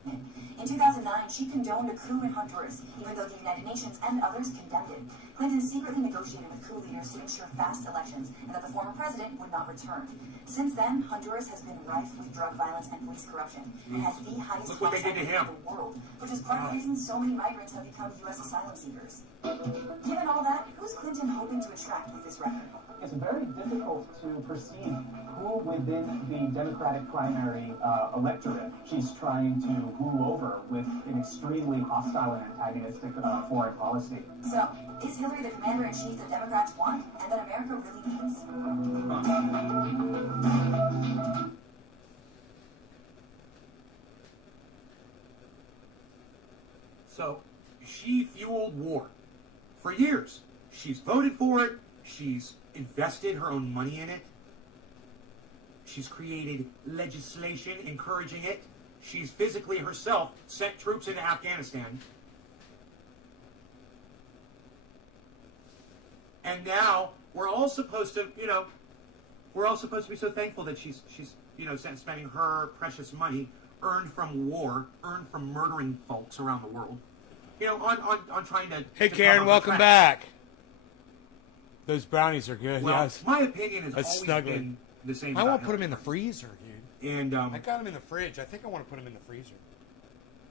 In 2009, she condoned a coup in Honduras, even though the United Nations and others condemned it. Clinton secretly negotiated with coup leaders to ensure fast elections and that the former president would not return. Since then, Honduras has been rife with drug violence and police corruption. It has the highest Look what they did to him. in the world, which is part of the reason so many migrants have become U.S. asylum seekers. Given all that, who's Clinton hoping to attract with this record? It's very difficult to perceive who within the Democratic primary electorate she's trying to woo over with an extremely hostile and antagonistic foreign policy. So, is Hillary the commander-in-chief that Democrats want and that America really needs? So she fueled war for years. She's voted for it. She's invested her own money in it. She's created legislation encouraging it. She's physically herself sent troops into Afghanistan. And now we're all supposed to, you know, we're all supposed to be so thankful that she's you know, spending her precious money earned from war, earned from murdering folks around the world, you know, on trying to. Hey, to Karen, cover her welcome tracks. back. Those brownies are good. Well, Yes. my opinion has That's always snuggling. been the same. I about won't put them Hillary. in the freezer, dude. And I got them in the fridge. I think I want to put them in the freezer.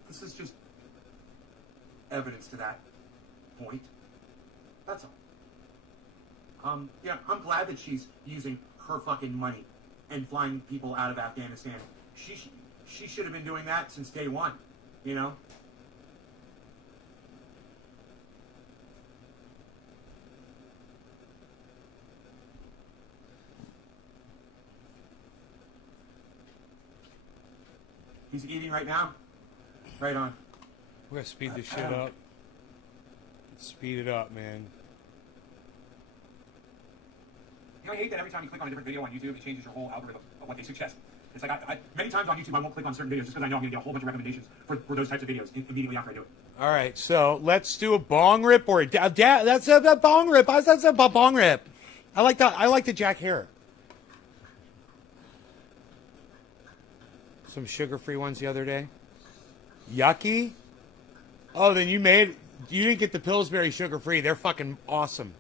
this is just evidence to that point. That's all. Yeah, I'm glad that she's using her fucking money and flying people out of Afghanistan. She should have been doing that since day one, you know? He's eating right now. Right on. We're gonna speed this shit up. Speed it up, man. You know, I hate that every time you click on a different video on YouTube, it changes your whole algorithm of what they suggest. It's like, many times on YouTube, I won't click on certain videos just because I know I'm going to get a whole bunch of recommendations for those types of videos immediately after I do it. All right, so let's do a bong rip or that's a bong rip. That's a bong rip. I like that. I like the Jack hair. Some sugar-free ones the other day. Yucky. Oh, then you didn't get the Pillsbury sugar-free. They're fucking awesome.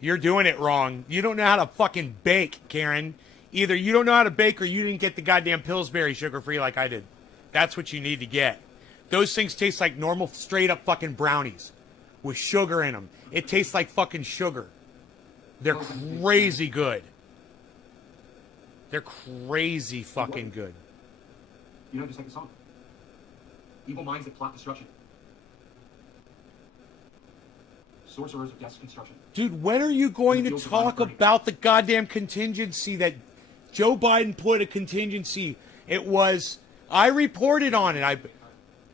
You're doing it wrong. You don't know how to fucking bake, Karen. Either you don't know how to bake or you didn't get the goddamn Pillsbury sugar-free like I did. That's what you need to get. Those things taste like normal, straight-up fucking brownies with sugar in them. It tastes like fucking sugar. They're crazy good. They're crazy fucking good. You know, just like the song. Evil minds that plot destruction. Sorcerers of death's construction. Dude, when are you going to talk about the goddamn contingency that Joe Biden put a contingency? It was, I reported on it.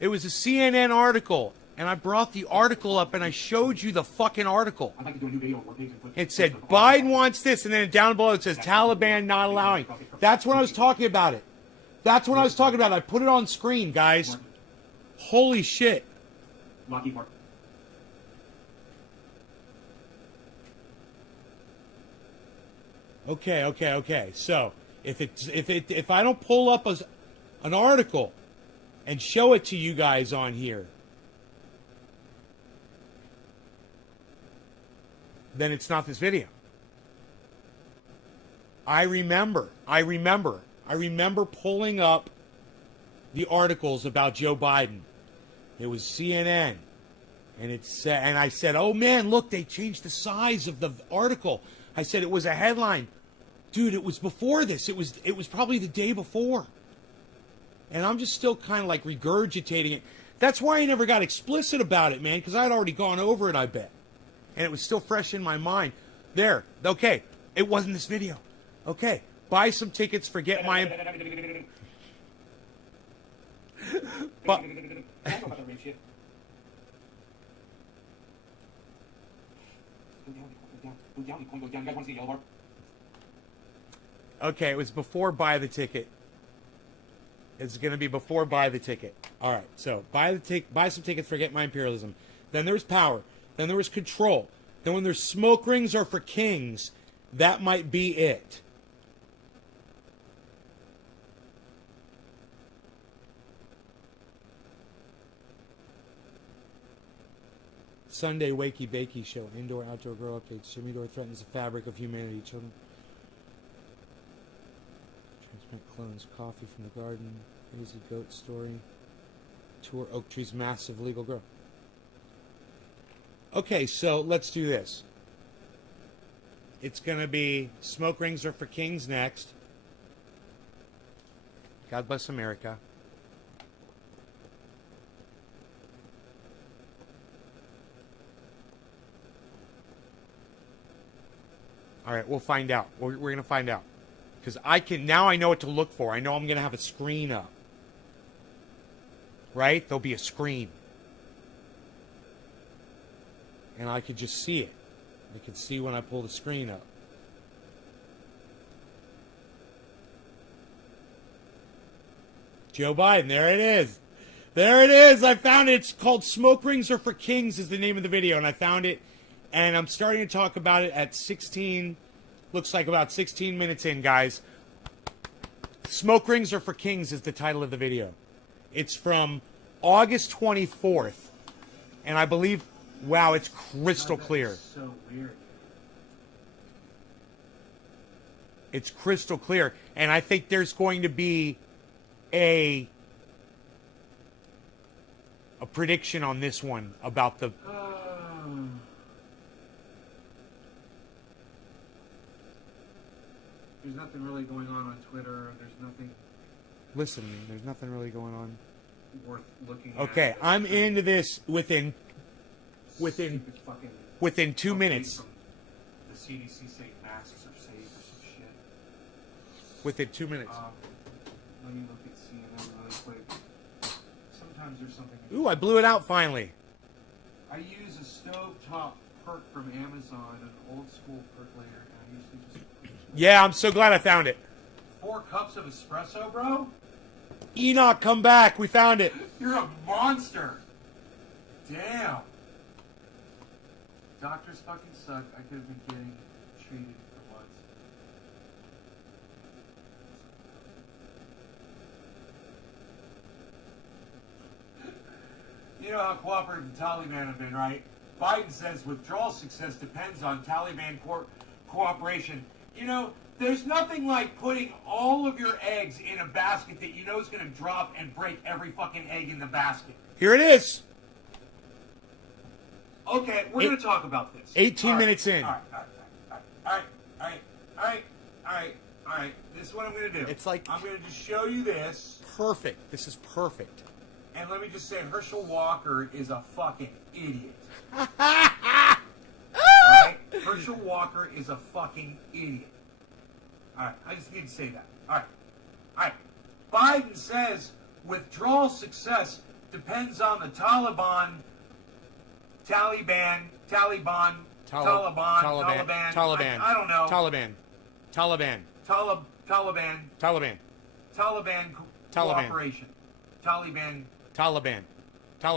It was a CNN article, and I brought the article up and I showed you the fucking article. I'd like to do a new video where pigs and It said Biden wants this, and then down below it says Taliban not allowing. That's when I was talking about it. That's what I was talking about. I put it on screen, guys. Holy shit. Lockheed Martin. Okay. So if I don't pull up an article and show it to you guys on here, then it's not this video. I remember pulling up the articles about Joe Biden. It was CNN, and I said, "Oh man, look, they changed the size of the article." I said it was a headline. Dude, it was before this. It was probably the day before. And I'm just still kind of like regurgitating it. That's why I never got explicit about it, man, because I had already gone over it, I bet. And it was still fresh in my mind. There. Okay. It wasn't this video. Okay. Buy some tickets, forget my... But... Okay, it was before buy the ticket. It's going to be before buy the ticket. All right, so buy some tickets, forget my imperialism. Then there was power. Then there was control. Then when there's smoke rings are for kings, that might be it. Sunday Wakey Bakey Show. Indoor, outdoor grow updates. Jimmy Dore threatens the fabric of humanity. Children. Transplant clones. Coffee from the garden. Crazy goat story. Tour oak tree's massive legal grow. Okay, so let's do this. It's going to be smoke rings are for kings next. God bless America. All right, we'll find out. We're going to find out. Because now I know what to look for. I know I'm going to have a screen up. Right? There'll be a screen. And I could just see it. I can see when I pull the screen up. Joe Biden, there it is. There it is. I found it. It's called Smoke Rings Are for Kings is the name of the video. And I found it. And I'm starting to talk about it at 16, looks like about 16 minutes in, guys. Smoke Rings Are for Kings is the title of the video. It's from August 24th. And I believe, wow, it's crystal clear. So weird. It's crystal clear. And I think there's going to be a prediction on this one about the... There's nothing really going on Twitter. There's nothing Listen to me. There's nothing really going on. worth looking at. Okay, I'm into this within Stupid fucking 2 update minutes. from the CDC saying masks are safe or some shit. Within 2 minutes. Let me look at CNN really quick. sometimes there's something. Ooh, I blew it out finally. I use a stovetop perk from Amazon, an old school percolator, and I usually just... Yeah, I'm so glad I found it. 4 cups of espresso, bro? Enoch, come back. We found it. You're a monster. Damn. Doctors fucking suck. I could have been getting treated for once. You know how cooperative the Taliban have been, right? Biden says withdrawal success depends on Taliban cooperation. You know, there's nothing like putting all of your eggs in a basket that you know is going to drop and break every fucking egg in the basket. Here it is. Okay, we're going to talk about this. 18 minutes in. All right. This is what I'm going to do. It's like... I'm going to just show you this. Perfect. This is perfect. And let me just say, Herschel Walker is a fucking idiot. Alright? Herschel Walker is a fucking idiot. Alright, I just need to say that. Alright. Biden says withdrawal success depends on the Taliban. I don't know. Taliban cooperation. Taliban.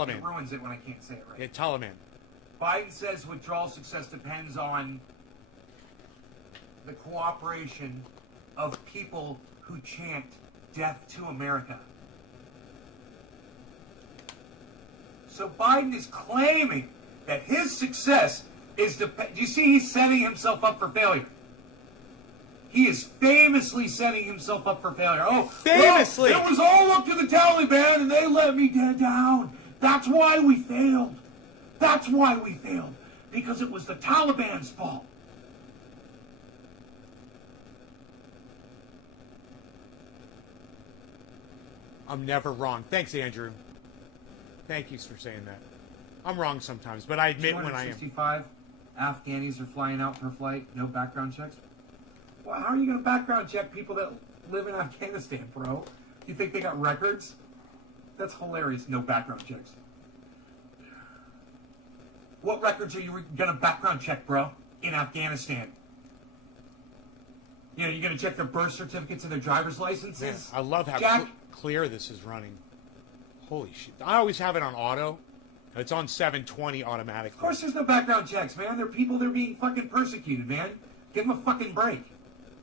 It ruins it when I can't say it right. Yeah, Taliban. Biden says withdrawal success depends on the cooperation of people who chant death to America. So Biden is claiming that his success is you see he's setting himself up for failure. He is famously setting himself up for failure. Oh, famously! Well, it was all up to the Taliban and they let me down. That's why we failed. Because it was the Taliban's fault. I'm never wrong. Thanks, Andrew. Thank you for saying that. I'm wrong sometimes, but I admit when I am. 265 Afghanis are flying out per flight, no background checks. Well, how are you going to background check people that live in Afghanistan, bro? You think they got records? That's hilarious, no background checks. What records are you going to background check, bro, in Afghanistan? You know, you're going to check their birth certificates and their driver's licenses? Man, I love how clear this is running. Holy shit. I always have it on auto. It's on 720 automatically. Of course there's no background checks, man. They're people that are being fucking persecuted, man. Give them a fucking break.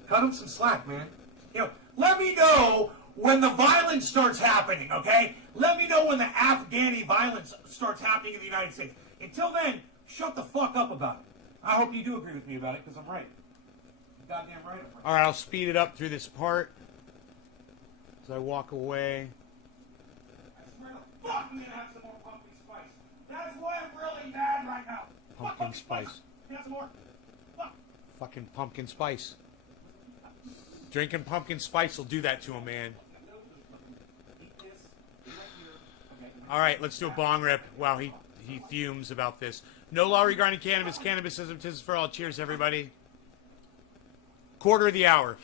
Cut them some slack, man. You know, let me know when the violence starts happening, okay? Let me know when the Afghani violence starts happening in the United States. Until then, shut the fuck up about it. I hope you do agree with me about it, because I'm right. You're goddamn right. I'm right. All right, I'll speed it up through this part as I walk away. I swear to fuck, I'm gonna have some more pumpkin spice. That's why I'm really mad right now. Pumpkin spice. Can I have some more? Fuck. Fucking pumpkin spice. Drinking pumpkin spice will do that to a man. All right, let's do a bong rip while he fumes about this. No law regarding cannabis. Cannabisism is for all. Cheers, everybody. Quarter of the hour.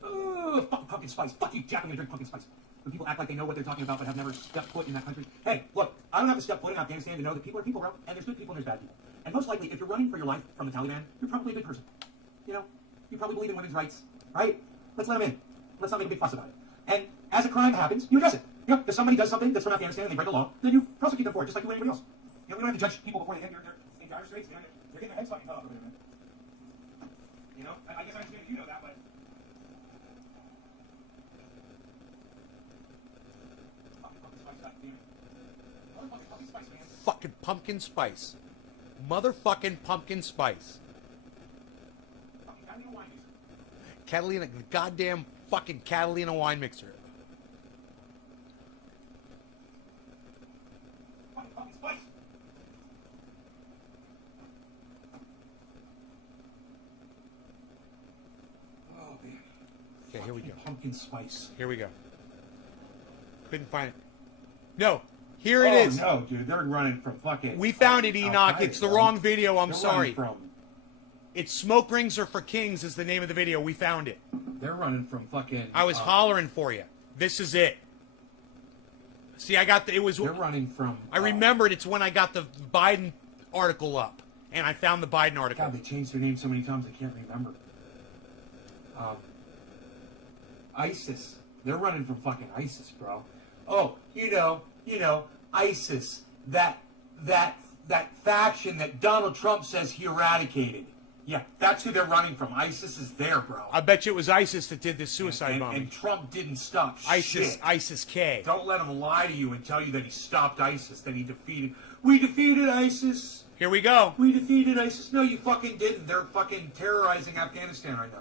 Fuck pumpkin spice. Fuck you, Jack, I'm gonna drink pumpkin spice. When people act like they know what they're talking about but have never stepped foot in that country. Hey, look, I don't have to step foot in Afghanistan to know that people are people, bro. And there's good people and there's bad people. And most likely, if you're running for your life from the Taliban, you're probably a good person. You know, you probably believe in women's rights, right? Let's let them in. Let's not make a big fuss about it. And as a crime happens, you address it. You know, if somebody does something that's from Afghanistan and they break the law, then you prosecute them for it, just like you would anybody else. You know, we don't have to judge people before they hit their dire straits. They're getting their heads fucking cut off over there, man. You know, I guess I understand if you know that, but... Fucking pumpkin spice. Motherfucking pumpkin spice. Catalina, goddamn fucking Catalina wine mixer. Oh, man. Okay, here we go. Pumpkin spice. Here we go. Couldn't find it. No, here it is. No, dude, they're running from fucking... We found it, Enoch. It's the wrong video. I'm sorry. From It's Smoke Rings Are for Kings is the name of the video. We found it. They're running from fucking. I was hollering for you. This is it. See, I got the. It was. They're running from. I remembered it's when I got the Biden article up, and I found the Biden article. God, they changed their name so many times I can't remember. ISIS. They're running from fucking ISIS, bro. Oh, you know, ISIS. That faction that Donald Trump says he eradicated. Yeah, that's who they're running from. ISIS is there, bro. I bet you it was ISIS that did this suicide and bombing. And Trump didn't stop ISIS, shit. ISIS-K. Don't let him lie to you and tell you that he stopped ISIS, that he defeated. We defeated ISIS. Here we go. We defeated ISIS. No, you fucking didn't. They're fucking terrorizing Afghanistan right now.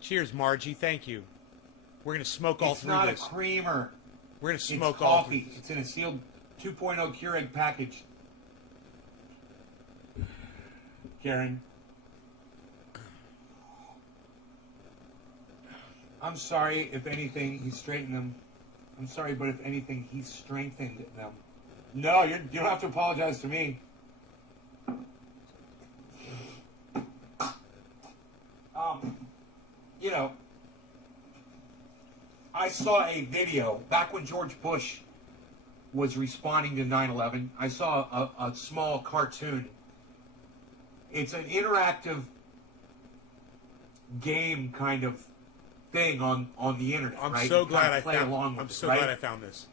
Cheers, Margie. Thank you. We're going to smoke all through this. It's not a creamer. We're going to smoke it's all coffee. through this. It's in a sealed 2.0 Keurig package. Karen. I'm sorry if anything, he straightened them. I'm sorry, but if anything, he strengthened them. No, you don't have to apologize to me. You know, I saw a video back when George Bush was responding to 9/11. I saw a small cartoon. It's an interactive game kind of thing on the internet. I'm right? so You glad kinda I play found. along with I'm it, so right? glad I found this.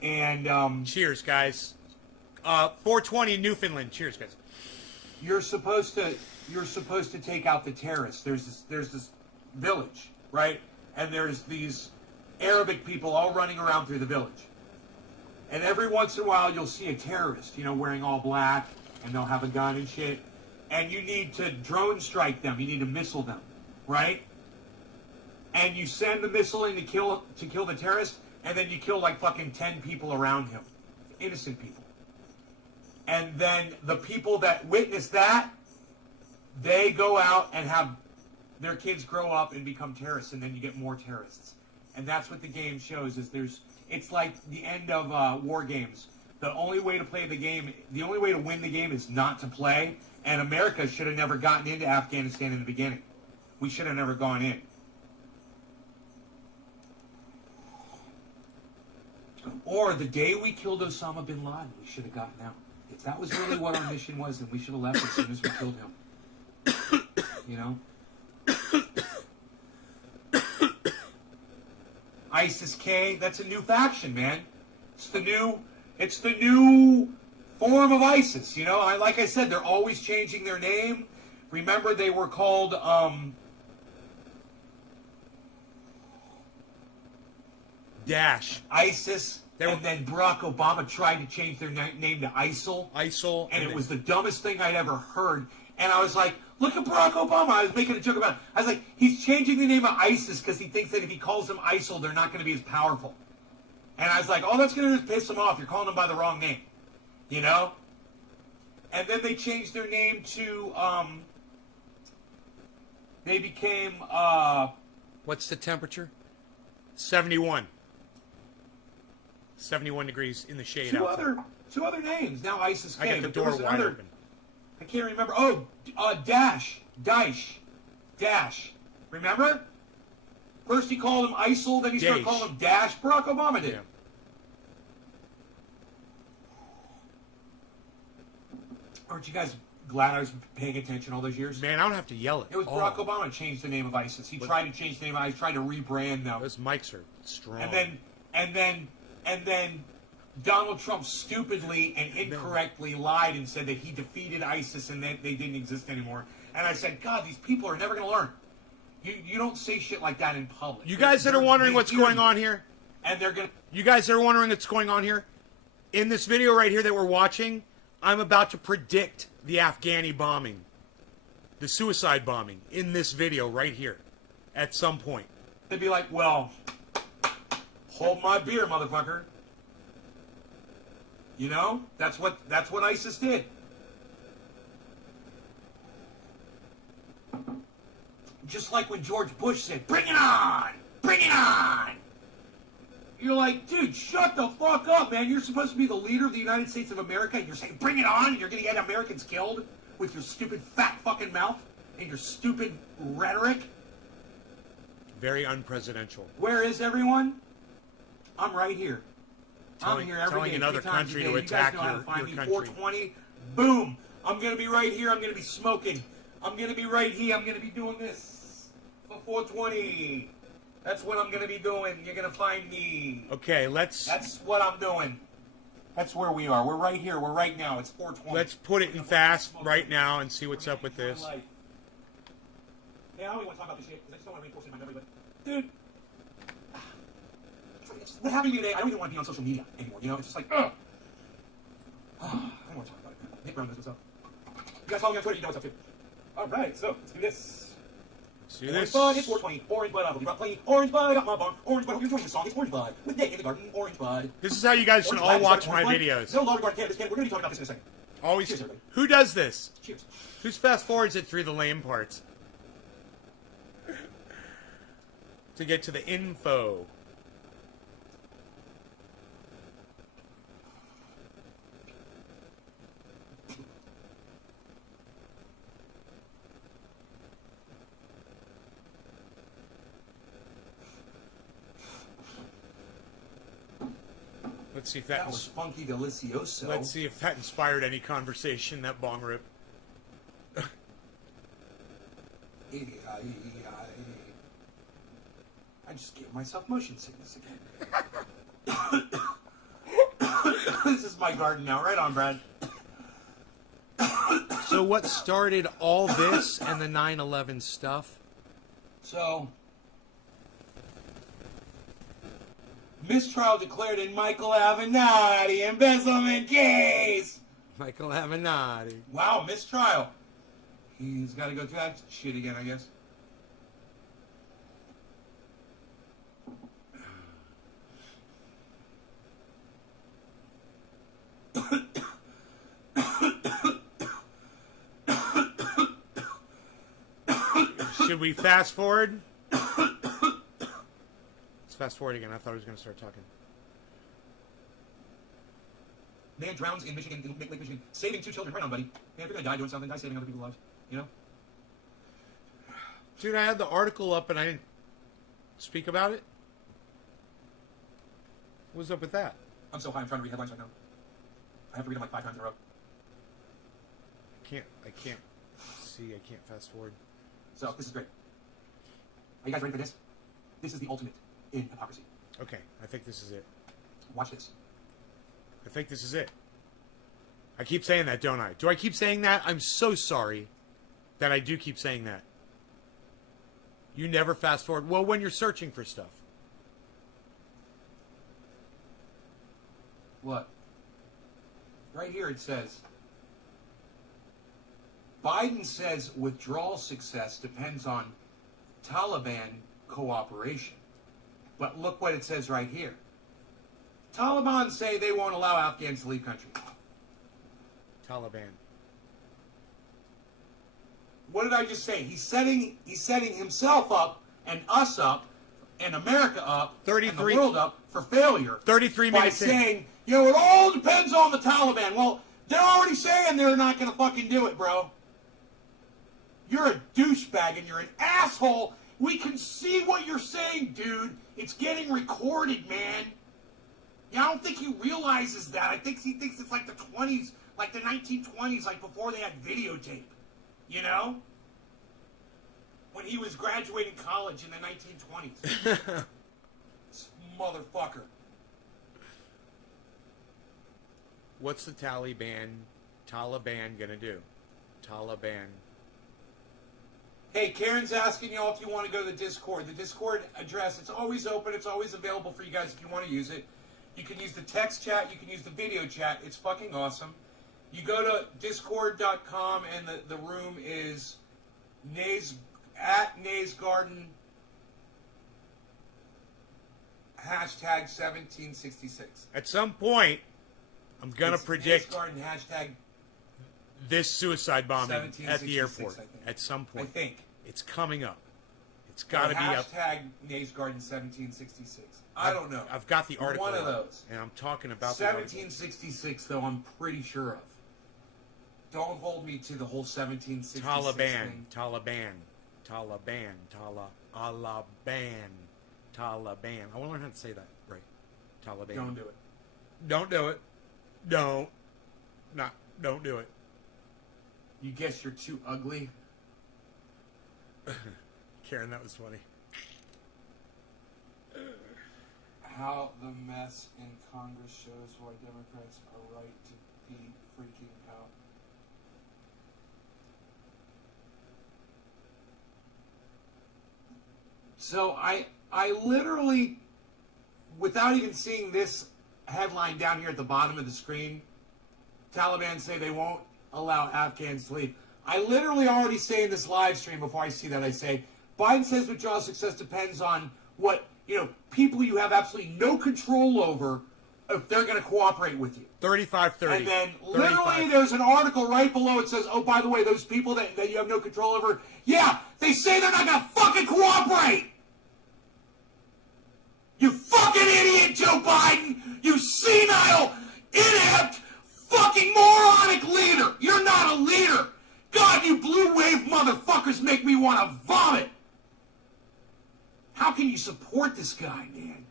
And Cheers, guys. 420 in Newfoundland. Cheers, guys. you're supposed to take out the terrorists. There's this village, right? And there's these Arabic people all running around through the village. And every once in a while you'll see a terrorist, wearing all black, and they'll have a gun and shit. And you need to drone strike them. You need to missile them, right? And you send the missile in to kill the terrorist, and then you kill like fucking 10 people around him, innocent people. And then the people that witness that, they go out and have their kids grow up and become terrorists, and then you get more terrorists. And that's what the game shows. It's like the end of war games. The only way to play the game, the only way to win the game is not to play. And America should have never gotten into Afghanistan in the beginning. We should have never gone in. Or the day we killed Osama bin Laden, we should have gotten out. If that was really what our mission was, then we should have left as soon as we killed him. ISIS-K, that's a new faction, man. It's the new form of ISIS, like I said, they're always changing their name. Remember, they were called, Daesh. ISIS, and then Barack Obama tried to change their name to ISIL. ISIL. And it was the dumbest thing I'd ever heard. And I was like, look at Barack Obama. I was making a joke about it. I was like, he's changing the name of ISIS because he thinks that if he calls them ISIL, they're not going to be as powerful. And I was like, all that's going to do is piss them off. You're calling them by the wrong name. And then they changed their name to, they became, What's the temperature? 71. 71 degrees in the shade outside. Two other names. Now ISIS I came. got the But there door was wide another, open. I can't remember. Oh, Daesh. Remember? First he called him ISIL, then he started Daesh. calling him Daesh. Barack Obama did. Yeah. Aren't you guys glad I was paying attention all those years? Man, I don't have to yell it. It was Barack Obama who changed the name of ISIS. He tried to change the name of ISIS, tried to rebrand them. Those mics are strong. And then Donald Trump stupidly and incorrectly lied and said that he defeated ISIS and that they didn't exist anymore. And I said, God, these people are never going to learn. You don't say shit like that in public. You guys that are wondering what's going on here, and they're going to... You guys that are wondering what's going on here, in this video right here that we're watching, I'm about to predict the AFGHANI bombing, the suicide bombing, in this video right here, at some point. They'd be like, well, hold my beer, motherfucker. That's what ISIS did. Just like when George Bush said, bring it on! Bring it on! You're like, dude, shut the fuck up, man. You're supposed to be the leader of the United States of America, and you're saying, bring it on, and you're going to get Americans killed with your stupid fat fucking mouth and your stupid rhetoric. Very unpresidential. Where is everyone? I'm right here. Telling- I'm here every telling day, another 3 times a country day. to You guys attack know how to your find me. country. 420, boom. I'm going to be right here. I'm going to be smoking. I'm going to be right here. I'm going to be doing this for 420. That's what I'm going to be doing. You're going to find me. Okay, let's That's what I'm doing. That's where we are. We're right here. We're right now. It's 420. put it in fast right now and see what's up with this. Yeah, I don't even want to talk about this shit because I just don't want to reinforce it in my memory. But, dude, what happened to me today? I don't even want to be on social media anymore. You know, it's just like, ugh. I don't want to talk about it, man. Nick Brown knows what's up. You guys follow me on Twitter, you know what's up too. All right, so let's do this. Let's do Orange this. Bud, it's 420. Orange Bud, I will be playing Orange Bud out my barn. Orange Bud, I hope you're enjoying the song. It's Orange Bud. With Nick in the garden, Orange Bud. This is how you guys should Orange all Bud, watch Orange my Bud. videos. No law regarding cannabis. We're going to be talking about this in a second. Always. Cheers, everybody. Who does this? Cheers. Who's fast forwards it through the lame parts? To get to the info. Let's see if That that was funky delicioso. let's see if that inspired any conversation, that bong rip. I just gave myself motion sickness again. This is my garden now. Right on, Brad. So what started all this and the 9/11 stuff? So, mistrial declared in Michael Avenatti embezzlement case. Michael Avenatti. Wow, mistrial. He's got to go through that shit again, I guess. Should we fast forward? Let's fast forward again. I thought I was going to start talking. Man drowns in Michigan, in Lake Michigan, saving 2 children. Right on, buddy. Man, if you're gonna die doing something, die saving other people's lives. You know? Dude, I had the article up and I didn't speak about it. What's up with that? I'm so high, I'm trying to read headlines right now. I have to read them like 5 times in a row. I can't see. I can't fast forward. So, this is great. Are you guys ready for this? This is the ultimate in hypocrisy. Okay, I think this is it. Watch this. I think this is it. I keep saying that, don't I? Do I keep saying that? I'm so sorry that I do keep saying that. You never fast forward. Well, when you're searching for stuff. What? Right here it says, Biden says withdrawal success depends on Taliban cooperation. But look what it says right here. Taliban say they won't allow Afghans to leave country. Taliban. What did I just say? He's setting himself up and us up and America up and 33 the world up for failure. 33 by minutes in. saying, you know, it all depends on the Taliban. Well, they're already saying they're not going to fucking do it, bro. You're a douchebag and you're an asshole. We can see what you're saying, dude. It's getting recorded, man. Yeah, I don't think he realizes that. I think he thinks it's like the 20s, like the 1920s, like before they had videotape. You know? When he was graduating college in the 1920s. This motherfucker. What's the Taliban gonna do? Taliban. Hey, Karen's asking y'all if you want to go to the Discord. The Discord address, it's always open. It's always available for you guys if you want to use it. You can use the text chat. You can use the video chat. It's fucking awesome. You go to discord.com and the room is at Nays Garden hashtag 1766. At some point, I'm gonna It's predict Nays Garden hashtag this suicide bombing at the 1766, airport. I think. At some point. I think. It's coming up. It's got to be up. Hashtag Nays Garden 1766. I don't know. I've got the article. One of those. And I'm talking about the article. 1766, though, I'm pretty sure of. Don't hold me to the whole 1766 Taliban, thing. Taliban. I want to learn how to say that right. Taliban. Don't do it. Don't do it. Don't do it. You guess you're too ugly? Karen, that was funny. How the mess in Congress shows why Democrats are right to be freaking out. So I literally, without even seeing this headline down here at the bottom of the screen, Taliban say they won't allow Afghans to leave. I literally already say in this live stream before I see that, I say, Biden says withdrawal success depends on what, people you have absolutely no control over, if they're going to cooperate with you. 35-30. And then literally there's an article right below it says, oh, by the way, those people that you have no control over, yeah, they say they're not going to fucking cooperate. You fucking idiot, Joe Biden. You senile, inept, fucking moronic leader. You're not a leader. God, you blue wave motherfuckers make me want to vomit. How can you support this guy, man?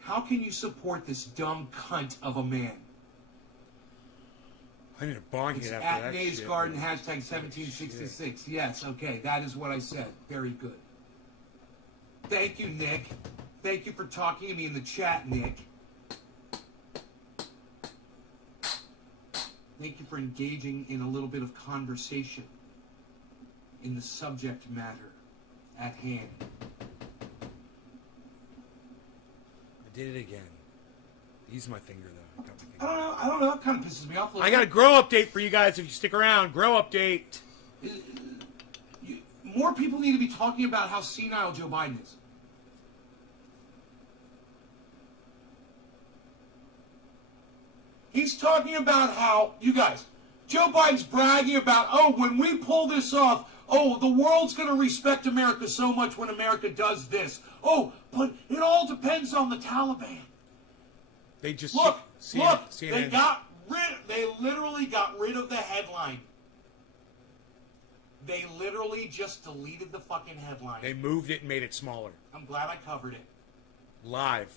How can you support this dumb cunt of a man? I need a bong It's hit after at that Nays shit. Garden, hashtag 1766. Yes, okay, that is what I said. Very good. Thank you, Nick. Thank you for talking to me in the chat, Nick. Thank you for engaging in a little bit of conversation in the subject matter at hand. I did it again. Use my finger, though. I got my finger. I don't know. It kind of pisses me off a little I got a grow update for you guys if you stick around. Grow update. More people need to be talking about how senile Joe Biden is. He's talking about how, you guys, Joe Biden's bragging about, oh, when we pull this off, oh, the world's going to respect America so much when America does this. Oh, but it all depends on the Taliban. They just Look, CNN. they literally got rid of the headline. They literally just deleted the fucking headline. They moved it and made it smaller. I'm glad I covered it. Live.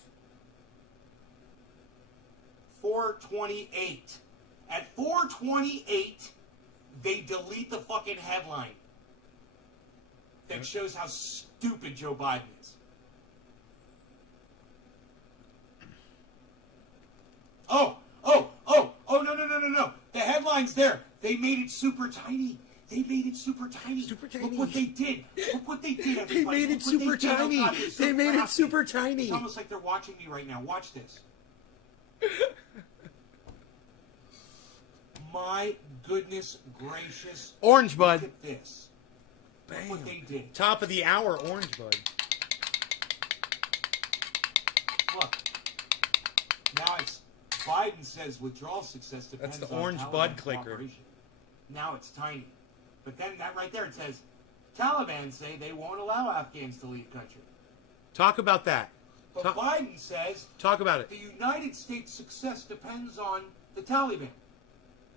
428. At 428, they delete the fucking headline that shows how stupid Joe Biden is. No. The headline's there. They made it super tiny. Super tiny. Look what they did. Everybody. They made it super Look what they did. tiny. Oh, God, it's so They made it crafty. super tiny. It's almost like they're watching me right now. Watch this. My goodness gracious. Orange Bud. Look at this. Bam. Look what they did. Top of the hour, Orange Bud. Look. Now it's Biden says withdrawal success depends That's the on Orange Taliban Bud clicker. cooperation. Now it's tiny. But then that right there, it says, Taliban say they won't allow Afghans to leave country. Talk about that. But Biden says Talk about it. the United States' success depends on the Taliban.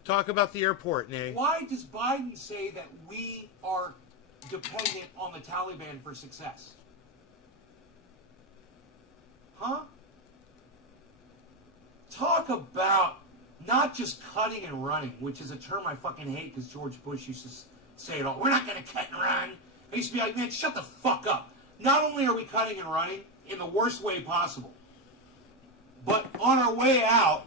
Talk about the airport, Nay. Why does Biden say that we are dependent on the Taliban for success? Huh? Talk about not just cutting and running, which is a term I fucking hate because George Bush used to say it all. We're not going to cut and run. I used to be like, man, shut the fuck up. Not only are we cutting and running in the worst way possible, but on our way out,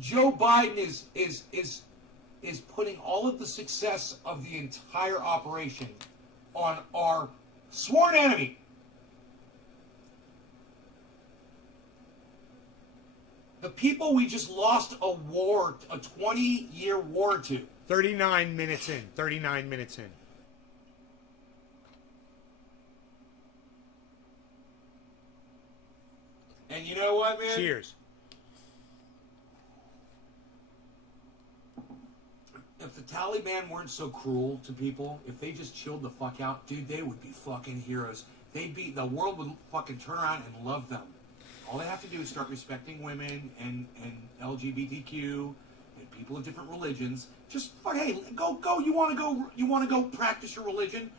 Joe Biden is putting all of the success of the entire operation on our sworn enemy. The people we just lost a war, a 20-year war to. 39 minutes in. 39 minutes in. And you know what, man? Cheers. Taliban weren't so cruel to people, if they just chilled the fuck out, dude, they would be fucking heroes. The world would fucking turn around and love them. All they have to do is start respecting women and LGBTQ and people of different religions. Just hey, go. You want to go practice your religion?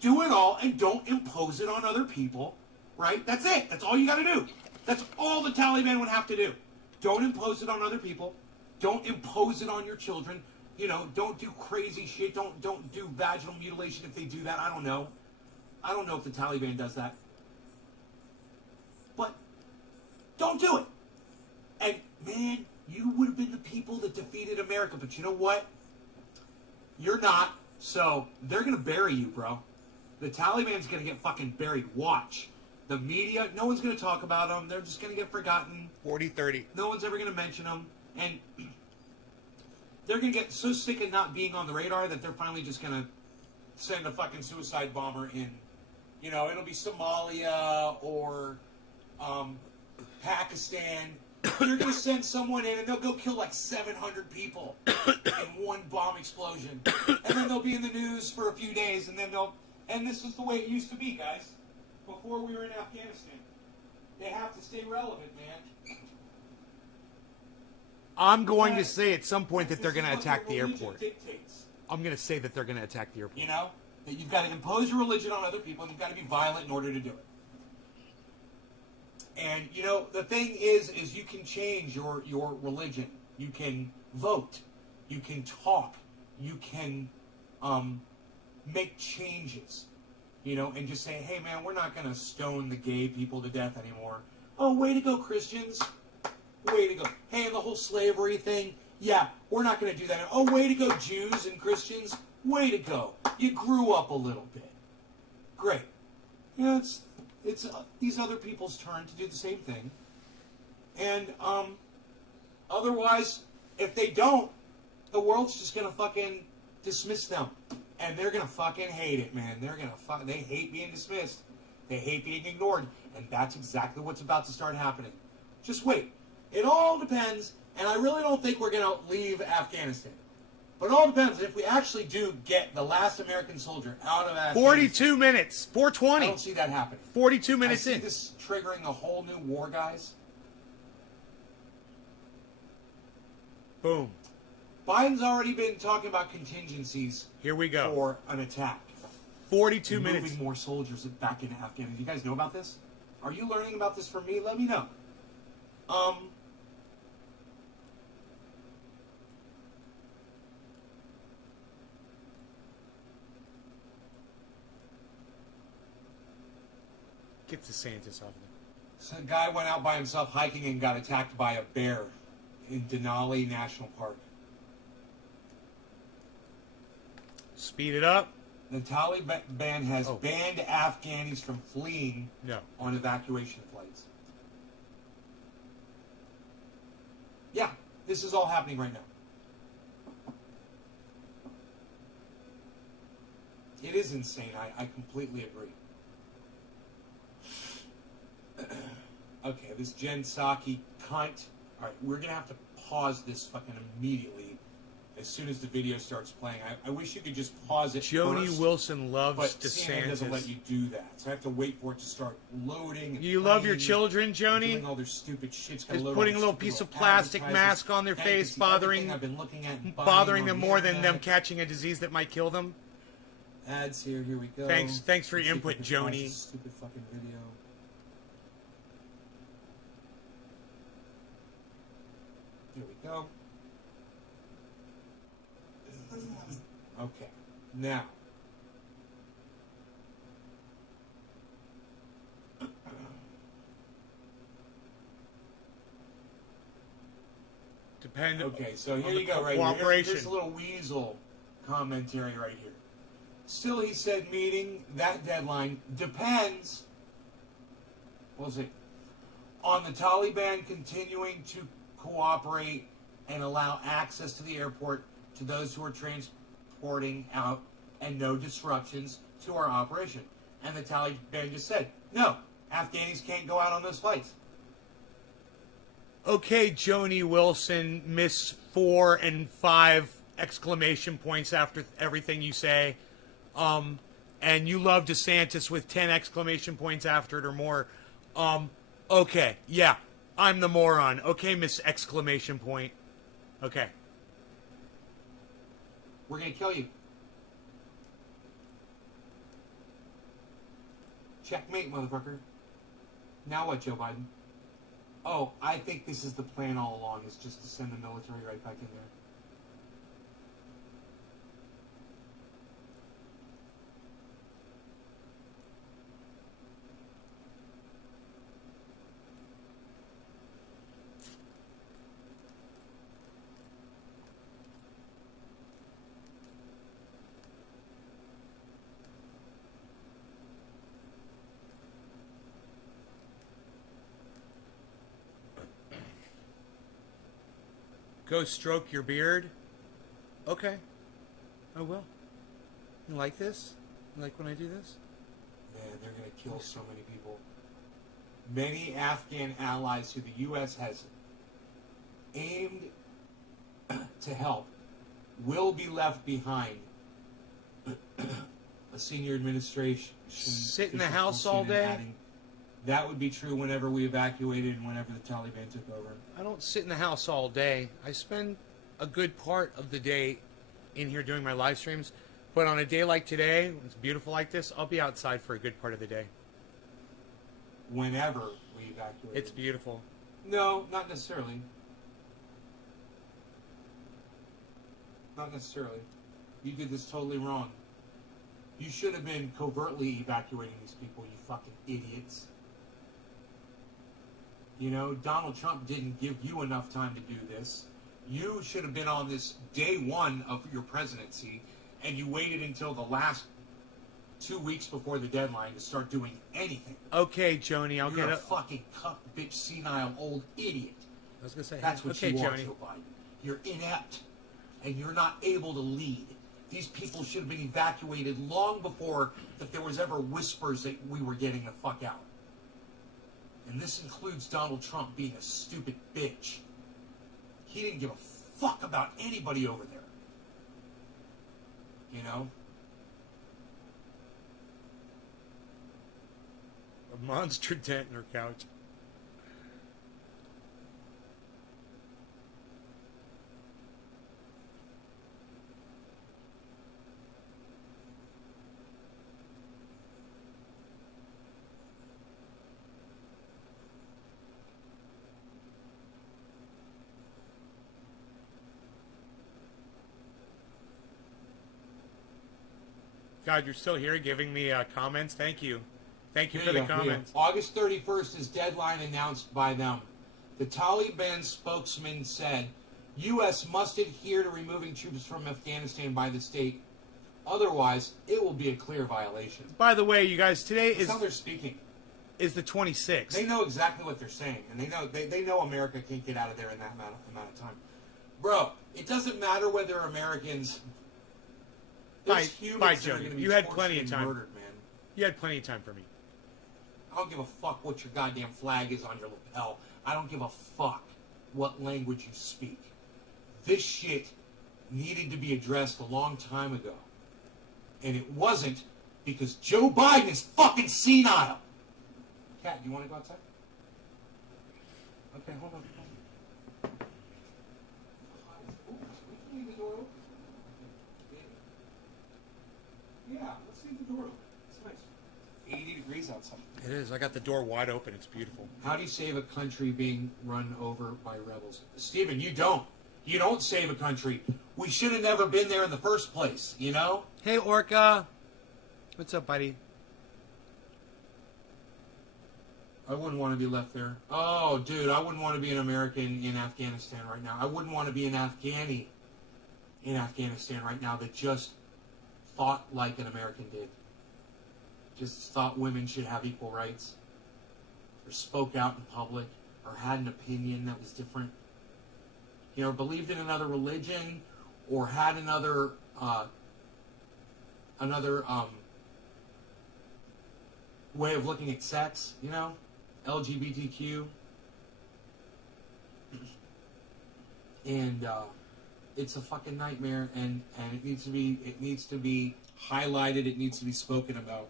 Do it all and don't impose it on other people. Right? That's it. That's all you got to do. That's all the Taliban would have to do. Don't impose it on other people. Don't impose it on your children. You know, don't do crazy shit. Don't do vaginal mutilation if they do that. I don't know. I don't know if the Taliban does that. But don't do it. And man, you would have been the people that defeated America. But you know what? You're not. So they're going to bury you, bro. The Taliban's going to get fucking buried. Watch. The media, no one's going to talk about them. They're just going to get forgotten. 40-30. No one's ever going to mention them. And they're going to get so sick of not being on the radar that they're finally just going to send a fucking suicide bomber in. You know, it'll be Somalia or Pakistan. You're going to send someone in and they'll go kill like 700 people in one bomb explosion. And then they'll be in the news for a few days and then and this is the way it used to be, guys. Before we were in Afghanistan. They have to stay relevant, man. I'm going to say at some point that they're going to attack the airport. Dictates. I'm going to say that they're going to attack the airport. You know? That you've got to impose your religion on other people and you've got to be violent in order to do it. And, you know, the thing is you can change your religion. You can vote. You can talk. You can make changes. You know, and just say, hey, man, we're not going to stone the gay people to death anymore. Oh, way to go, Christians. Way to go. Hey, and the whole slavery thing, yeah, we're not going to do that. Oh, way to go, Jews and Christians. Way to go. You grew up a little bit. Great. You know, it's these other people's turn to do the same thing. And otherwise, if they don't, the world's just going to fucking dismiss them. And they're going to fucking hate it, man. They hate being dismissed. They hate being ignored. And that's exactly what's about to start happening. Just wait. It all depends. And I really don't think we're going to leave Afghanistan. But it all depends. If we actually do get the last American soldier out of Afghanistan. 42 minutes. 420. I don't see that happening. 42 minutes I see in. this triggering a whole new war, guys. Boom. Biden's already been talking about contingencies. Here we go. For an attack. 42 minutes. Moving more soldiers back into Afghanistan. You guys know about this? Are you learning about this from me? Let me know. Get DeSantis off of there. So a guy went out by himself hiking and got attacked by a bear in Denali National Park. Speed it up. The Taliban has banned Afghanis from fleeing on evacuation flights. Yeah, this is all happening right now. It is insane. I completely agree. Okay, this Jen Psaki cunt. All right, we're going to have to pause this fucking immediately as soon as the video starts playing. I wish you could just pause it Joni first, Wilson loves but DeSantis. CNN doesn't let you do that. So I have to wait for it to start loading. You love your children, Joni? Doing all their stupid shit. Is putting a little piece of plastic mask on their face, bothering them more than them catching a disease that might kill them? Ads here we go. Thanks for your input, Joni. Stupid fucking video. Here we go. Okay. Now. Okay, so here you go, right here. Here's a little weasel commentary right here. Still, he said, meeting that deadline depends, we'll see, on the Taliban continuing to cooperate and allow access to the airport to those who are transporting out and no disruptions to our operation. And the Taliban just said, no, Afghanis can't go out on those flights. Okay, Joni Wilson, Miss 4 and 5 exclamation points after everything you say. And you love DeSantis with 10 exclamation points after it or more. Okay, yeah, I'm the moron. Okay, Miss exclamation point. Okay. We're gonna kill you. Checkmate, motherfucker. Now what, Joe Biden? Oh, I think this is the plan all along, is just to send the military right back in there. Go stroke your beard. Okay. I will. You like this? You like when I do this? Man, they're going to kill so many people. Many Afghan allies who the U.S. has aimed to help will be left behind. A senior administration Sit in the official house from all CNN day? adding, that would be true whenever we evacuated and whenever the Taliban took over. I don't sit in the house all day. I spend a good part of the day in here doing my live streams. But on a day like today, when it's beautiful like this, I'll be outside for a good part of the day. Whenever we evacuated. It's beautiful. No, not necessarily. Not necessarily. You did this totally wrong. You should have been covertly evacuating these people, you fucking idiots. You know, Donald Trump didn't give you enough time to do this. You should have been on this day one of your presidency, and you waited until the last 2 weeks before the deadline to start doing anything. Okay, Joni, I'll You're get a it. fucking cuck, bitch, senile old idiot. I was gonna say, That's what okay, you are, Joni. Joe Biden. You're inept, and you're not able to lead. These people should have been evacuated long before that there was ever whispers that we were getting the fuck out. And this includes Donald Trump being a stupid bitch. He didn't give a fuck about anybody over there. You know? A monster dent in her couch. God, you're still here giving me comments. Thank you. Thank you for the comments. August 31st is deadline announced by them. The Taliban spokesman said, U.S. must adhere to removing troops from Afghanistan by the state. Otherwise, it will be a clear violation. By the way, you guys, today That's how they're speaking. is the 26th. They know exactly what they're saying, and they know America can't get out of there in that amount of time. Bro, it doesn't matter whether Americans... There's humans Bye, that are Joni. gonna be You had tortured plenty of and time. Murdered, man. You had plenty of time for me. I don't give a fuck what your goddamn flag is on your lapel. I don't give a fuck what language you speak. This shit needed to be addressed a long time ago. And it wasn't because Joe Biden is fucking senile. Kat, you want to go outside? Okay, hold on. Ooh, we can leave the door open. Yeah, let's leave the door open. It's nice. 80 degrees outside. It is. I got the door wide open. It's beautiful. How do you save a country being run over by rebels? Stephen, you don't. You don't save a country. We should have never been there in the first place, you know? Hey, Orca. What's up, buddy? I wouldn't want to be left there. Oh, dude, I wouldn't want to be an American in Afghanistan right now. I wouldn't want to be an Afghani in Afghanistan right now that just thought like an American did. Just thought women should have equal rights, or spoke out in public, or had an opinion that was different. You know, believed in another religion, or had another way of looking at sex, you know? LGBTQ. And it's a fucking nightmare, and it needs to be highlighted. It needs to be spoken about.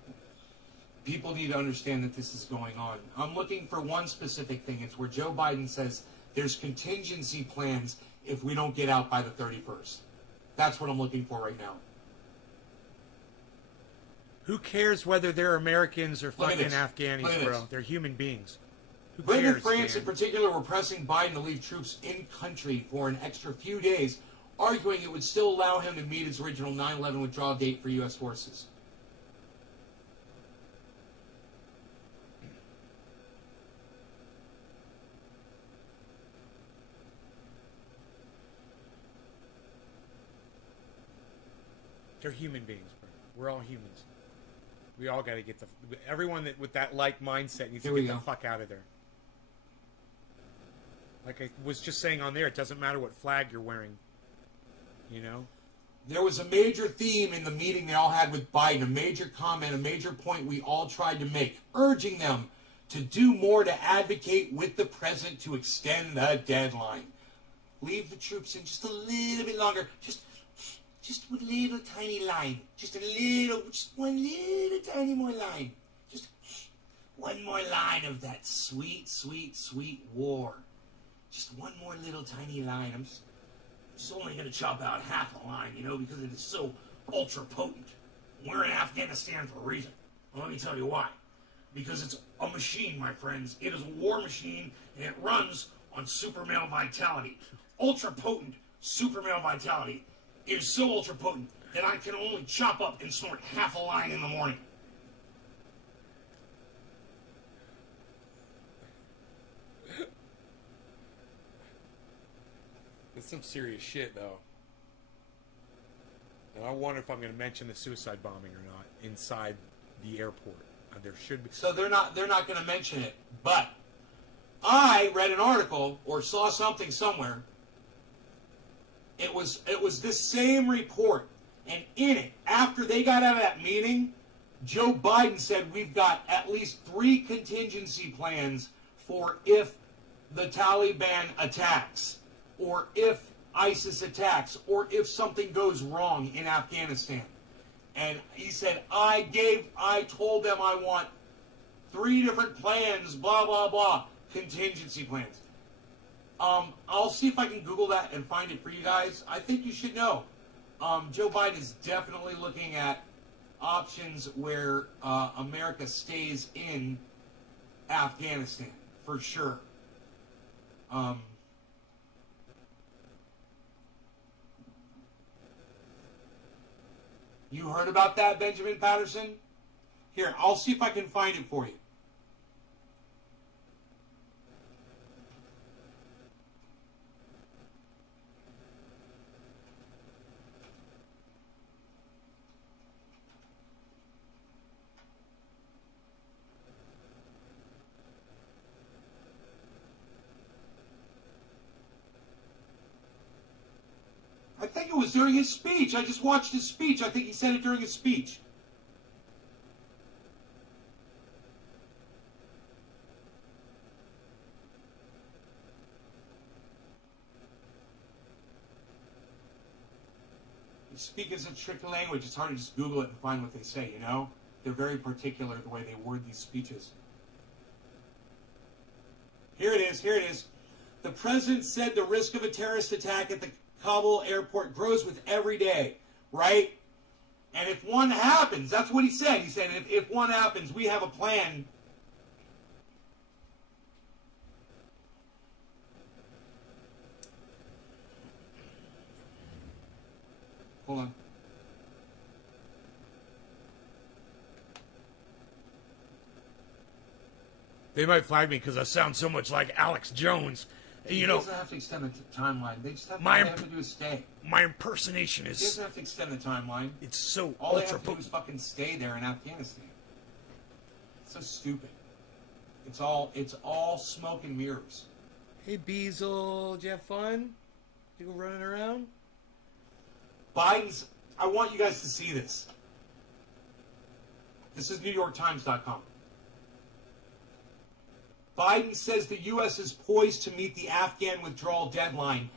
People need to understand that this is going on. I'm looking for one specific thing. It's where Joe Biden says there's contingency plans if we don't get out by the 31st. That's what I'm looking for right now. Who cares whether they're Americans or Look at fucking this. Afghanis, Look at bro? this. They're human beings. Who Britain and cares, France man? in particular were pressing Biden to leave troops in country for an extra few days, arguing it would still allow him to meet his original 9/11 withdrawal date for U.S. forces. They're human beings, bro. We're all humans. We all got to get everyone that with that like mindset needs Here to we get the go. fuck out of there. Like I was just saying on there, it doesn't matter what flag you're wearing. You know? There was a major theme in the meeting they all had with Biden, a major comment, a major point we all tried to make, urging them to do more to advocate with the president to extend the deadline. Leave the troops in just a little bit longer. Just a little tiny line. Just one little tiny more line. Just one more line of that sweet, sweet, sweet war. Just one more little tiny line. I'm just only going to chop out half a line, because it is so ultra potent. We're in Afghanistan for a reason. Well, let me tell you why. Because it's a machine, my friends. It is a war machine, and it runs on super male vitality. Ultra potent super male vitality. It is so ultra potent that I can only chop up and snort half a line in the morning. It's some serious shit, though. And I wonder if I'm going to mention the suicide bombing or not inside the airport. There should be. So they're not going to mention it. But I read an article or saw something somewhere. It was this same report, and in it, after they got out of that meeting, Joe Biden said we've got at least 3 contingency plans for if the Taliban attacks, or if ISIS attacks, or if something goes wrong in Afghanistan. And he said, I told them I want 3 different plans, blah, blah, blah, contingency plans. I'll see if I can Google that and find it for you guys. I think you should know. Joe Biden is definitely looking at options where America stays in Afghanistan, for sure. You heard about that, Benjamin Patterson? Here, I'll see if I can find it for you. I think it was during his speech. I just watched his speech. I think he said it during his speech. They speak in such tricky language, it's hard to just Google it and find what they say, They're very particular the way they word these speeches. Here it is. The president said the risk of a terrorist attack at the Kabul airport grows with every day, right? And if one happens, that's what he said. He said, if one happens, we have a plan. Hold on. They might flag me because I sound so much like Alex Jones. He doesn't have to extend the timeline. They just have to, all they have to do is stay. My impersonation He is... doesn't have to extend the timeline. It's so All they ultra have to do is potent. fucking stay there in Afghanistan. It's so stupid. It's all smoke and mirrors. Hey, Beazle, did you have fun? You go running around? I want you guys to see this. This is NewYorkTimes.com. Biden says the U.S. is poised to meet the Afghan withdrawal deadline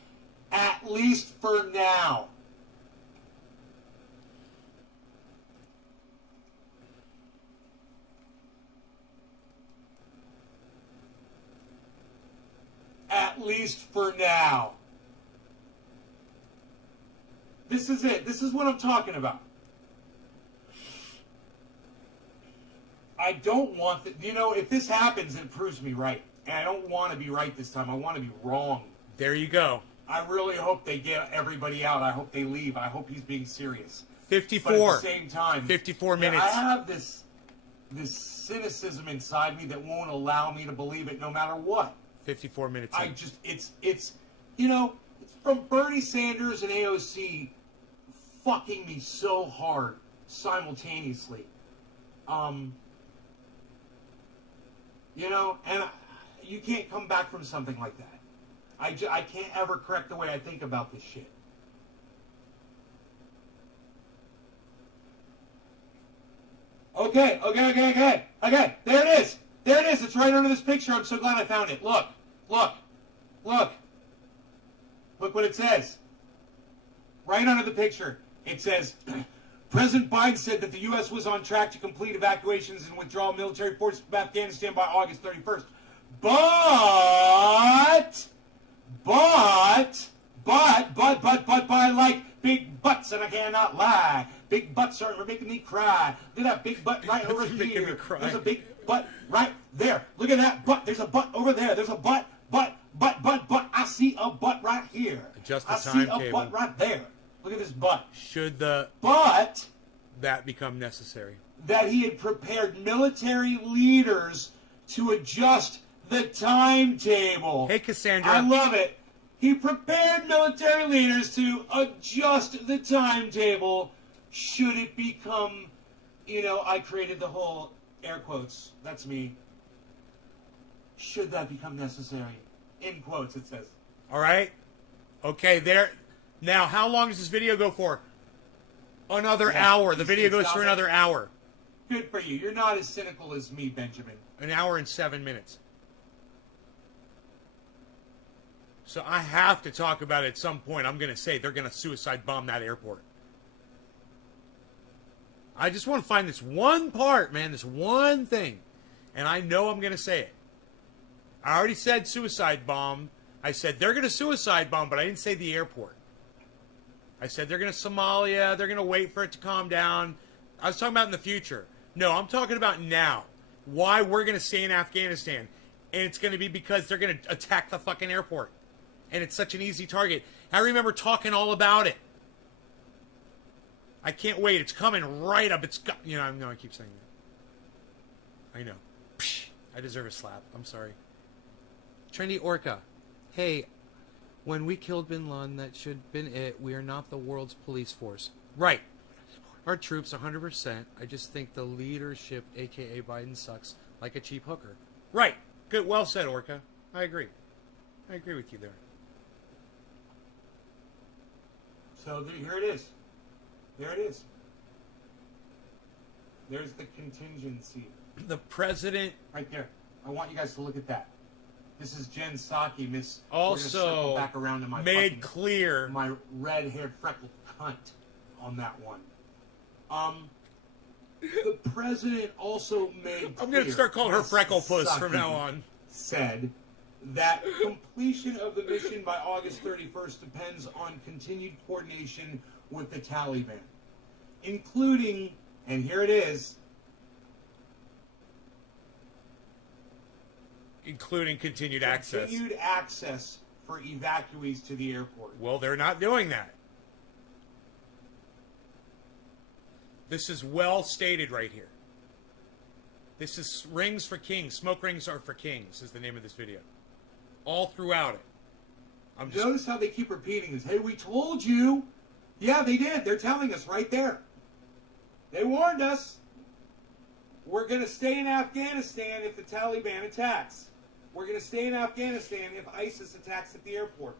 At least for now. At least for now. This is it. This is what I'm talking about. I don't want that. You know, if this happens, it proves me right. And I don't want to be right this time. I want to be wrong. There you go. I really hope they get everybody out. I hope they leave. I hope he's being serious. 54. But at the same time, 54 minutes. I have this cynicism inside me that won't allow me to believe it no matter what. 54 minutes. I just, it's you know, it's from Bernie Sanders and AOC fucking me so hard simultaneously. You know, and you can't come back from something like that. I can't ever correct the way I think about this shit. Okay. There it is. There it is. It's right under this picture. I'm so glad I found it. Look. Look what it says. Right under the picture. It says, President Biden said that the U.S. was on track to complete evacuations and withdraw military forces from Afghanistan by August 31st. But I like big butts and I cannot lie. Big butts are making me cry. Look at that big butt right over making me here. cry. There's a big butt right there. Look at that butt. There's a butt over there. There's a butt. I see a butt right here. Adjust the I see a timetable. butt right there. Look at this butt. Should But that become necessary? that he had prepared military leaders to adjust the timetable. Hey, Cassandra. I love it. He prepared military leaders to adjust the timetable should it become, you know, I created the whole air quotes. That's me. Should that become necessary? In quotes, it says. All right. Okay, there. Now, how long does this video go for? Another hour. The video goes for another hour. Good for you. You're not as cynical as me, Benjamin. An hour and 7 minutes. So I have to talk about it at some point. I'm going to say they're going to suicide bomb that airport. I just want to find this one part, man, this one thing. And I know I'm going to say it. I already said suicide bomb. I said they're going to suicide bomb, but I didn't say the airport. I said they're going to Somalia. They're going to wait for it to calm down. I was talking about in the future. No, I'm talking about now. Why we're going to stay in Afghanistan. And it's going to be because they're going to attack the fucking airport. And it's such an easy target. I remember talking all about it. I can't wait. It's coming right up. It's got, you know, I know I keep saying that. I know. Psh, I deserve a slap. I'm sorry. Trendy Orca. Hey, when we killed Bin Laden, that should have been it. We are not the world's police force. Right. Our troops, 100%. I just think the leadership, a.k.a. Biden, sucks like a cheap hooker. Right. Good. Well said, Orca. I agree. I agree with you there. So here it is. There it is. There's the contingency. The president Right there. I want you guys to look at that. This is Jen Psaki, Miss. We're gonna circle also back around to my made fucking- clear. my red-haired freckled cunt on that one. The president also made I'm going to clear, start calling her Miss Freckle Puss Psaki from now on. said that completion of the mission by August 31st depends on continued coordination with the Taliban, including, and here it is, Including continued access. continued access for evacuees to the airport. Well, they're not doing that. This is well stated right here. This is Rings for Kings. Smoke Rings are for Kings is the name of this video. All throughout it. I'm just Notice how they keep repeating this. Hey, we told you. Yeah, they did. They're telling us right there. They warned us. We're going to stay in Afghanistan if the Taliban attacks. We're going to stay in Afghanistan if ISIS attacks at the airport.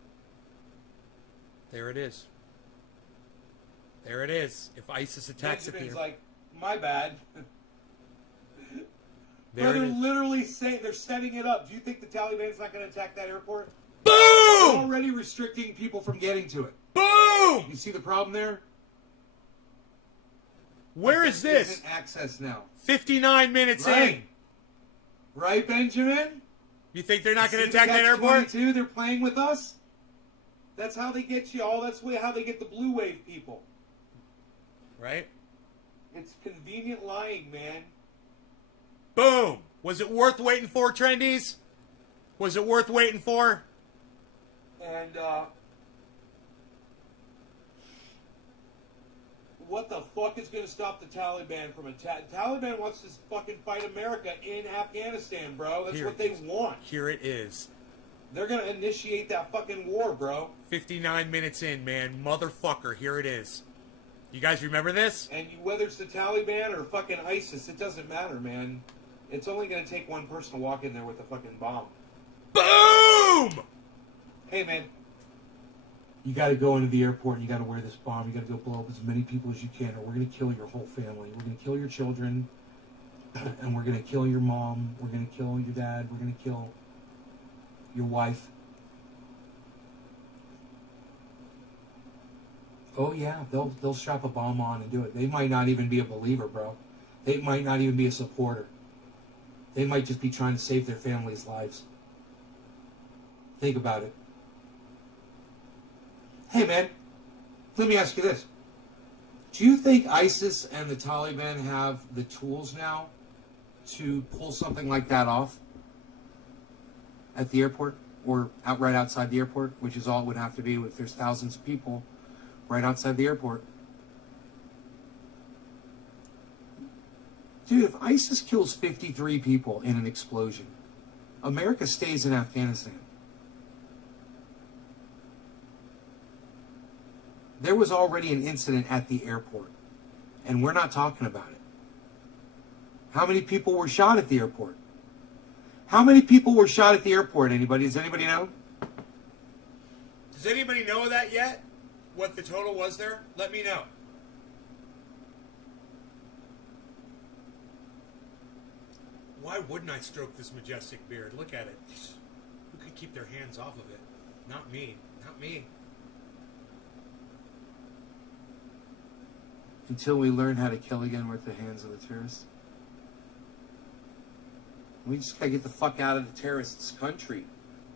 there it is. There it is. If ISIS attacks at the Benjamin's airport. like, my bad. There it They're is. literally saying, they're setting it up. Do you think the Taliban's not going to attack that airport? Boom! already restricting people from getting to it. Boom! You see the problem there? Where is this? Instant access now. 59 minutes in. Right, Benjamin? You think they're not going to See attack the that airport? Catch-22? They're playing with us. That's how they get you all. That's how they get the blue wave people. Right? It's convenient lying, man. Boom! Was it worth waiting for, Trendies? Was it worth waiting for? And, what the fuck is going to stop the Taliban from attacking? Taliban wants to fucking fight America in Afghanistan, bro. That's what they want. Here it is. They're going to initiate that fucking war, bro. 59 minutes in, man. Motherfucker, here it is. You guys remember this? And whether it's the Taliban or fucking ISIS, it doesn't matter, man. It's only going to take one person to walk in there with a fucking bomb. Boom! Hey, man. You got to go into the airport and you got to wear this bomb. You got to go blow up as many people as you can, or we're going to kill your whole family. We're going to kill your children, and we're going to kill your mom. We're going to kill your dad. We're going to kill your wife. Oh yeah, they'll strap a bomb on and do it. They might not even be a believer, bro. They might not even be a supporter. They might just be trying to save their families' lives. Think about it. Hey man, let me ask you this. Do you think ISIS and the Taliban have the tools now to pull something like that off at the airport or right outside the airport, which is all it would have to be if there's thousands of people right outside the airport? Dude, if ISIS kills 53 people in an explosion, America stays in Afghanistan. There was already an incident at the airport, and we're not talking about it. How many people were shot at the airport? How many people were shot at the airport? Anybody? Does anybody know? Does anybody know that yet? What the total was there? Let me know. Why wouldn't I stroke this majestic beard? Look at it. Who could keep their hands off of it? Not me. Not me. Until we learn how to kill again with the hands of the terrorists. We just gotta get the fuck out of the terrorists' country.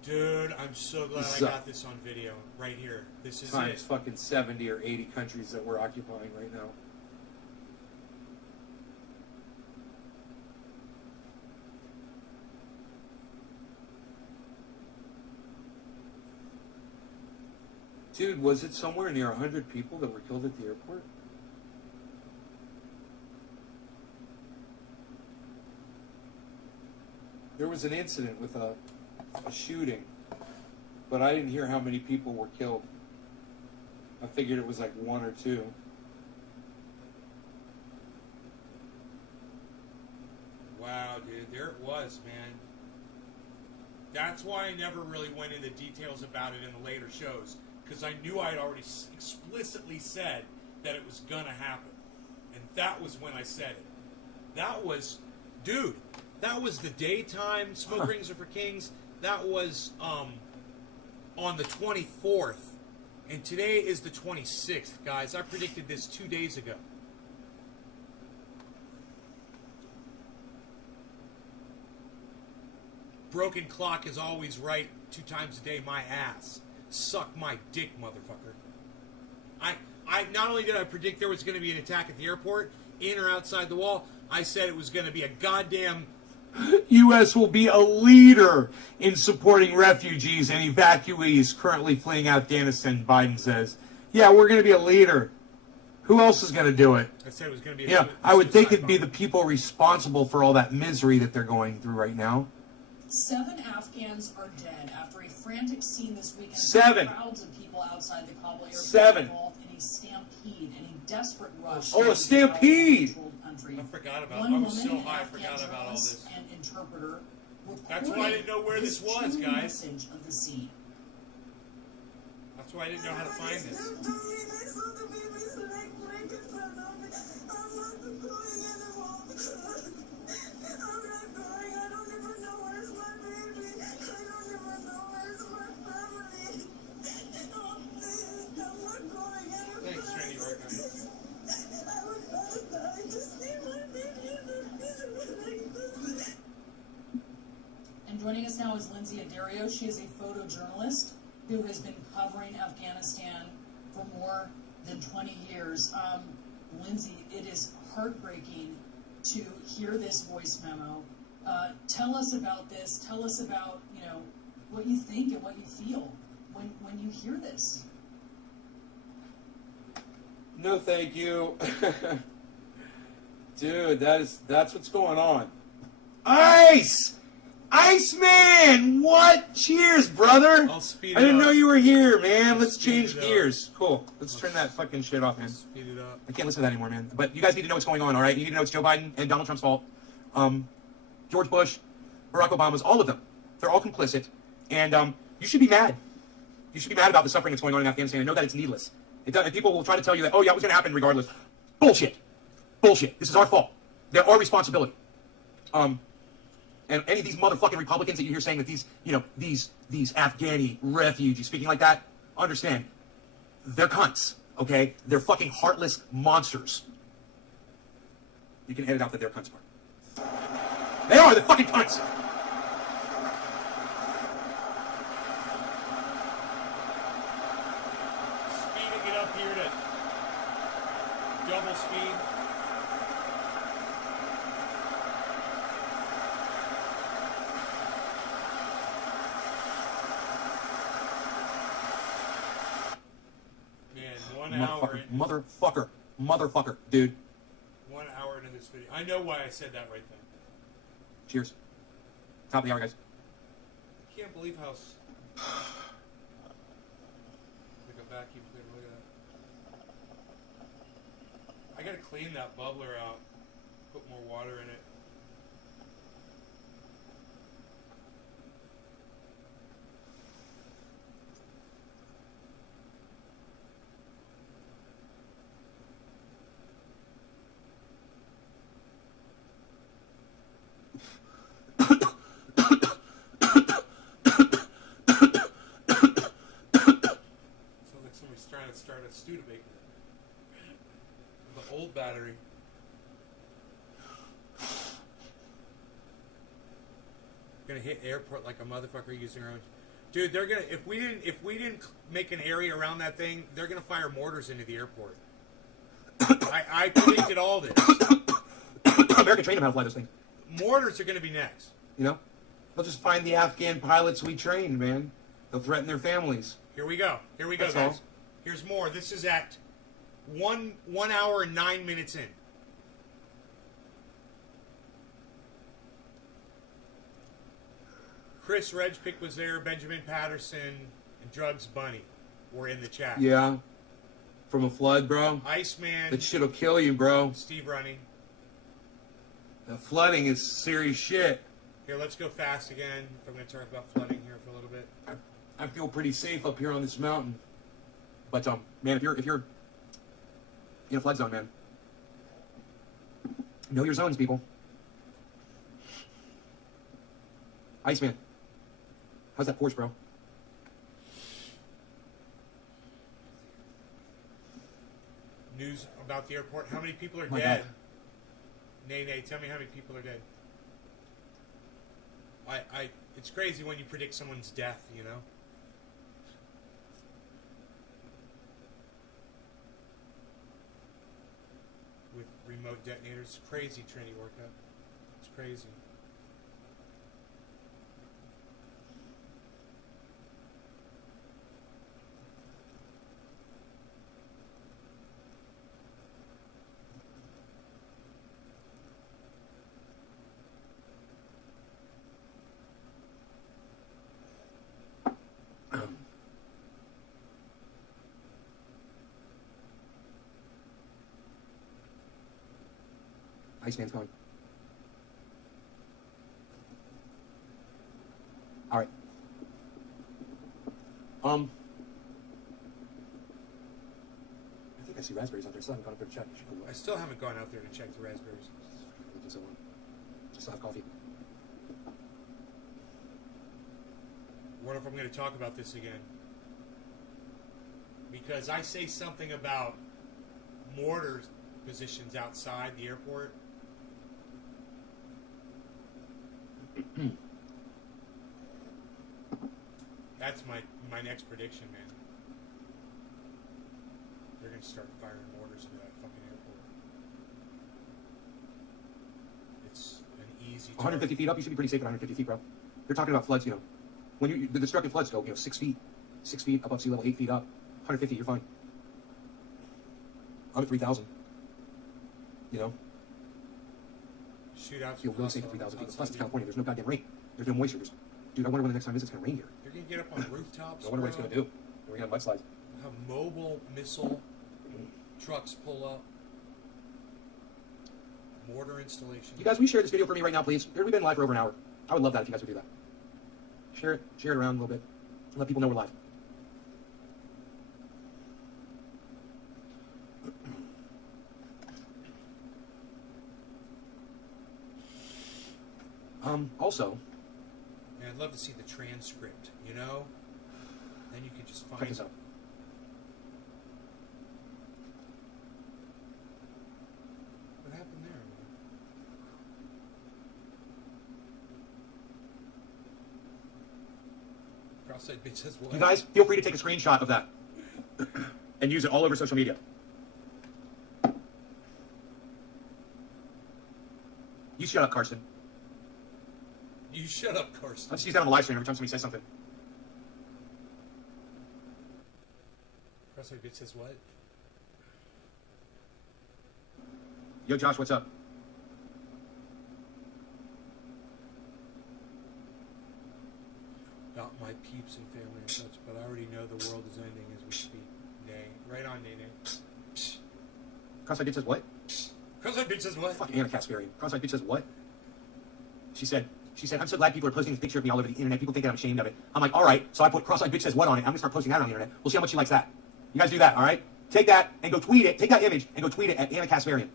Dude, I'm so glad I got this on video. Right here. This is Times it. fucking 70 or 80 countries that we're occupying right now. Dude, was it somewhere near 100 people that were killed at the airport? There was an incident with a shooting, but I didn't hear how many people were killed. I figured it was like one or two. Wow, dude, there it was, man. That's why I never really went into details about it in the later shows, because I knew I had already explicitly said that it was gonna happen, and that was when I said it. That was, dude, that was the daytime Smoke Rings Are for Kings. That was on the 24th, and today is the 26th, guys. I predicted this 2 days ago. Broken clock is always right 2 times a day, my ass. Suck my dick, motherfucker. I not only did I predict there was going to be an attack at the airport, in or outside the wall, I said it was going to be a goddamn... U.S. will be a leader in supporting refugees and evacuees currently fleeing Afghanistan, Biden says. Yeah, we're going to be a leader. Who else is going to do it? I said it was going to be Yeah, I would think it'd be the people responsible for all that misery that they're going through right now. 7 Afghans are dead after a frantic scene this weekend. 7. Crowds of people outside the Kabul airport 7. involved in a stampede and a desperate rush. Oh, a stampede! I forgot about it. I was so high I forgot about all this. And interpreter That's why I didn't know where this was, guys. Message of the scene. That's why I didn't know how to find this. Lindsay Adario. She is a photojournalist who has been covering Afghanistan for more than 20 years. Lindsay, it is heartbreaking to hear this voice memo. Tell us about this. Tell us about, what you think and what you feel when you hear this. No, thank you. Dude, that's what's going on. Ice! Iceman! What? Cheers, brother! I'll speed it I didn't up. know you were here, man. Let's speed change it up. gears. Cool. Let's turn that fucking shit off, man. Speed it up. I can't listen to that anymore, man. But you guys need to know what's going on, all right? You need to know it's Joe Biden and Donald Trump's fault. George Bush, Barack Obama's, all of them. They're all complicit. And you should be mad. You should be mad about the suffering that's going on in Afghanistan and know that it's needless. People will try to tell you that, oh, yeah, it was going to happen regardless. Bullshit. Bullshit. This is our fault. They're our responsibility. And any of these motherfucking Republicans that you hear saying that these Afghani refugees speaking like that, understand, they're cunts, okay? They're fucking heartless monsters. You can edit out that they're cunts part. They are, they're fucking cunts. Speeding it up here to double speed. Man, 1 hour Motherfucker, dude. 1 hour into this video. I know why I said that right then. Cheers. Top of the hour, guys. I can't believe how like a vacuum cleaner. Look at that. I gotta clean that bubbler out. Put more water in it. Trying to start a Studebaker. The old battery. Gonna hit airport like a motherfucker using our own. Dude, they're gonna if we didn't make an area around that thing, they're gonna fire mortars into the airport. I predicted all this. America trained them how to fly those things. Mortars are gonna be next. You know? They'll just find the Afghan pilots we trained, man. They'll threaten their families. Here we go. Here we go, That's guys. all. Here's more. This is at 1 hour and 9 minutes in. Chris Redpick was there. Benjamin Patterson and Drugs Bunny were in the chat. Yeah. From a flood, bro. Iceman. That shit'll kill you, bro. Steve Running. The flooding is serious shit. Here, let's go fast again. I'm going to talk about flooding here for a little bit. I feel pretty safe up here on this mountain. But man, if you're in a flood zone, man, know your zones, people. Iceman, how's that Porsche, bro? News about the airport. How many people are My dead? God. Nay, tell me how many people are dead. It's crazy when you predict someone's death, you know? With remote detonators. It's crazy, Trinity workout. It's crazy. Iceman's going. All right. I think I see raspberries out there. Still haven't gone up there to check. You should go look. I still haven't gone out there to check the raspberries. I still have coffee. What if I'm going to talk about this again? Because I say something about mortar positions outside the airport. That's my next prediction, man. They're gonna start firing mortars into that fucking airport. It's an easy. 150 feet up, you should be pretty safe at 150 feet, bro. They're talking about floods, you know. When the destructive floods go, 6 feet. 6 feet above sea level, 8 feet up. 150, you're fine. I'm at 3,000. You know? Shootouts. Feel really safe at 3,000 feet. Plus, it's California. There's no goddamn rain. There's no moisture. Dude, I wonder when the next time it's going to rain here. They're going to get up on rooftops. I wonder what it's going to do. We're going to have mudslides. Have mobile missile trucks pull up. Mortar installation. You guys, will you share this video for me right now, please? We've been live for over an hour. I would love that if you guys would do that. Share it around a little bit. Let people know we're live. Also, yeah, I'd love to see the transcript, you know? Then you could just find... check this out. What happened there? Cross-eyed bitch says what? You guys, feel free to take a screenshot of that and use it all over social media. You shut up, Carson. You shut up, Carson. Let's use that on the live stream every time somebody says something. Cross-eyed bitch says what? Yo, Josh, what's up? Not my peeps and family and such, but I already know the world is ending as we speak. Nay. Right on, Nay. Cross-eyed bitch says what? Cross-eyed bitch says what? Fucking Anna Kasparian. Cross-eyed bitch says what? She said, I'm so glad people are posting this picture of me all over the internet. People think that I'm ashamed of it. I'm like, all right, so I put cross-eyed bitch says what on it. I'm going to start posting that on the internet. We'll see how much she likes that. You guys do that, all right? Take that and go tweet it. Take that image and go tweet it at Anna Kasparian.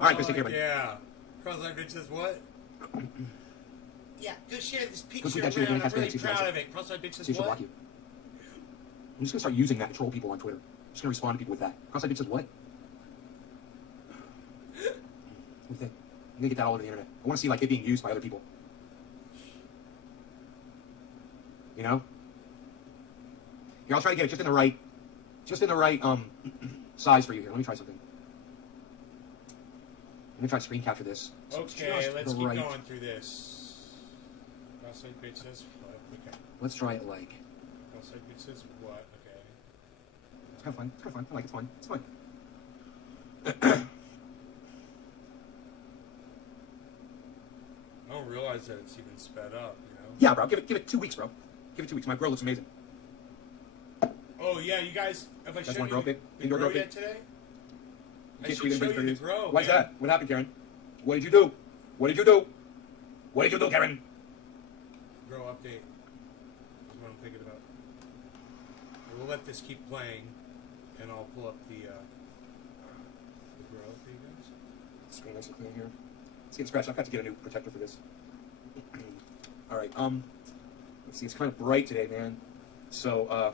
All right, Chris, take care, buddy. Yeah. Cross-eyed bitch says what? Yeah, go share this picture tweet that shit at around. Anna I'm really Kasparian, proud of it. Cross-eyed bitch says See if she'll block what? you. I'm just going to start using that to troll people on Twitter. I'm just going to respond to people with that. Cross-eyed bitch says what? What do you think? I'm going to get that all over the internet. I want to see like it being used by other people. You know? Here, I'll try to get it just in the right size for you here. Let me try something. Let me try to screen capture this. So it's Okay, just let's the keep right- going through this. Cross-eyed bitch says what? Okay. Let's try it like. Cross-eyed bitch says what? Okay. It's kind of fun. It's kind of fun. I like it. It's fun. It's fun. I don't realize that it's even sped up, you know? Yeah, bro. Give it 2 weeks, bro. Give it 2 weeks. My grill looks amazing. Oh, yeah, you guys, have I That's shown one you grill pig. the Indoor grow grill yet today? I Can't should tweet show anybody you the for grow. Why's man. that? What happened, Karen? What did you do? What did you do? What did you do, Karen? Grow update is what I'm thinking about. And we'll let this keep playing, and I'll pull up the grow for you guys. Screen nice and clean here. It's getting scratched. I've got to get a new protector for this. All right. Let's see. It's kind of bright today, man. So,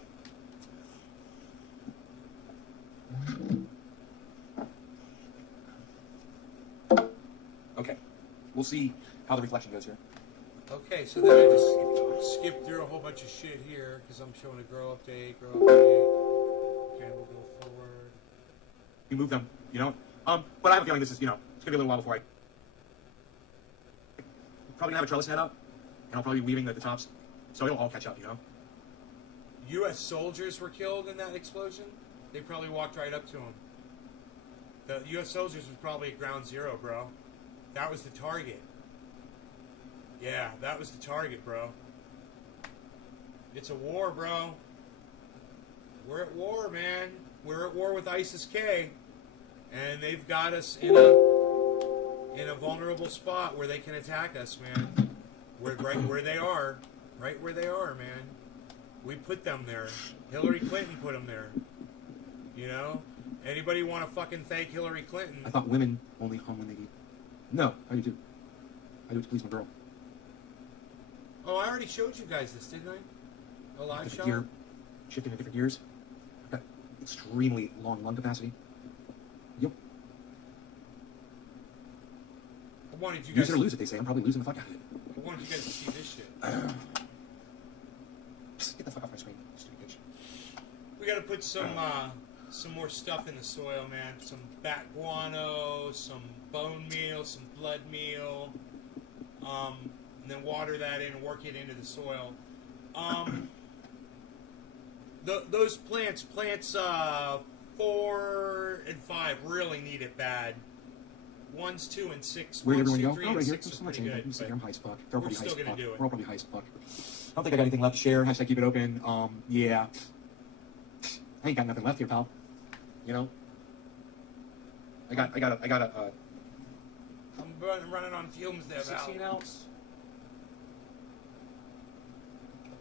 okay. We'll see how the reflection goes here. Okay, so then I just skipped through a whole bunch of shit here because I'm showing a grow update. Okay, we'll go forward. You move them, you know. But I have a feeling this is, you know, it's gonna be a little while before I'm probably gonna have a trellis net up, and I'll probably be weaving the tops, so it'll all catch up, you know. U.S. soldiers were killed in that explosion. They probably walked right up to him. The U.S. soldiers was probably at ground zero, bro. That was the target. Yeah, that was the target, bro. It's a war, bro. We're at war, man. We're at war with ISIS-K, and they've got us in a vulnerable spot where they can attack us, man. We're right where they are. Right where they are, man. We put them there. Hillary Clinton put them there. You know? Anybody want to fucking thank Hillary Clinton? I thought women only hung when they eat. No, I do too. I do it to please my girl. Oh, I already showed you guys this, didn't I? A live Different shot? gear, shifting to different gears. I've got extremely long lung capacity. Yep. I wanted you Use guys it or lose it, they say. I'm probably losing the fuck out of it. I wanted you guys to see this shit. Psst, get the gonna put some more stuff in the soil, man. Some bat guano, some bone meal, some blood meal, and then water that in and work it into the soil. Those plants 4 and 5 really need it bad. 1s, 2, and 6. Where'd 1s, everyone 2, go? 3, Oh, and right here. 6 is I'm not pretty saying good. that. I'm high as fuck. They're all we're probably still high as gonna fuck. do it. We're all probably high as fuck. I don't think I got anything left to share. Hashtag keep it open. Yeah. I ain't got nothing left here, pal. You know? I got a I'm running on fumes there, Val. 16 ounce.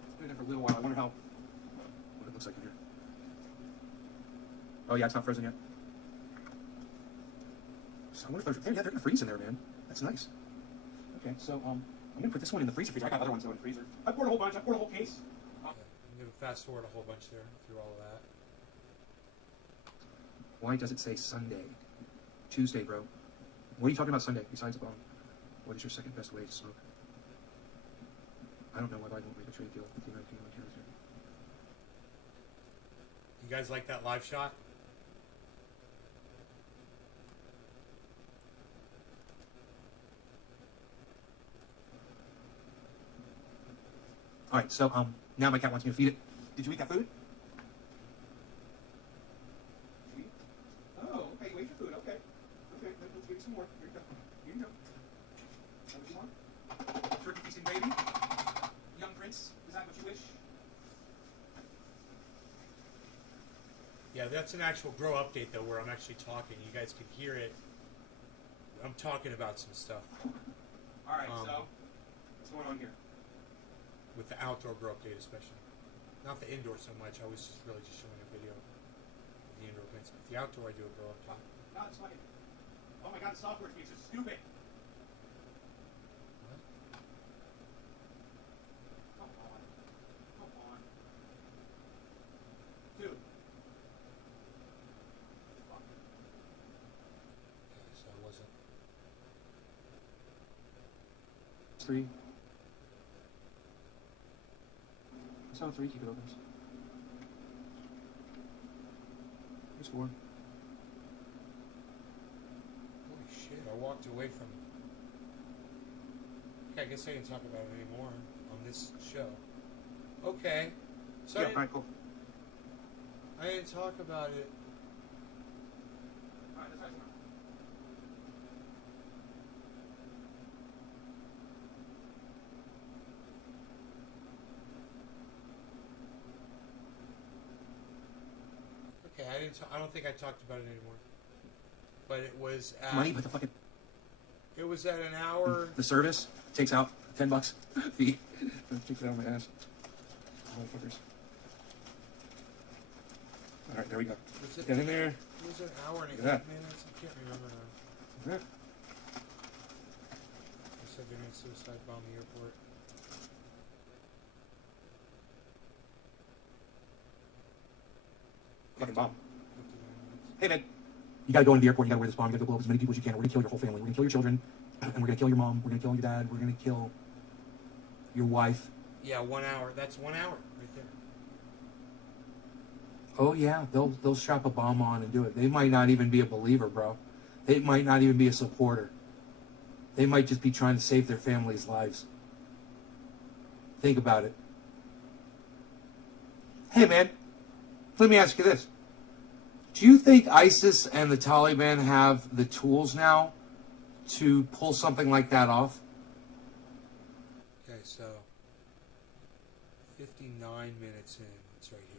It's been there for a little while. I wonder what it looks like in here. Oh yeah, it's not frozen yet. So I wonder if they're gonna freeze in there, man. That's nice. Okay, so I'm gonna put this one in the freezer. I got other ones though in the freezer. I poured a whole bunch. I poured a whole case. I'm gonna fast forward a whole bunch there through all of that. Why does it say Sunday? Tuesday, bro. What are you talking about Sunday besides a bomb? What is your second best way to smoke? I don't know why Biden won't make a trade deal with the United Kingdom and Canada. You guys like that live shot? All right, so now my cat wants me to feed it. Did you eat that food? Did you eat? Oh, okay, you ate your food. Okay, okay. Let's give you some more. Here you go. Here you go. Is that what you want? Turkey feasting baby. Young prince. Is that what you wish? Yeah, that's an actual grow update though, where I'm actually talking. You guys can hear it. I'm talking about some stuff All right, so what's going on here? with the outdoor grow update, especially. Not the indoor so much. I was just really just showing a video of the indoor plants. But the outdoor, I do a grow up top. God, it's fucking. Oh my God, the software is being so stupid. What? Come on. Come on. Dude. Fuck. Okay, so I wasn't. 3. It's not 3, keep it open. There's 4. Holy shit, I walked away from. Okay, I guess I didn't talk about it anymore on this show. Okay. So Yeah, alright, cool. I didn't talk about it. Alright, that's nice. Okay, I don't think I talked about it anymore. But it was at. Money, but the fucking. It was at an hour. The service takes out $10 fee. Takes it out of my ass. Motherfuckers. Alright, there we go. Was it, Get in there. it was an hour and Look at 8 that. minutes. I can't remember now. Yeah. They said they're going to suicide bomb the airport. Fucking bomb. 59 minutes. Hey man, you gotta go into the airport, you gotta wear this bomb, you gotta blow up as many people as you can. We're gonna kill your whole family. We're gonna kill your children, and we're gonna kill your mom, we're gonna kill your dad, we're gonna kill your wife. Yeah, 1 hour. That's 1 hour right there. Oh yeah, they'll strap a bomb on and do it. They might not even be a believer, bro. They might not even be a supporter. They might just be trying to save their families' lives. Think about it. Hey man, let me ask you this. Do you think ISIS and the Taliban have the tools now to pull something like that off? Okay, so 59 minutes in. It's right here.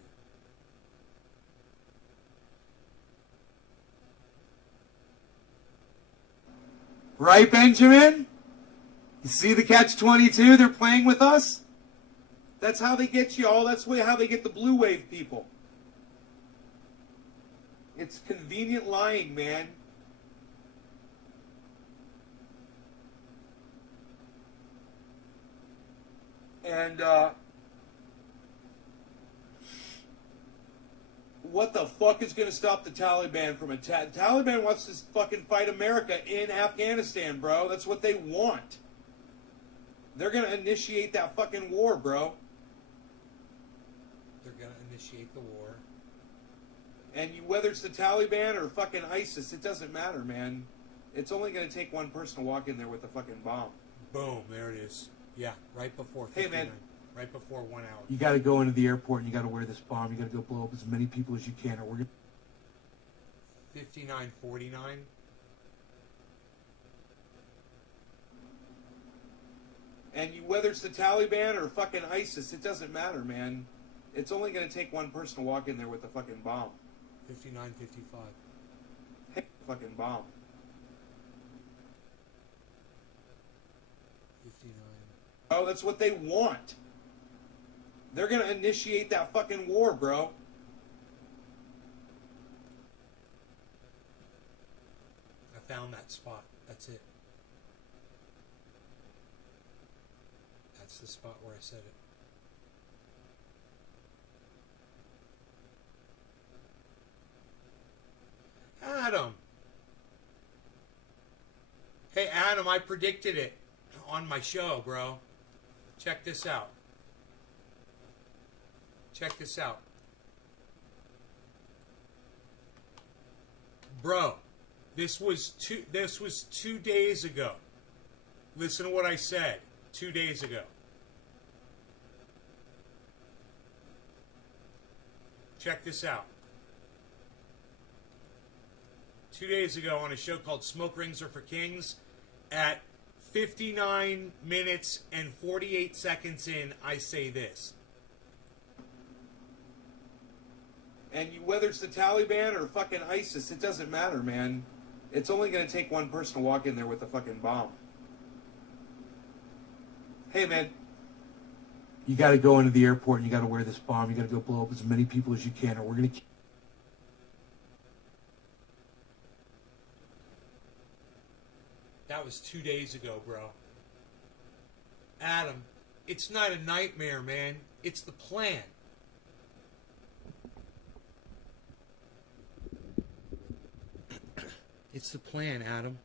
Right, Benjamin? You see the catch-22? They're playing with us? That's how they get you all. That's how they get the blue wave people. It's convenient lying, man. And, what the fuck is going to stop the Taliban from attack? Taliban wants to fucking fight America in Afghanistan, bro. That's what they want. They're going to initiate that fucking war, bro. They're going to initiate the war. And whether it's the Taliban or fucking ISIS, it doesn't matter, man. It's only going to take one person to walk in there with a fucking bomb. Boom, there it is. Yeah, right before 59. Hey, man. Right before 1 hour. You got to go into the airport and you got to wear this bomb. You got to go blow up as many people as you can, or we're going 59:49. And whether it's the Taliban or fucking ISIS, it doesn't matter, man. It's only going to take one person to walk in there with a fucking bomb. 59:55. Hey, fucking bomb. 59. Oh, that's what they want. They're going to initiate that fucking war, bro. I found that spot. That's it. That's the spot where I said it. Adam. Hey, Adam, I predicted it on my show, bro. Check this out. Check this out. Bro, this was 2 days ago. Listen to what I said 2 days ago. Check this out. 2 days ago on a show called Smoke Rings Are for Kings, at 59 minutes and 48 seconds in, I say this. And whether it's the Taliban or fucking ISIS, it doesn't matter, man. It's only going to take one person to walk in there with a fucking bomb. Hey, man. You got to go into the airport and you got to wear this bomb. You got to go blow up as many people as you can, or we're going to... That was 2 days ago, bro. Adam, it's not a nightmare, man. It's the plan. It's the plan, Adam.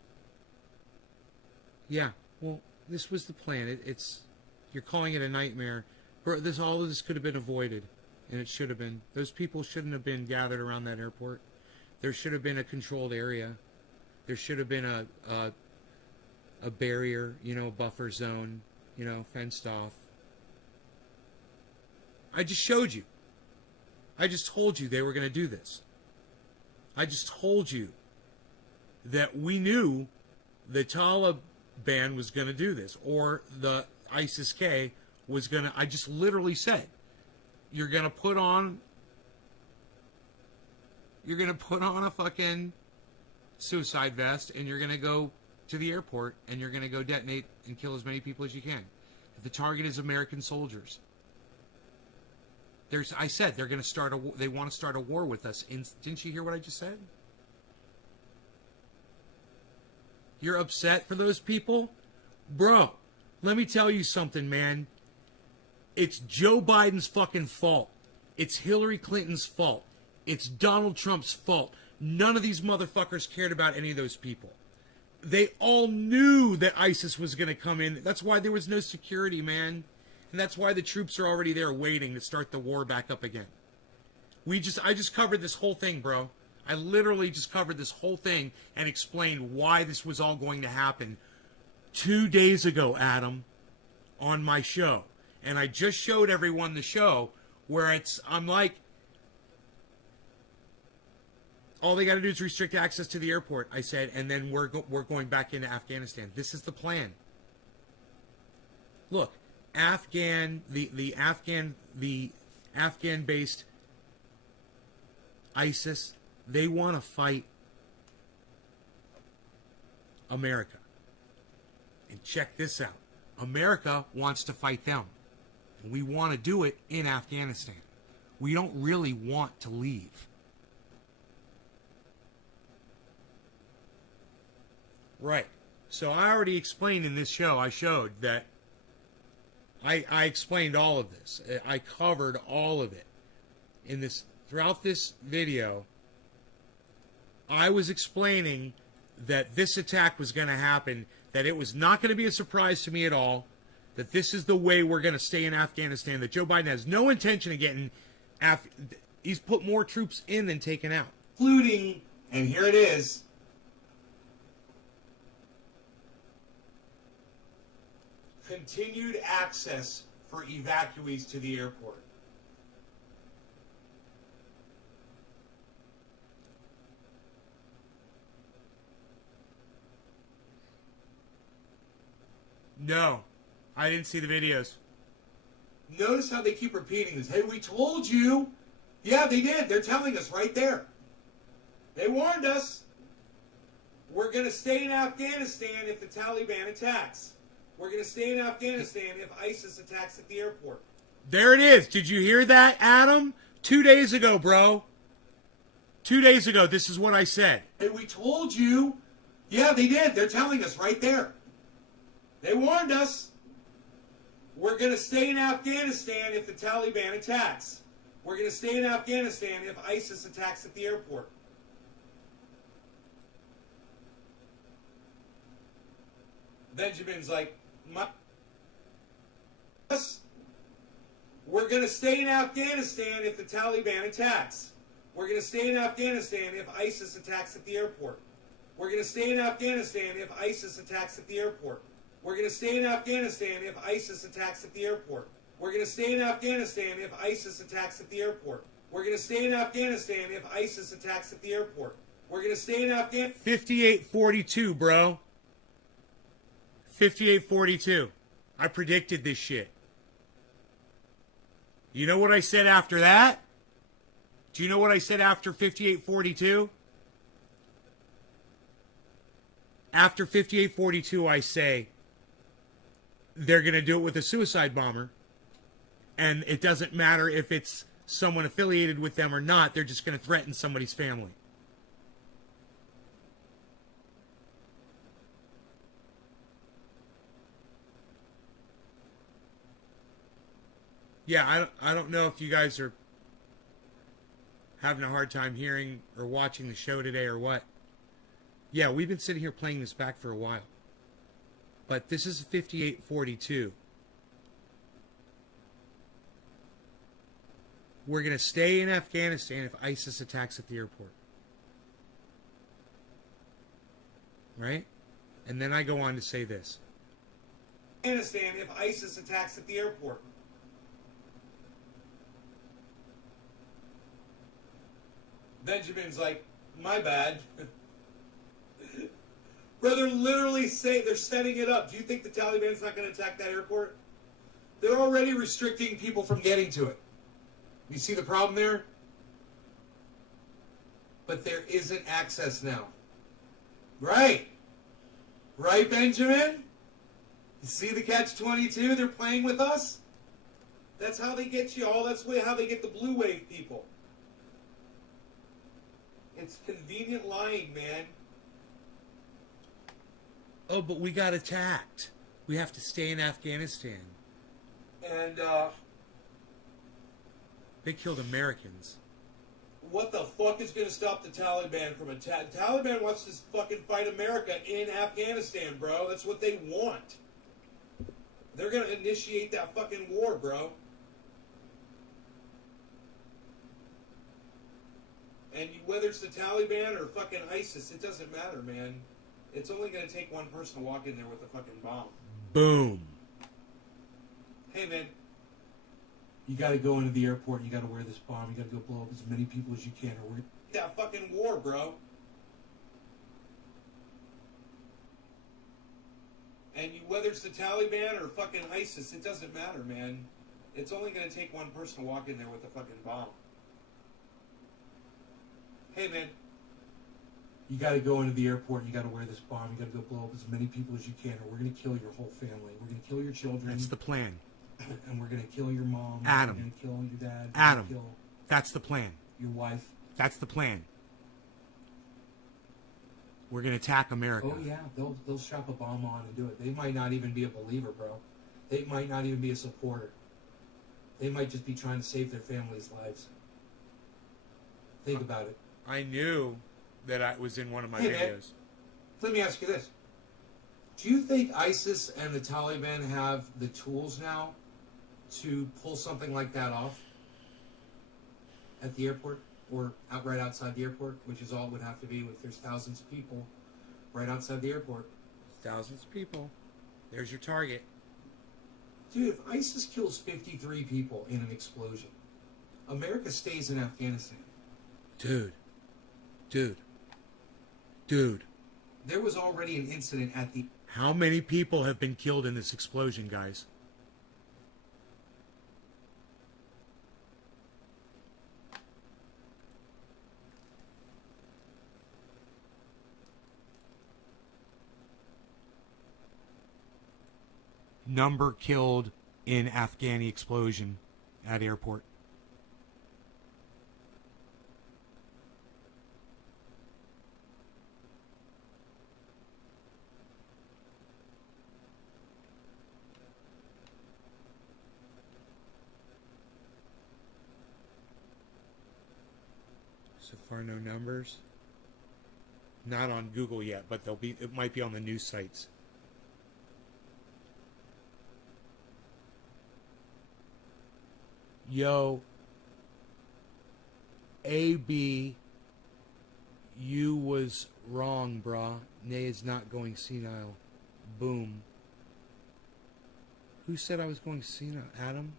Yeah, well, this was the plan. You're calling it a nightmare. Bro, all of this could have been avoided, and it should have been. Those people shouldn't have been gathered around that airport. There should have been a controlled area. There should have been a barrier, a buffer zone, fenced off. I just showed you. I just told you they were going to do this. I just told you that we knew the Taliban was going to do this, or the ISIS-K was going to... I just literally said, you're going to put on a fucking suicide vest, and you're going to go to the airport, and you're going to go detonate and kill as many people as you can. If the target is American soldiers, I said they're going to start they want to start a war with us. Didn't you hear what I just said? You're upset for those people? Bro, let me tell you something, man. It's Joe Biden's fucking fault. It's Hillary Clinton's fault. It's Donald Trump's fault. None of these motherfuckers cared about any of those people. They all knew that ISIS was going to come in. That's why there was no security, man. And that's why the troops are already there waiting to start the war back up again. I just covered this whole thing, bro. I literally just covered this whole thing and explained why this was all going to happen 2 days ago, Adam, on my show. And I just showed everyone the show where I'm like, all they got to do is restrict access to the airport, I said, and then we're going back into Afghanistan. This is the plan. Look, the Afghan-based ISIS, they want to fight America. And check this out. America wants to fight them. And we want to do it in Afghanistan. We don't really want to leave. Right. So I already explained in this show, I showed that I explained all of this. I covered all of it. Throughout this video, I was explaining that this attack was going to happen, that it was not going to be a surprise to me at all, that this is the way we're going to stay in Afghanistan, that Joe Biden has no intention of getting He's put more troops in than taken out. Including, and here it is, continued access for evacuees to the airport. No, I didn't see the videos. Notice how they keep repeating this. Hey, we told you. Yeah, they did. They're telling us right there. They warned us. We're going to stay in Afghanistan if the Taliban attacks. We're going to stay in Afghanistan if ISIS attacks at the airport. There it is. Did you hear that, Adam? 2 days ago, bro. 2 days ago, this is what I said. Hey, we told you. Yeah, they did. They're telling us right there. They warned us. We're going to stay in Afghanistan if the Taliban attacks. We're going to stay in Afghanistan if ISIS attacks at the airport. Benjamin's like, we're going to stay in Afghanistan if the Taliban attacks. We're going to stay in Afghanistan if ISIS attacks at the airport. We're going to stay in Afghanistan if ISIS attacks at the airport. We're going to stay in Afghanistan if ISIS attacks at the airport. We're going to stay in Afghanistan if ISIS attacks at the airport. We're going to stay in Afghanistan if ISIS attacks at the airport. We're going to stay in Afghanistan. 5842, bro. 5842. I predicted this shit. You know what I said after that? Do you know what I said after 5842? After 5842, I say they're going to do it with a suicide bomber. And it doesn't matter if it's someone affiliated with them or not. They're just going to threaten somebody's family. Yeah, I don't know if you guys are having a hard time hearing or watching the show today or what. Yeah, we've been sitting here playing this back for a while. But this is 5842. We're going to stay in Afghanistan if ISIS attacks at the airport. Right? And then I go on to say this. Afghanistan if ISIS attacks at the airport. Benjamin's like, my bad. Brother, literally say they're setting it up. Do you think the Taliban's not going to attack that airport? They're already restricting people from getting to it. You see the problem there? But there isn't access now. Right. Right, Benjamin? You see the catch-22? They're playing with us? That's how they get you all. That's how they get the blue wave people. It's convenient lying, man. Oh, but we got attacked. We have to stay in Afghanistan. And, they killed Americans. what the fuck is going to stop the Taliban from attacking? Taliban wants to fucking fight America in Afghanistan, bro. That's what they want. They're going to initiate that fucking war, bro. And whether it's the Taliban or fucking ISIS, it doesn't matter, man. It's only going to take one person to walk in there with a fucking bomb. Boom. Hey, man. You got to go into the airport and you got to wear this bomb. You got to go blow up as many people as you can. Or we're that fucking war, bro. And whether it's the Taliban or fucking ISIS, it doesn't matter, man. It's only going to take one person to walk in there with a fucking bomb. Hey, man. You got to go into the airport and you got to wear this bomb. You got to go blow up as many people as you can, or we're going to kill your whole family. We're going to kill your children. That's the plan. And we're going to kill your mom. Adam. We're going to kill your dad. Adam. Kill That's the plan. your wife. That's the plan. We're going to attack America. Oh, yeah. They'll strap a bomb on and do it. They might not even be a believer, bro. They might not even be a supporter. They might just be trying to save their families' lives. Think about it. I knew that I was in one of my Hey, man. videos. Let me ask you this. Do you think ISIS and the Taliban have the tools now to pull something like that off? at the airport or right outside the airport, which is all it would have to be if there's thousands of people right outside the airport. Thousands of people. There's your target. Dude, if ISIS kills 53 people in an explosion, America stays in Afghanistan. Dude. There was already an incident at the... How many people have been killed in this explosion, guys? Number killed in Afghani explosion at airport. So far, no numbers. Not on Google yet, but they'll be. It might be on the news sites. Yo, AB, you was wrong, brah. Nay is not going senile. Boom. Who said I was going senile? Adam?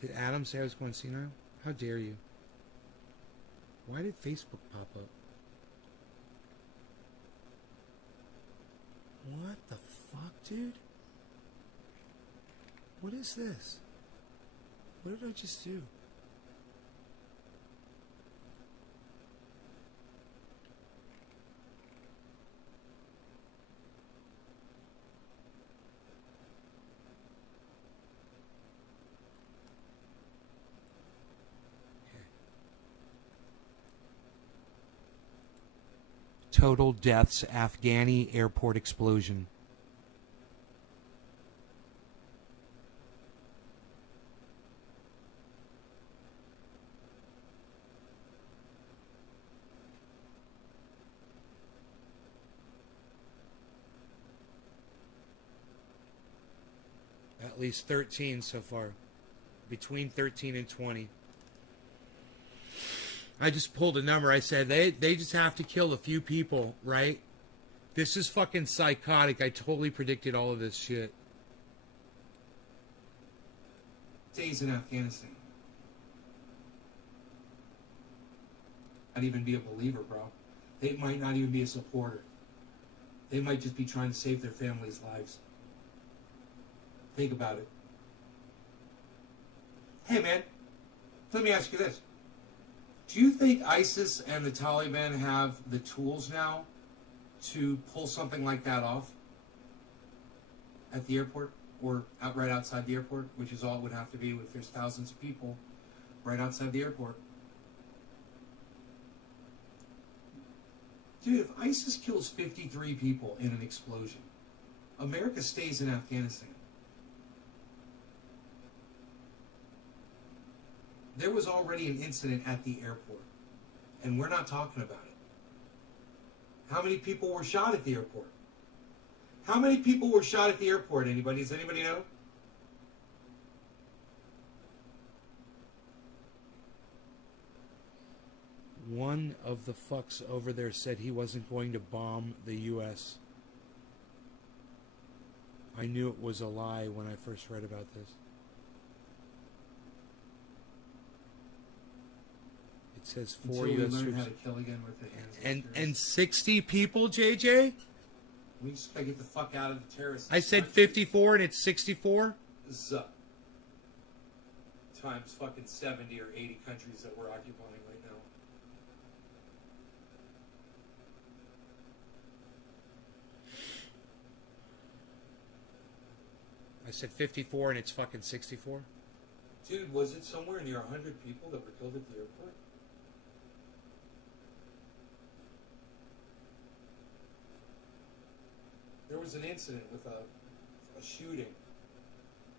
Did Adam say I was going senile? How dare you? Why did Facebook pop up? What the fuck, dude? What is this? What did I just do? Total deaths, Afghani airport explosion. At least 13 so far. Between 13 and 20. I just pulled a number. I said they just have to kill a few people, right? This is fucking psychotic. I totally predicted all of this shit. Days in Afghanistan. Not even be a believer, bro. They might not even be a supporter. They might just be trying to save their families' lives. Think about it. Hey, man, let me ask you this. Do you think ISIS and the Taliban have the tools now to pull something like that off at the airport or right outside the airport, which is all it would have to be if there's thousands of people right outside the airport? Dude, if ISIS kills 53 people in an explosion, America stays in Afghanistan. There was already an incident at the airport, and we're not talking about it. How many people were shot at the airport? How many people were shot at the airport? Anybody? Does anybody know? One of the fucks over there said he wasn't going to bomb the U.S. I knew it was a lie when I first read about this. It says 4 Until we U.S. learn troops how to kill again with the hands. and 60 people, JJ? We just gotta get the fuck out of the terrorists. I said 54 and it's 64? Zuh. Times fucking 70 or 80 countries that we're occupying right now. I said 54 and it's fucking 64? Dude, was it somewhere near 100 people that were killed at the airport? There was an incident with a shooting,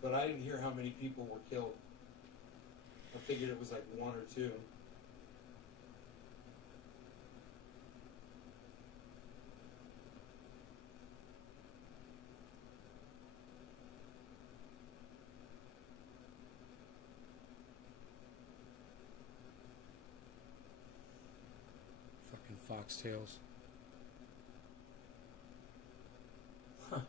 but I didn't hear how many people were killed. I figured it was like 1 or 2. Foxtails. Huh.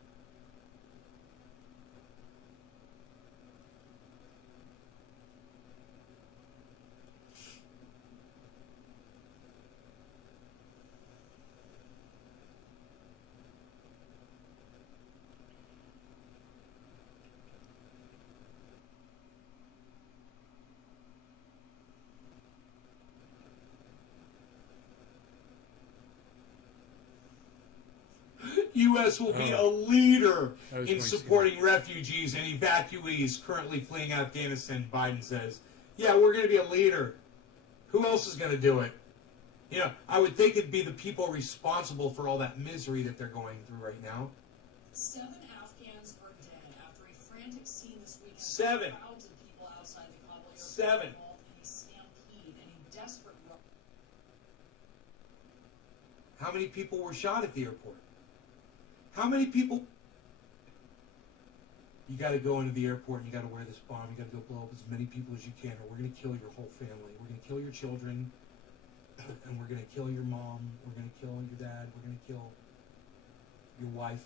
U.S. will be a leader in supporting refugees and evacuees currently fleeing Afghanistan, Biden says. Yeah, we're going to be a leader. Who else is going to do it? You know, I would think it'd be the people responsible for all that misery that they're going through right now. 7 Afghans are dead after a frantic scene this weekend. 7. Crowds of people outside the Kabul airport 7. involved in a stampede and a desperate rush. How many people were shot at the airport? How many people? You got to go into the airport and you got to wear this bomb. You got to go blow up as many people as you can, or we're going to kill your whole family. We're going to kill your children, and we're going to kill your mom. We're going to kill your dad. We're going to kill your wife.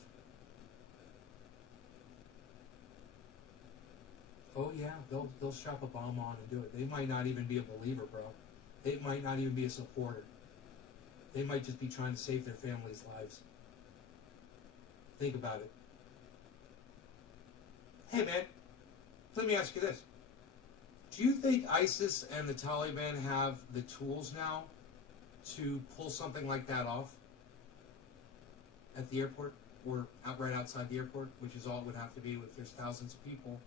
Oh yeah, they'll strap a bomb on and do it. They might not even be a believer, bro. They might not even be a supporter. They might just be trying to save their families' lives. Think about it. Hey, man, let me ask you this. Do you think ISIS and the Taliban have the tools now to pull something like that off at the airport or right outside the airport, which is all it would have to be if there's thousands of people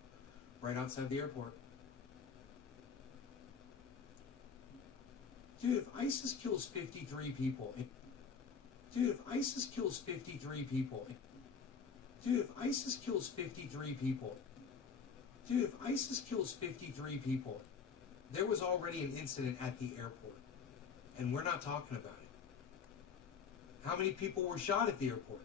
right outside the airport? Dude, if ISIS kills 53 people... Dude, if ISIS kills 53 people... Dude, if ISIS kills 53 people... Dude, if ISIS kills 53 people... There was already an incident at the airport. And we're not talking about it. How many people were shot at the airport?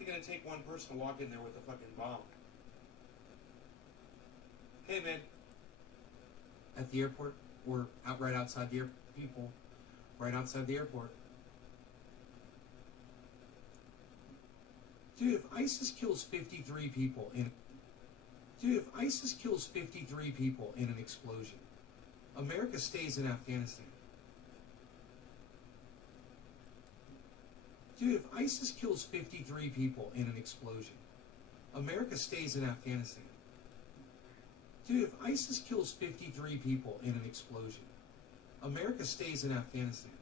It's going to take one person to walk in there with a fucking bomb. Hey, man. At the airport, or right outside the people, right outside the airport. Dude, if ISIS kills 53 people in... Dude, if ISIS kills 53 people in an explosion, America stays in Afghanistan. Dude, if ISIS kills 53 people in an explosion, America stays in Afghanistan. Dude, if ISIS kills 53 people in an explosion, America stays in Afghanistan.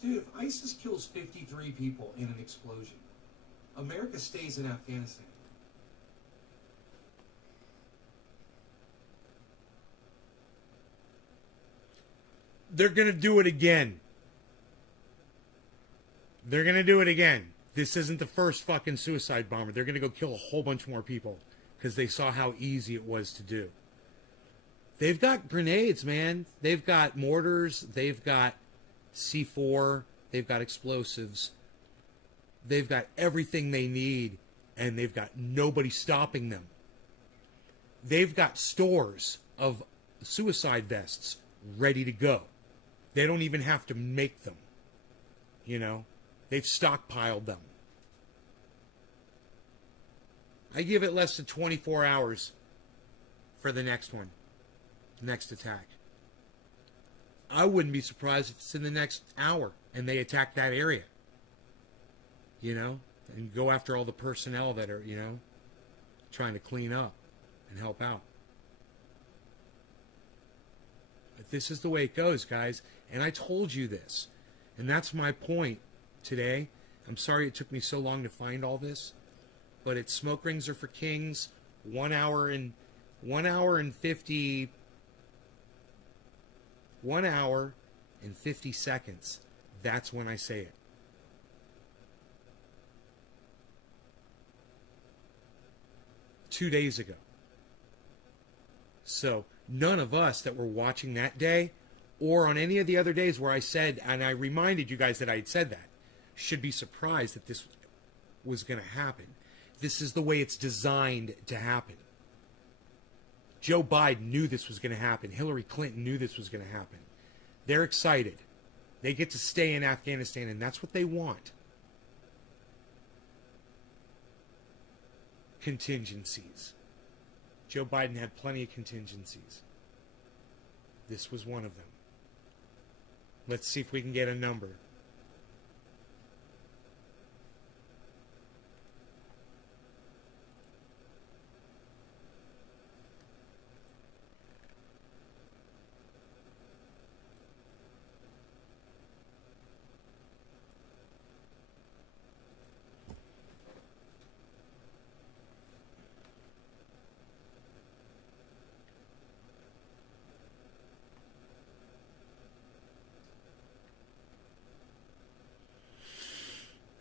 Dude, if ISIS kills 53 people in an explosion, America stays in Afghanistan. They're going to do it again. They're going to do it again. This isn't the first fucking suicide bomber. They're going to go kill a whole bunch more people because they saw how easy it was to do. They've got grenades, man. They've got mortars. They've got C4. They've got explosives. They've got everything they need, and they've got nobody stopping them. They've got stores of suicide vests ready to go. They don't even have to make them. You know? They've stockpiled them. I give it less than 24 hours for the next one. Next attack. I wouldn't be surprised if it's in the next hour and they attack that area. You know? And go after all the personnel that are, you know, trying to clean up and help out. But this is the way it goes, guys. And I told you this. And that's my point today. I'm sorry it took me so long to find all this. But it's Smoke Rings Are for Kings. 1 hour and 50 seconds. That's when I say it. Two days ago. So none of us that were watching that day or on any of the other days where I said, and I reminded you guys that I had said that, should be surprised that this was going to happen. This is the way it's designed to happen. Joe Biden knew this was going to happen. Hillary Clinton knew this was going to happen. They're excited. They get to stay in Afghanistan, and that's what they want. Contingencies. Joe Biden had plenty of contingencies. This was one of them. Let's see if we can get a number.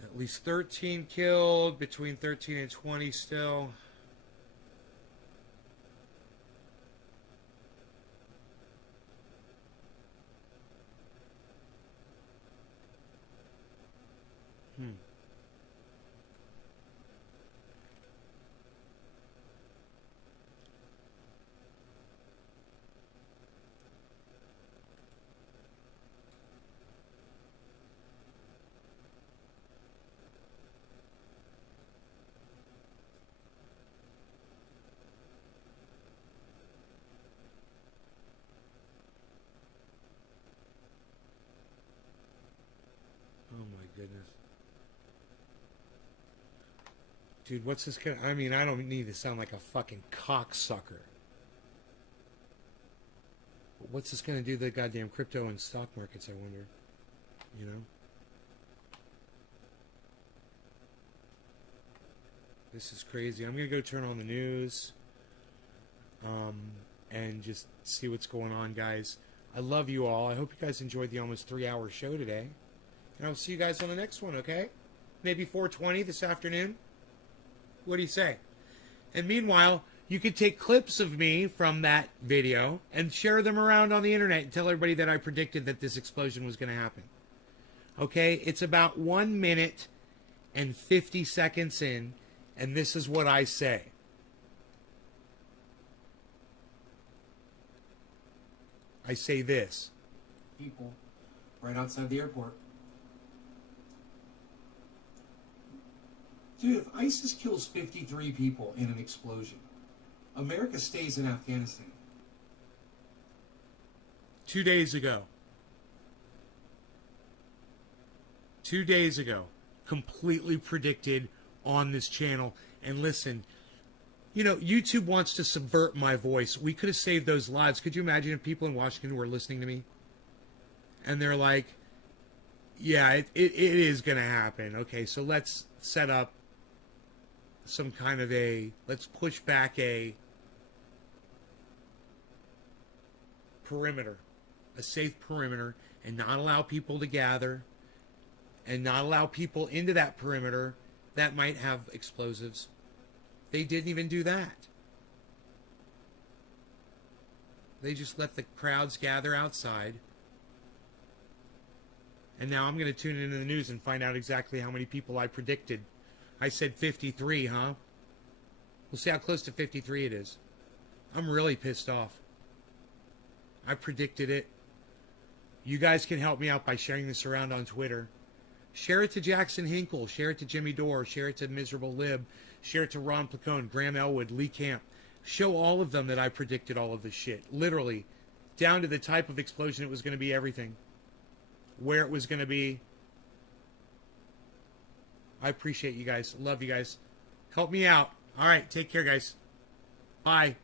At least 13 killed, between 13 and 20 still. Oh my goodness. Dude, what's this gonna... I mean, I don't need to sound like a fucking cocksucker. But what's this gonna do to the goddamn crypto and stock markets, I wonder? You know? This is crazy. I'm gonna go turn on the news. And just see what's going on, guys. I love you all. I hope you guys enjoyed the almost 3-hour show today. And I'll see you guys on the next one, okay? Maybe 4:20 this afternoon? What do you say? And meanwhile, you could take clips of me from that video and share them around on the internet and tell everybody that I predicted that this explosion was going to happen. Okay? It's about 1 minute and 50 seconds in, and this is what I say. I say this. People right outside the airport. Dude, if ISIS kills 53 people in an explosion, America stays in Afghanistan. 2 days ago. 2 days ago. Completely predicted on this channel. And listen, you know, YouTube wants to subvert my voice. We could have saved those lives. Could you imagine if people in Washington were listening to me? And they're like, yeah, it is going to happen. Okay, so let's set up some kind of let's push back a perimeter, a safe perimeter, and not allow people to gather, and not allow people into that perimeter that might have explosives. They didn't even do that. They just let the crowds gather outside. And now I'm going to tune into the news and find out exactly how many people I predicted. I said 53, huh? We'll see how close to 53 it is. I'm really pissed off. I predicted it. You guys can help me out by sharing this around on Twitter. Share it to Jackson Hinkle. Share it to Jimmy Dore. Share it to Miserable Lib. Share it to Ron Placone, Graham Elwood, Lee Camp. Show all of them that I predicted all of this shit. Literally. Down to the type of explosion it was going to be, everything. Where it was going to be. I appreciate you guys. Love you guys. Help me out. All right. Take care, guys. Bye.